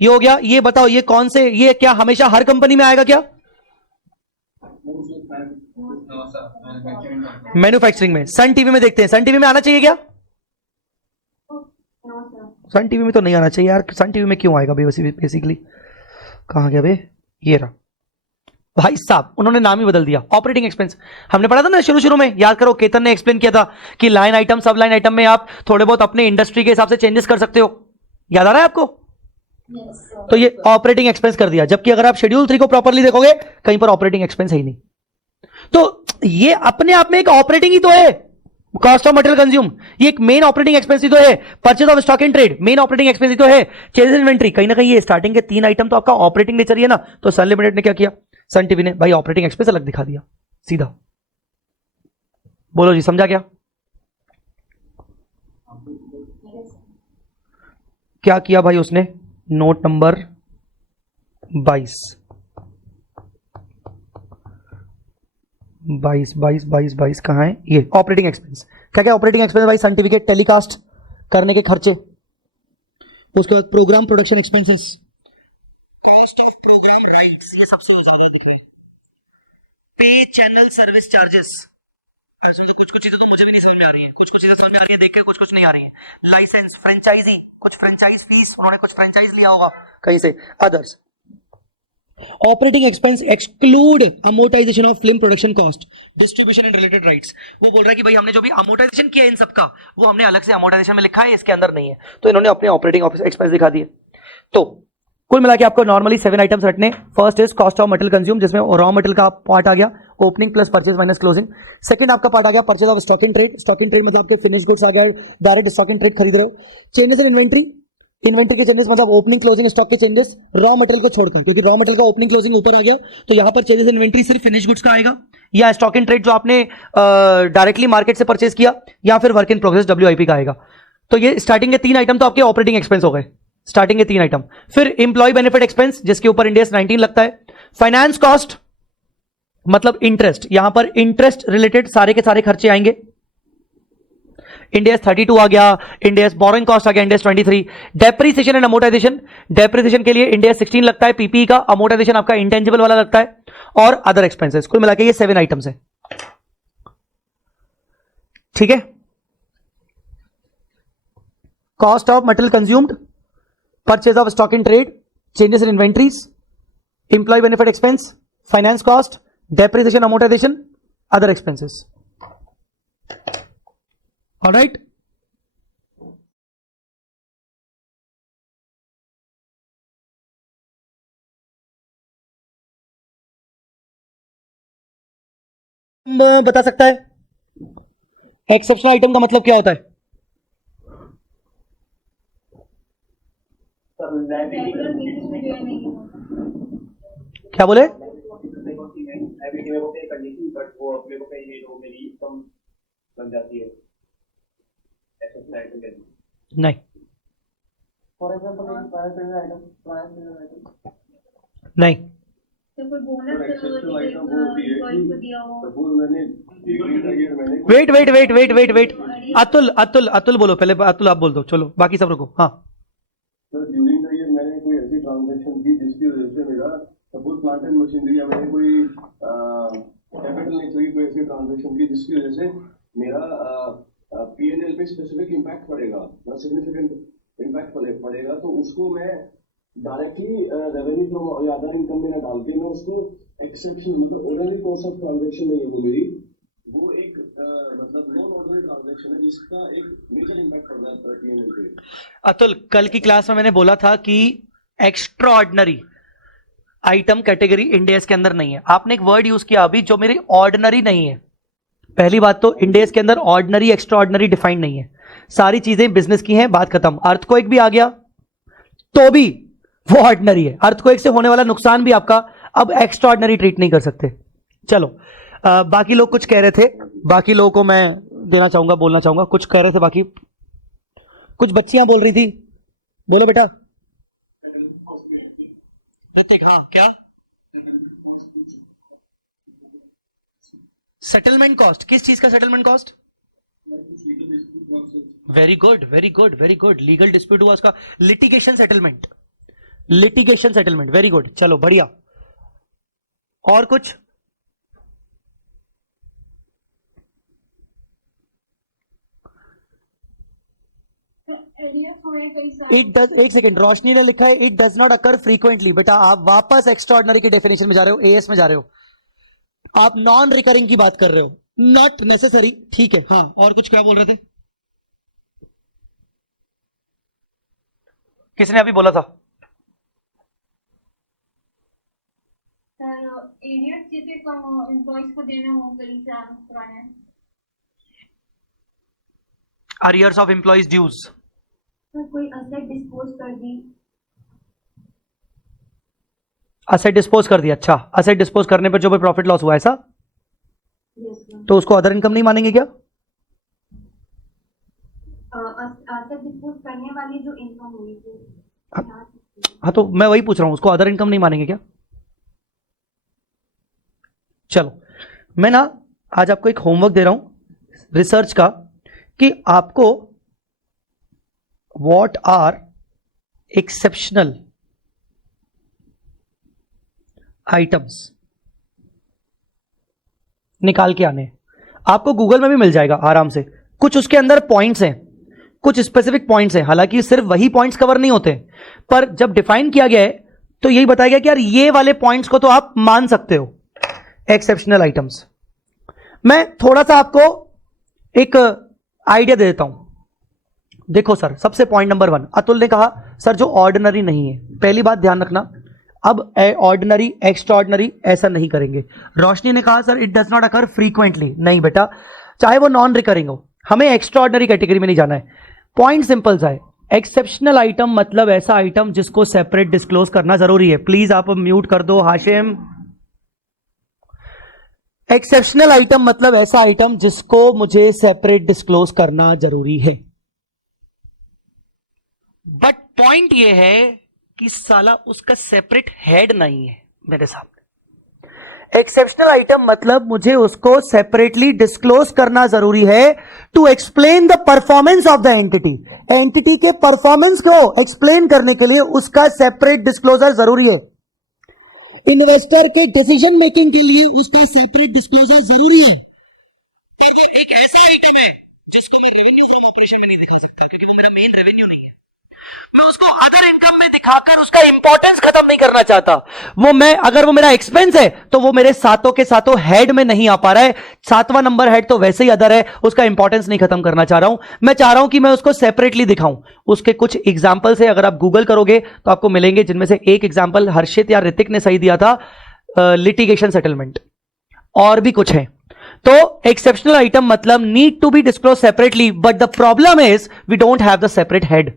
ये हो गया। ये बताओ ये कौन से, ये क्या हमेशा हर कंपनी में आएगा क्या? मैन्युफैक्चरिंग में। सन टीवी में देखते हैं, सन टीवी में आना चाहिए क्या? सन टीवी में तो नहीं आना चाहिए यार। सन टीवी में क्यों आएगा बेसिकली? कहां गया बे? ये रहा भाई साहब, उन्होंने नाम ही बदल दिया। ऑपरेटिंग एक्सपेंस हमने पढ़ा था ना शुरू में, याद करो, केतन ने एक्सप्लेन किया था कि लाइन आइटम सब लाइन आइटम में आप थोड़े बहुत अपने इंडस्ट्री के हिसाब से चेंजेस कर सकते हो। याद आ रहा है आपको? तो ये ऑपरेटिंग एक्सपेंस कर दिया, जबकि अगर आप शेड्यूल 3 को प्रॉपर्ली देखोगे कहीं पर ऑपरेटिंग एक्सपेंस है ही नहीं। तो ये अपने आप में एक ऑपरेटिंग ही तो है। कॉस्ट ऑफ मटेरियल कंज्यूम ये एक मेन ऑपरेटिंग एक्सपेंस ही तो है। Purchase of stock in trade main operating expense ही तो है। चेंजेस इन्वेंट्री कहीं ना कहीं ये स्टार्टिंग के 3 आइटम तो आपका ऑपरेटिंग नेचर ही है ना। तो सन लिमिटेड ने क्या किया? सन टीवी ने भाई ऑपरेटिंग एक्सपेंस अलग दिखा दिया सीधा। बोलो जी, समझा क्या? क्या किया भाई उसने? नोट नंबर 22 कहां है? ये ऑपरेटिंग एक्सपेंस। क्या क्या ऑपरेटिंग एक्सपेंस भाई? सन टीवी के टेलीकास्ट करने के खर्चे, उसके बाद प्रोग्राम प्रोडक्शन एक्सपेंसेस, पे चैनल सर्विस चार्जेस। कुछ चीजें तो मुझे भी नहीं समझ में आ रही है, कुछ चीजें समझ में आ रही है देख के, कुछ नहीं आ रही है। लाइसेंस, फ्रेंचाइजी, कुछ फ्रेंचाइज फीस, उन्होंने कुछ फ्रेंचाइज लिया होगा कहीं से, others. Operating expense exclude amortisation of film production cost, distribution and related rights. वो बोल रहा है कि भाई हमने जो भी अमोर्टाइजेशन किया इन सबका, वो हमने अलग से अमोर्टाइजेशन में लिखा है, इसके अंदर नहीं है। तो इन्होंने अपने ऑपरेटिंग एक्सपेंस दिखा दिए। तो कुल मिला के आपको नॉर्मली 7 आइटम्स रखने। First is cost of material consume, जिसमें रॉ मटेरियल का पार्ट आ गया, opening plus purchase minus closing. Second आपका पार्ट आ गया purchase of stock in trade. Stock in trade मतलब आपके फिनिश गुड्स आ गया, डायरेक्ट स्टॉक इन ट्रेड खरीद रहे हो। चेंजेस इन इन्वेंट्री, इन्वेंट्री के चेंजेस मतलब ओपनिंग क्लोजिंग स्टॉक के चेंजेस रॉ मटेरियल को छोड़कर, क्योंकि रॉ मटेरियल का ओपनिंग क्लोजिंग ऊपर आ गया, तो यहां पर चेंजेस इन इन्वेंट्री सिर्फ फिनिश गुड्स का आएगा, या स्टॉक इन ट्रेड जो आपने डायरेक्टली मार्केट से परचेज किया, या फिर वर्क इन प्रोग्रेस WIP का आएगा। तो ये स्टार्टिंग के 3 आइटम तो आपके ऑपरेटिंग एक्सपेंस हो गए, स्टार्टिंग के 3 आइटम। फिर एम्प्लॉय बेनिफिट एक्सपेंस, जिसके ऊपर इंड AS 19 लगता है। फाइनेंस कॉस्ट मतलब इंटरेस्ट, यहां पर इंटरेस्ट रिलेटेड सारे के सारे खर्चे आएंगे। इंड AS 32 आ गया, इंड AS बोरोइंग कॉस्ट आ गया, Ind AS 23। Depreciation and amortisation, depreciation के लिए इंड AS 16 लगता है PPE का, अमोर्टाइजेशन आपका इंटेंजिबल वाला लगता है, और अदर एक्सपेंसेस। कुल मिलाकर ये 7 आइटम्स है। ठीक है। Cost of material consumed, purchase of stock in trade, changes in inventories, employ benefit expense, finance cost, depreciation, amortisation, other expenses. Alright. बता सकता है एक्सेप्शनल आइटम का मतलब क्या होता है? क्या बोले? नहीं। फॉर एग्जांपल नहीं। वेट अतुल बोलो पहले। अतुल आप बोल दो, चलो बाकी सब रुको। हाँ सर, ड्यूरिंग द ईयर मैंने कोई ऐसी ट्रांजैक्शन की जिसकी वजह से मेरा सपोज प्लांट एंड मशीनरी, या मैंने कोई कैपिटल नेचर की कोई ऐसी ट्रांजैक्शन की जिसकी वजह से मेरा P&L पे स्पेसिफिक इम्पैक्ट पड़ेगा, सिग्निफिकेंट इम्पैक्ट पड़ेगा, तो उसको मैं directly revenue from other income में ना डाल के मैं उसको एक्सेप्शन मतलब ऑर्डिनरी कॉस्ट ऑफ ट्रांजैक्शन नहीं है वो मेरी, वो एक मतलब नॉन ऑर्डिनरी ट्रांजैक्शन है जिसका एक मेजर इम्पैक्ट पड़ रहा है P&L पे। अतुल, कल की क्लास में मैंने बोला था कि extraordinary item category Ind AS के अंदर नहीं है। आपने एक वर्ड यूज किया अभी जो मेरी ऑर्डिनरी नहीं है। पहली बात तो इंड AS के अंदर ऑर्डिनरी एक्स्ट्रा ऑर्डिनरी डिफाइंड नहीं है, सारी चीजें बिजनेस की हैं, बात खत्म। अर्थक्वेक भी आ गया तो भी वो ऑर्डिनरी है। अर्थक्वेक से होने वाला नुकसान भी आपका अब एक्स्ट्राऑर्डिनरी ट्रीट नहीं कर सकते। चलो बाकी लोग कुछ कह रहे थे, बाकी लोगों को मैं देना चाहूंगा, बोलना चाहूंगा। कुछ कह रहे थे बाकी, कुछ बच्चियां बोल रही थी, बोलो बेटा। ऋतिक, हाँ क्या? सेटलमेंट कॉस्ट, किस चीज का settlement cost? Very good very good very good, legal dispute हुआ उसका, litigation settlement, litigation settlement, very good, चलो बढ़िया। और कुछ? इट डज, एक सेकेंड, रोशनी ने लिखा है it does not occur frequently. बेटा आप वापस एक्स्ट्राऑर्डिनरी की डेफिनेशन में जा रहे हो, एएस में जा रहे हो, आप नॉन रिकरिंग की बात कर रहे हो, नॉट नेसेसरी। ठीक है, हाँ और कुछ क्या बोल रहे थे? किसने अभी बोला था? सर एरियर्स जैसे एम्प्लॉइज को देना हो कई साल पुराने, अरियर्स ऑफ एम्प्लॉइज ड्यूज। कोई असेट डिस्पोज कर दी, असेट डिस्पोज कर दिया, अच्छा असेट डिस्पोज करने पर जो भी प्रॉफिट लॉस हुआ ऐसा, तो उसको अदर इनकम नहीं मानेंगे क्या? असेट डिस्पोज करने वाली जो इनकम हुई थी, हाँ तो मैं वही पूछ रहा हूं, उसको अदर इनकम नहीं मानेंगे क्या? चलो मैं ना आज आपको एक होमवर्क दे रहा हूं रिसर्च का, कि आपको व्हाट आर एक्सेप्शनल आइटम्स निकाल के आने। आपको गूगल में भी मिल जाएगा आराम से, कुछ उसके अंदर पॉइंट्स हैं, कुछ स्पेसिफिक पॉइंट्स हैं, हालांकि सिर्फ वही पॉइंट्स कवर नहीं होते, पर जब डिफाइन किया गया है तो यही बताया गया कि यार ये वाले पॉइंट्स को तो आप मान सकते हो एक्सेप्शनल आइटम्स। मैं थोड़ा सा आपको एक आइडिया दे देता हूं। देखो सर, सबसे पॉइंट नंबर 1, अतुल ने कहा सर जो ऑर्डिनरी नहीं है, पहली बात ध्यान रखना, अब ऑर्डिनरी एक्स्ट्राऑर्डिनरी ऐसा नहीं करेंगे। रोशनी ने कहा sir it does not occur frequently, नहीं बेटा, चाहे वो नॉन रिकरिंग हो, हमें एक्स्ट्राऑर्डिनरी कैटेगरी में नहीं जाना है। पॉइंट सिंपल सा है, एक्सेप्शनल आइटम मतलब ऐसा आइटम जिसको सेपरेट डिस्क्लोज करना जरूरी है। प्लीज आप म्यूट कर दो हाशिम। एक्सेप्शनल आइटम मतलब ऐसा आइटम जिसको मुझे सेपरेट डिस्क्लोज करना जरूरी है। बट पॉइंट ये है कि साला उसका सेपरेट हेड नहीं है मेरे सामने। एक्सेप्शनल आइटम मतलब मुझे उसको सेपरेटली डिस्क्लोज करना जरूरी है to explain the performance of the entity. Entity के परफॉर्मेंस को एक्सप्लेन करने के लिए उसका सेपरेट डिस्क्लोजर जरूरी है। इन्वेस्टर के डिसीजन मेकिंग के लिए उसका सेपरेट डिस्क्लोजर जरूरी है। पर वो एक ऐसा आइटम है जिसको मैं रेवेन्यू फ्रॉम ऑपरेशन में नहीं दिखा सकता, क्योंकि वो मेरा मेन रेवेन्यू नहीं है। मैं उसको अदर इनकम में दिखाकर उसका इंपॉर्टेंस खत्म नहीं करना चाहता। अगर वो मेरा एक्सपेंस है तो वो मेरे सातों के सातों हेड में नहीं आ पा रहा है, 7वां नंबर हेड तो वैसे ही अदर है, उसका इंपॉर्टेंस नहीं खत्म करना चाह रहा हूं। मैं चाह रहा हूं कि मैं उसको सेपरेटली दिखाऊं। उसके कुछ एग्जांपल्स है, अगर आप गूगल करोगे तो आपको मिलेंगे, जिनमें से एक एग्जांपल हर्षित या ऋतिक ने सही दिया था, लिटिगेशन सेटलमेंट, और भी कुछ है। तो एक्सेप्शनल आइटम मतलब need to be disclose separately, but the problem is we don't have the separate head,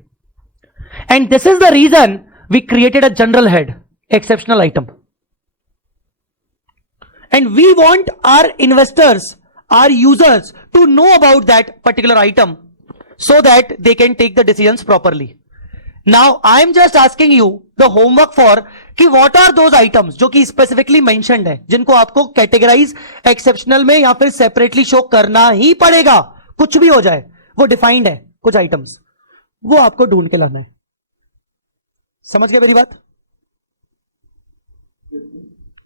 and this is the reason we created a general head, exceptional item, and we want our investors, our users to know about that particular item so that they can take the decisions properly. Now I am just asking you the homework for कि what are those items जो कि specifically mentioned है, जिनको आपको categorize exceptional में या फिर separately show करना ही पड़ेगा, कुछ भी हो जाए वो defined है। कुछ items वो आपको ढूंढ के लाना है। समझ गए मेरी बात?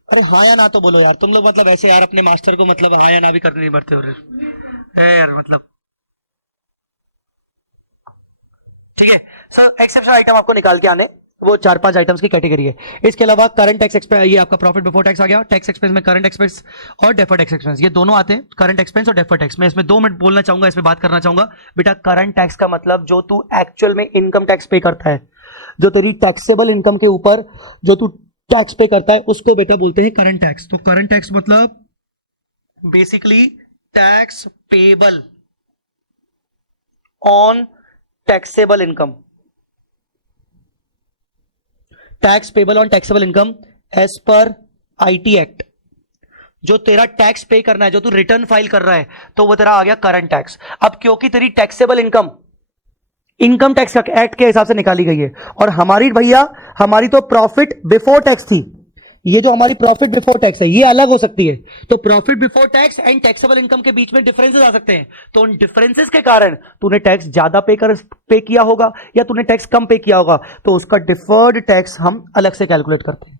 अरे हाँ या ना तो बोलो यार, तुम लोग मतलब ऐसे यार अपने मास्टर को मतलब हाँ या ना भी करने नहीं पड़ते हो यार, मतलब ठीक है सर। एक्सेप्शन आइटम आपको निकाल के आने, वो 4-5 आइटम्स की कैटेगरी है। इसके अलावा करंट टैक्स एक्सपेंस, ये आपका प्रॉफिट बिफोर टैक्स आ गया। टैक्स एक्सपेंस में करंट एक्सपेंस और डेफर्ड टैक्स एक्सपेंस, ये दोनों आते हैं, करंट एक्सपेंस और डेफर्ड टैक्स। मैं इसमें 2 मिनट बोलना चाहूंगा, इसमें बात करना चाहूंगा। बेटा करंट टैक्स का मतलब जो तू एक्चुअल में इनकम टैक्स पे करता है, जो तेरी टैक्सेबल इनकम के ऊपर जो तू टैक्स पे करता है, उसको बेटा बोलते हैं करंट टैक्स। तो करंट टैक्स मतलब basically tax payable on taxable income, tax payable on taxable income as per IT act, जो तेरा टैक्स पे करना है, जो तू रिटर्न फाइल कर रहा है, तो वो तेरा आ गया करंट टैक्स। अब क्योंकि तेरी taxable income income tax act के हिसाब से निकाली गई है, और हमारी भैया हमारी तो प्रॉफिट बिफोर टैक्स थी, ये जो हमारी प्रॉफिट बिफोर टैक्स है ये अलग हो सकती है। तो profit before tax and taxable income के बीच में डिफरेंसेस आ सकते हैं, तो उन डिफरेंसेस के कारण तूने टैक्स ज्यादा पे किया होगा या तूने टैक्स कम पे किया होगा, तो उसका डिफर्ड टैक्स हम अलग से कैलकुलेट करते हैं।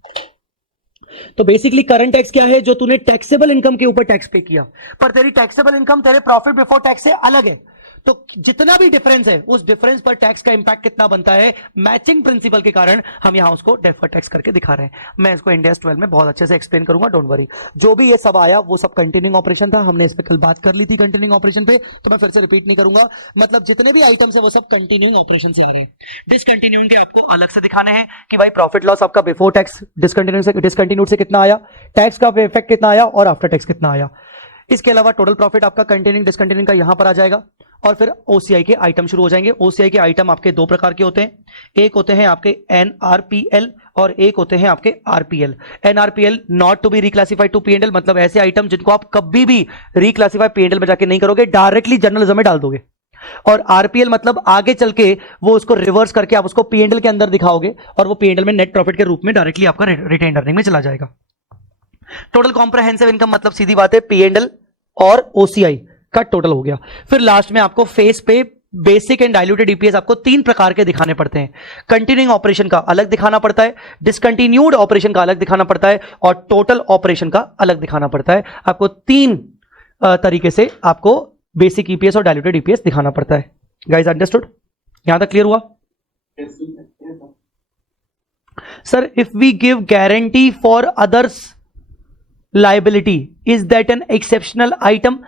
तो बेसिकली करंट टैक्स क्या है, जो तूने टैक्सेबल इनकम के ऊपर टैक्स पे किया, पर तेरी टैक्सेबल इनकम तेरे प्रॉफिट बिफोर टैक्स से अलग है, तो जितना भी डिफरेंस है उस डिफरेंस पर टैक्स का इंपैक्ट कितना बनता है, मैचिंग प्रिंसिपल के कारण हम यहां उसको डेफर्ड टैक्स करके दिखा रहे हैं। मैं इसको इंडिया 12 में बहुत अच्छे से एक्सप्लेन करूंगा, डोंट वरी। जो भी ये सब आया वो सब कंटिन्यूइंग ऑपरेशन था, हमने इस पे कल बात कर ली थी कंटिन्यूइंग ऑपरेशन पे, तो मैं फिर से रिपीट नहीं करूंगा। मतलब जितने भी आइटम्स है वो सब कंटिन्यूइंग ऑपरेशन से आ रहे हैं। डिसकंटिन्यूइंग के आपको अलग से दिखाने हैं कि भाई प्रॉफिट लॉस आपका बिफोर टैक्स डिसकंटिन्यूड से कितना आया, टैक्स का इफेक्ट कितना आया और आफ्टर टैक्स कितना आया। इसके अलावा टोटल प्रॉफिट आपका कंटिन्यूइंग डिसकंटिन्यूइंग का यहां पर आ जाएगा, और फिर ओसीआई के आइटम शुरू हो जाएंगे। ओसीआई के आइटम आपके दो प्रकार के होते हैं, एक होते हैं आपके एनआरपीएल और एक होते हैं आपके RPL. NRPL not to be reclassified to PNL, मतलब ऐसे आइटम जिनको आप कभी भी रिक्लासिफाई पीएनएल में जाके नहीं करोगे, डायरेक्टली जर्नलिज्म में डाल दोगे। और आरपीएल मतलब आगे चल के वो उसको रिवर्स करके आप उसको पीएनएल के अंदर दिखाओगे और वो पीएनएल में नेट प्रॉफिट के रूप में डायरेक्टली आपका रिटेन्ड अर्निंग में चला जाएगा। टोटल कॉम्प्रहेंसिव इनकम मतलब सीधी बात है पीएनएल और ओसीआई का टोटल हो गया। फिर लास्ट में आपको फेस पे बेसिक एंड डाइल्यूटेड ईपीएस आपको तीन प्रकार के दिखाने पड़ते हैं। कंटिन्यूइंग ऑपरेशन का अलग दिखाना पड़ता है, डिसकंटिन्यूड ऑपरेशन का अलग दिखाना पड़ता है, और टोटल ऑपरेशन का अलग दिखाना पड़ता है। आपको तीन तरीके से आपको बेसिक ईपीएस और डाइल्यूटेड ईपीएस दिखाना पड़ता है। Guys understood? यहां तक क्लियर हुआ? Sir if we give guarantee for others liability is that an exceptional item?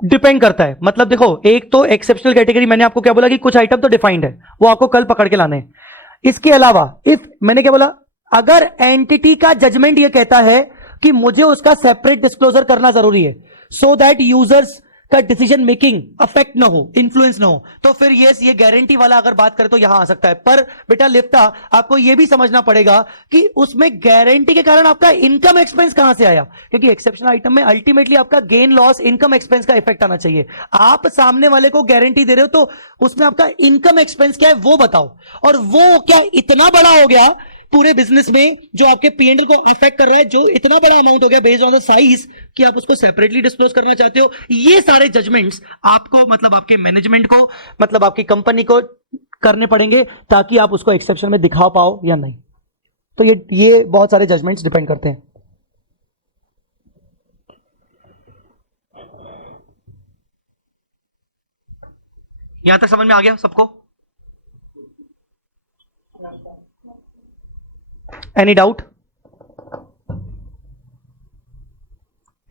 Depend करता है। मतलब देखो, एक तो एक्सेप्शनल कैटेगरी मैंने आपको क्या बोला कि कुछ आइटम तो डिफाइंड है, वो आपको कल पकड़ के लाने हैं। इसके अलावा इफ मैंने क्या बोला, अगर एंटिटी का जजमेंट ये कहता है कि मुझे उसका सेपरेट डिस्क्लोजर करना जरूरी है सो दैट यूजर्स का डिसीजन मेकिंग अफेक्ट ना हो, इन्फ्लुएंस ना हो, तो फिर ये गारंटी वाला अगर बात करें तो यहां आ सकता है। पर बेटा लिफ्टा, आपको यह भी समझना पड़ेगा कि उसमें गारंटी के कारण आपका इनकम एक्सपेंस कहां से आया, क्योंकि एक्सेप्शनल आइटम में अल्टीमेटली आपका गेन लॉस इनकम एक्सपेंस का इफेक्ट आना चाहिए। आप सामने वाले को गारंटी दे रहे हो तो उसमें आपका इनकम एक्सपेंस क्या है वो बताओ, और वो क्या इतना बड़ा हो गया पूरे बिजनेस में जो आपके पीएनएल को इफेक्ट कर रहा है, जो इतना बड़ा अमाउंट हो गया बेस्ड ऑन द साइज कि आप उसको सेपरेटली डिस्क्लोज करना चाहते हो। ये सारे जजमेंट्स आपको, मतलब आपके मैनेजमेंट को, मतलब आपकी कंपनी को करने पड़ेंगे ताकि आप उसको एक्सेप्शन में दिखा पाओ या नहीं। तो ये बहुत सारे जजमेंट्स डिपेंड करते हैं। यहां तक समझ में आ गया सबको? Any doubt?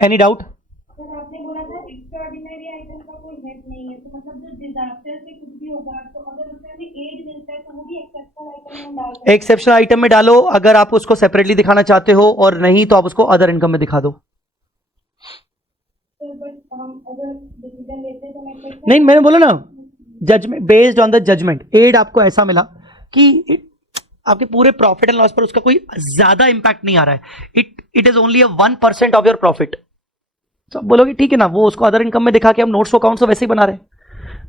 Any doubt? Sir आपने बोला था एक्स्ट्राऑर्डिनरी आइटम का कोई हेड नहीं है, तो मतलब जो डिजास्टर से कुछ भी होगा तो अगर उसमें भी एड मिलता है तो वो भी एक्सेप्शनल आइटम में डाल सकते हैं। एक्सेप्शनल आइटम में डालो, अगर आप उसको सेपरेटली दिखाना चाहते हो, और नहीं तो आप उसको अदर इनकम में दिखा दो। तो बट हम अगर डिसीजन लेते हैं तो मैं नहीं, मैंने बोला ना, judgement based on the judgement. एड आपको ऐसा मिला कि आपके पूरे प्रॉफिट एंड लॉस पर उसका कोई ज्यादा इंपैक्ट नहीं आ रहा है, it is only 1% of your profit. तो आप बोलोगे ठीक है ना, वो उसको अदर इनकम में दिखा के हम नोट्स अकाउंट तो वैसे ही बना रहे हैं।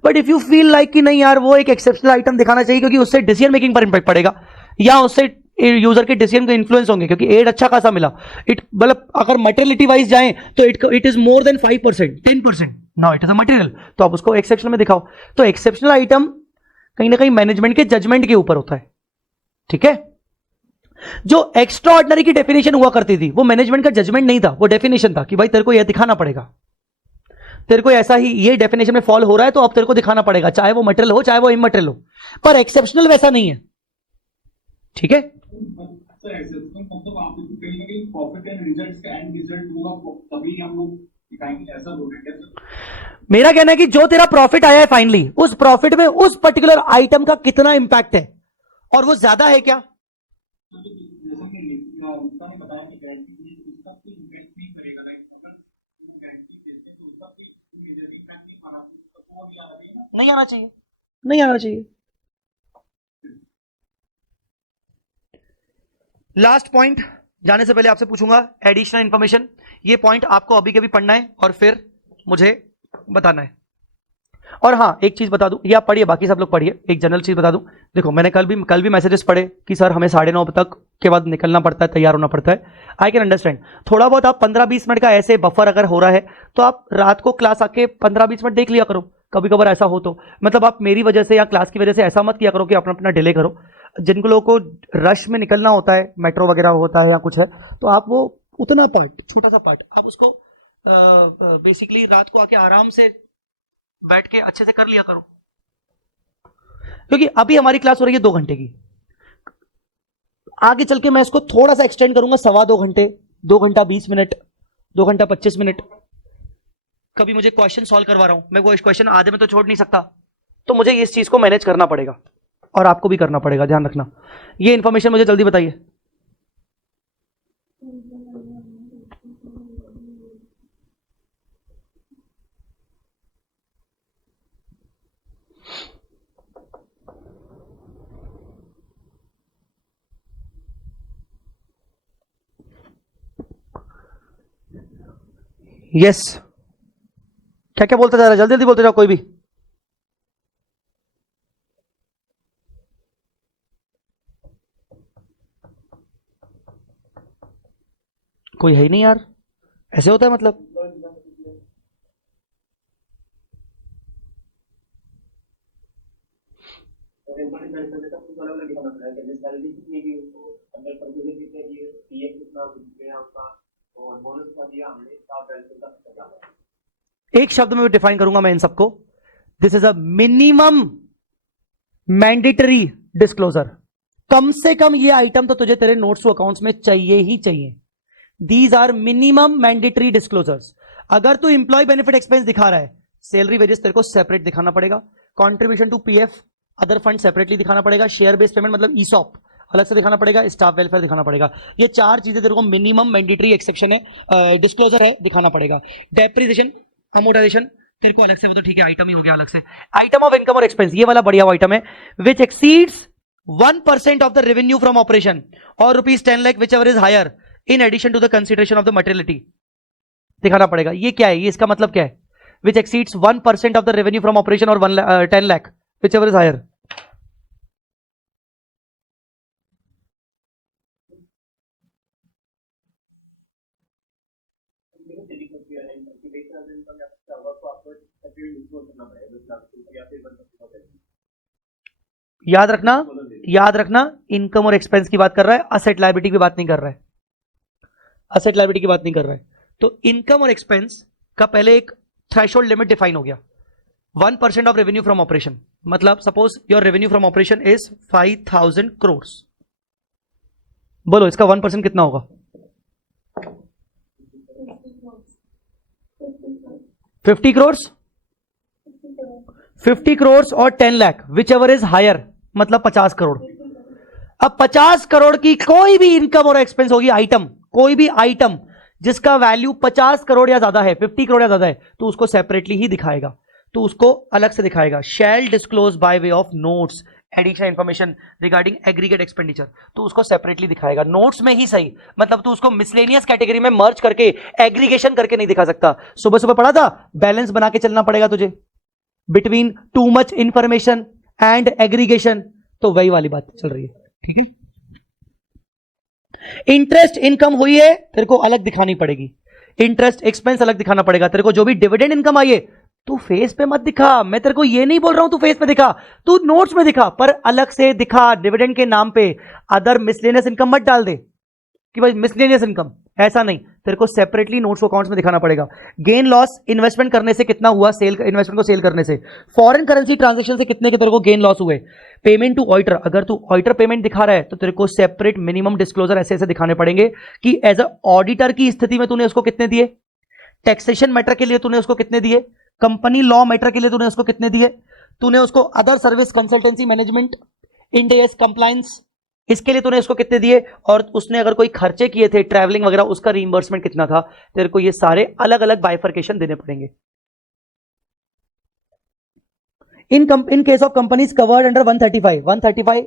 But if you feel like कि नहीं यार वो एक एक्सेप्शनल आइटम दिखाना चाहिए क्योंकि उससे डिसीजन मेकिंग पर इंपैक्ट पड़ेगा या उससे यूजर के डिसीजन को इन्फ्लुएंस होंगे, क्योंकि एड अच्छा खासा मिला। मतलब अगर मटेरियलिटी वाइज जाए तो it is more than 5%, 10%, now it is a material, तो आप उसको एक्सेप्शनल में दिखाओ। तो एक्सेप्शनल आइटम कहीं ना कहीं मैनेजमेंट के जजमेंट के ऊपर होता है, ठीक है। जो एक्स्ट्रा ऑर्डिनरी की डेफिनेशन हुआ करती थी वो मैनेजमेंट का जजमेंट नहीं था, वो डेफिनेशन था कि भाई तेरे को यह दिखाना पड़ेगा, तेरे को ऐसा ही ये डेफिनेशन में फॉल हो रहा है तो अब तेरे को दिखाना पड़ेगा, चाहे वो मटेरियल हो चाहे वो इमटेरियल हो। पर एक्सेप्शनल वैसा नहीं है, ठीक है। सर एक्सेप्शनल मतलब आप कहीं ना कहीं प्रॉफिट एंड रिजल्ट्स का एंड रिजल्ट होगा तभी हम लोग दिखाएंगे, ऐसा बोल रहे हैं। मेरा कहना है कि जो तेरा प्रॉफिट आया है फाइनली, उस प्रॉफिट में उस पर्टिकुलर आइटम का कितना इंपैक्ट है, और वो ज्यादा है क्या। नहीं आना चाहिए, नहीं आना चाहिए। लास्ट पॉइंट जाने से पहले आपसे पूछूंगा एडिशनल इंफॉर्मेशन, ये पॉइंट आपको अभी के भी पढ़ना है और फिर मुझे बताना है। और हाँ एक चीज बता दूं, ये आप पढ़िए, बाकी सब लोग पढ़िए, एक जनरल चीज बता दूं। देखो मैंने कल भी मैसेजेस पढ़े कि सर हमें 9:30 तक के बाद निकलना पड़ता है, तैयार होना पड़ता है। आई कैन अंडरस्टैंड, थोड़ा बहुत आप 15-20 मिनट का ऐसे बफर अगर हो रहा है तो आप रात को क्लास आके 15-20 मिनट देख लिया करो, कभी कभार ऐसा हो तो। मतलब आप मेरी वजह से या क्लास की वजह से ऐसा मत किया करो कि अपना अपना डिले करो। जिन लोगों को रश में निकलना होता है, मेट्रो वगैरह होता है या कुछ है, तो आप वो उतना पार्ट, छोटा सा पार्ट आप उसको बेसिकली रात को आके आराम से बैठ के अच्छे से कर लिया करो। क्योंकि अभी हमारी क्लास हो रही है 2 घंटे की, आगे चल के मैं इसको थोड़ा सा एक्सटेंड करूंगा, 2.25 घंटे, 2 घंटा 20 मिनट, 2 घंटा 25 मिनट। कभी मुझे क्वेश्चन सॉल्व करवा रहा हूं मैं, वो क्वेश्चन आधे में तो छोड़ नहीं सकता, तो मुझे इस चीज को मैनेज करना पड़ेगा और आपको भी करना पड़ेगा, ध्यान रखना। ये इंफॉर्मेशन मुझे जल्दी बताइए। यस क्या क्या बोलते जा रहा है, जल्दी जल्दी बोलते जाओ कोई भी। कोई है ही नहीं यार, ऐसे होता है मतलब। एक शब्द में डिफाइन करूंगा मैं इन सबको, this is a minimum mandatory disclosure. कम से कम ये आइटम तो तुझे तेरे नोट्स टू अकाउंट्स में चाहिए ही चाहिए। These are minimum mandatory disclosures. अगर तू इंप्लॉय बेनिफिट एक्सपेंस दिखा रहा है, सैलरी वेजेस तेरे को सेपरेट दिखाना पड़ेगा, contribution to PF other fund separately दिखाना पड़ेगा, शेयर बेस्ड पेमेंट मतलब ईसॉप अलग से दिखाना पड़ेगा, स्टाफ वेलफेयर दिखाना पड़ेगा। ये 4 चीजें तेरे को मिनिमम मैंडेटरी एक्सेप्शन है, डिस्क्लोजर है, दिखाना पड़ेगा। डेप्रिसिएशन अमोर्टाइजेशन तेरे को अलग से, वो तो ठीक है आइटम ही हो गया अलग से। आइटम ऑफ इनकम और एक्सपेंस ये वाला बढ़िया आइटम है, which exceeds 1% of the revenue from operation और ₹10 lakh whichever is higher in addition to the consideration of the materiality दिखाना पड़ेगा। ये क्या है, ये इसका मतलब क्या है, which exceeds 1% of the revenue from operation और 10 lakh whichever is higher. याद रखना इनकम और एक्सपेंस की बात कर रहा है, असेट लायबिलिटी की बात नहीं कर रहा है, असेट लायबिलिटी की बात नहीं कर रहा है। तो इनकम और एक्सपेंस का पहले एक थ्रेशोल्ड लिमिट डिफाइन हो गया, 1% ऑफ रेवेन्यू फ्रॉम ऑपरेशन। मतलब suppose your revenue from operation is 5,000 crore, बोलो इसका 1% कितना होगा? 50 करोड़, 50 करोड़ और 10 lakh whichever is higher मतलब 50 करोड़। अब 50 करोड़ की कोई भी इनकम और एक्सपेंस होगी आइटम, कोई भी आइटम जिसका वैल्यू 50 करोड़ या ज्यादा है, 50 करोड़ या ज्यादा है, तो उसको सेपरेटली ही दिखाएगा, तो उसको अलग से दिखाएगा। Shall disclose by way of notes additional information regarding aggregate expenditure, तो उसको सेपरेटली दिखाएगा नोट्स में ही सही। मतलब तू उसको मिसलेनियस कैटेगरी में मर्ज करके एग्रीगेशन करके नहीं दिखा सकता। सुबह सुबह पढ़ा था, बैलेंस बना के चलना पड़ेगा तुझे between too much information and aggregation, तो वही वाली बात चल रही है। ठीक है, इंटरेस्ट इनकम हुई है तेरे को अलग दिखानी पड़ेगी, इंटरेस्ट एक्सपेंस अलग दिखाना पड़ेगा तेरे को। जो भी डिविडेंड इनकम आई है तू फेस पे मत दिखा, मैं तेरे को ये नहीं बोल रहा हूं तू फेस पे दिखा, तू नोट्स में दिखा, पर अलग से दिखा डिविडेंड के नाम पे। अदर मिसलेनियस इनकम मत डाल दे कि भाई मिसलेनियस इनकम, ऐसा नहीं, तेरे को सेपरेटली नोट्स अकाउंट्स में दिखाना पड़ेगा। गेन लॉस इन्वेस्टमेंट करने से कितना हुआ, सेल इन्वेस्टमेंट को सेल करने से, फॉरेन करेंसी ट्रांजैक्शन से कितने के तेरे को गेन लॉस हुए, पेमेंट टू ऑडिटर, अगर तू ऑडिटर पेमेंट दिखा रहा है तो तेरे को सेपरेट मिनिमम डिस्क्लोजर ऐसे ऐसे दिखाने पड़ेंगे कि एज अ ऑडिटर की स्थिति में तूने उसको कितने दिए, टैक्सेशन मैटर के लिए तूने उसको कितने दिए, कंपनी लॉ मैटर के लिए तूने उसको कितने दिए, तूने उसको other service consultancy management Ind AS compliance इसके लिए तूने इसको कितने दिए, और उसने अगर कोई खर्चे किए थे ट्रैवलिंग वगैरह उसका रीइंबर्समेंट कितना था, तेरे को ये सारे अलग अलग बाइफर्केशन देने पड़ेंगे। In case of companies covered under 135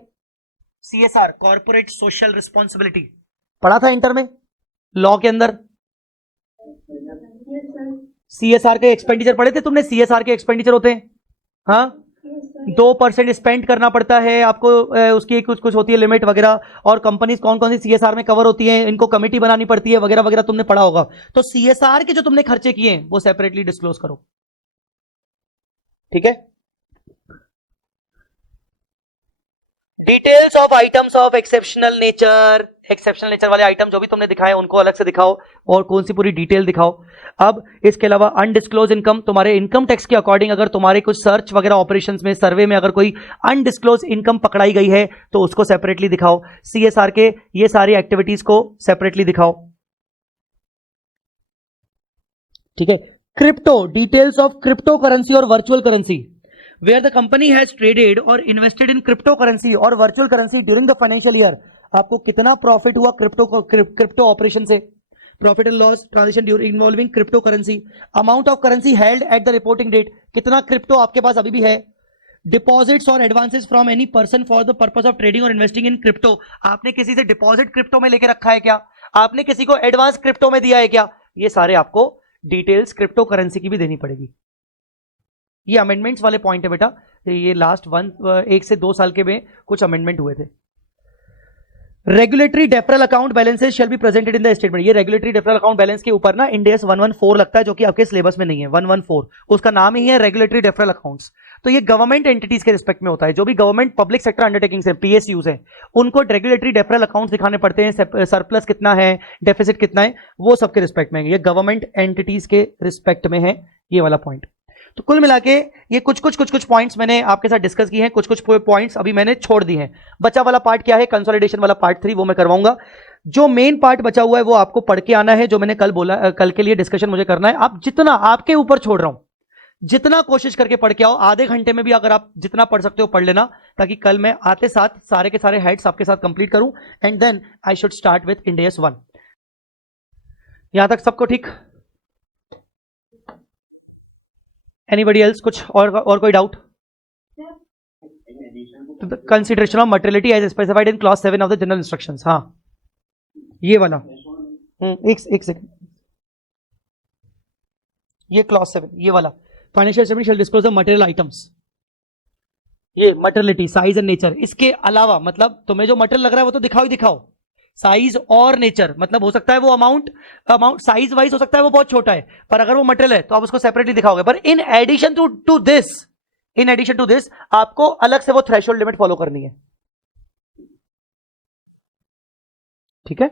CSR corporate social responsibility, पढ़ा था इंटर में लॉ के अंदर? CSR के एक्सपेंडिचर पढ़े थे तुमने? CSR के एक्सपेंडिचर होते हैं, हाँ, 2% स्पेंड करना पड़ता है आपको, उसकी कुछ कुछ होती है लिमिट वगैरह, और कंपनीज कौन कौन सी CSR में कवर होती हैं, इनको कमेटी बनानी पड़ती है वगैरह वगैरह, तुमने पढ़ा होगा। तो CSR के जो तुमने खर्चे किए हैं वो सेपरेटली डिस्क्लोज करो, ठीक है। Details of items of exceptional nature, exceptional nature वाले आइटम जो भी तुमने दिखाए उनको अलग से दिखाओ, और कौन सी पूरी डिटेल दिखाओ। अब इसके अलावा अनडिस्क्लोज इनकम, तुम्हारे इनकम टैक्स के अकॉर्डिंग अगर तुम्हारे कुछ सर्च वगैरह ऑपरेशंस में, सर्वे में अगर कोई अनडिस्क्लोज इनकम पकड़ाई गई है तो उसको सेपरेटली दिखाओ। CSR के ये सारी एक्टिविटीज को सेपरेटली दिखाओ, ठीक है। Crypto, details of crypto currency और virtual currency, where the company has traded or invested in cryptocurrency or virtual currency during the financial year, आपको कितना प्रॉफिट हुआ क्रिप्टो ऑपरेशन से, profit and loss transaction involving crypto currency, amount of currency held at the reporting date, कितना crypto आपके पास अभी भी है, डिपॉजिट्स और advances from any person for the purpose of trading और इन्वेस्टिंग इन क्रिप्टो, आपने किसी से डिपॉजिट क्रिप्टो में लेके रखा है क्या, आपने किसी को एडवांस क्रिप्टो में दिया है क्या, ये सारे आपको डिटेल्स क्रिप्टो करेंसी की भी देनी पड़ेगी। ये अमेंडमेंट्स वाले पॉइंट है बेटा, ये लास्ट 1 से 2 साल के में कुछ अमेंडमेंट हुए थे। Regulatory deferral account balances shall be presented in the statement, ये रेगुलेटरी डेफरल अकाउंट बैलेंस के ऊपर ना इंड AS 114 लगता है, जो कि आपके सिलेबस में नहीं है। 114 उसका नाम ही है रेगुलेटरी डेफरल अकाउंट्स। तो ये गवर्नमेंट एंटिटीज के रिस्पेक्ट में होता है, जो भी गवर्नमेंट पब्लिक सेक्टर अंडरटेकिंग्स है, PSUs है, उनको रेगुलेटरी डेफरल अकाउंट्स दिखाने पड़ते हैं, सरप्लस कितना है, डेफिसिट कितना है, वो सबके रिस्पेक्ट में है। ये गवर्नमेंट एंटिटीज के रिस्पेक्ट में है ये वाला पॉइंट। तो कुल मिला के ये कुछ कुछ पॉइंट्स मैंने आपके साथ डिस्कस किए हैं, कुछ पॉइंट्स अभी मैंने छोड़ दिए हैं। बचा वाला पार्ट क्या है, कंसोलिडेशन वाला पार्ट 3, वो मैं करवाऊंगा। जो मेन पार्ट बचा हुआ है वो आपको पढ़ के आना है, जो मैंने कल बोला, कल के लिए डिस्कशन मुझे करना है। आप जितना, आपके ऊपर छोड़ रहा हूं, जितना कोशिश करके पढ़ के आओ, आधे घंटे में भी अगर आप जितना पढ़ सकते हो पढ़ लेना, ताकि कल मैं आते साथ सारे के सारे हेड्स आपके साथ कंप्लीट करूं, and then I should start with Ind AS 1। यहां तक सबको ठीक? एनीबडी एल्स, कुछ और कोई doubt? Consideration of materiality as specified in clause 7 of the general instructions, हाँ ये वाला, एक सेकंड, ये क्लॉज 7 ये वाला, financial statement shall disclose the material items, ये मटेरियलिटी, साइज एंड नेचर। इसके अलावा मतलब तुम्हें जो मटेरियल लग रहा है वो तो दिखाओ ही दिखाओ, साइज और नेचर, मतलब हो सकता है वो अमाउंट साइज वाइज हो सकता है वो बहुत छोटा है, पर अगर वो मटेरियल है तो आप उसको सेपरेटली दिखाओगे। पर इन एडिशन टू दिस आपको अलग से वो थ्रेशोल्ड लिमिट फॉलो करनी है, ठीक है।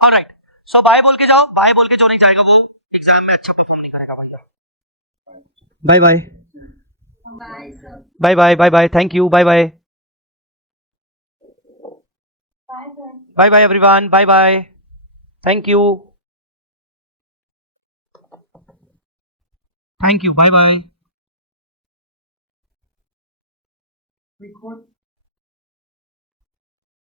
ऑलराइट, सो बाय बोल के जाओ, बाय बोल के जो नहीं जाएगा वो एग्जाम में अच्छा परफॉर्म नहीं करेगा भाई। Bye bye bye bye bye bye, thank you, bye bye bye bye everyone, bye bye, thank you, bye bye.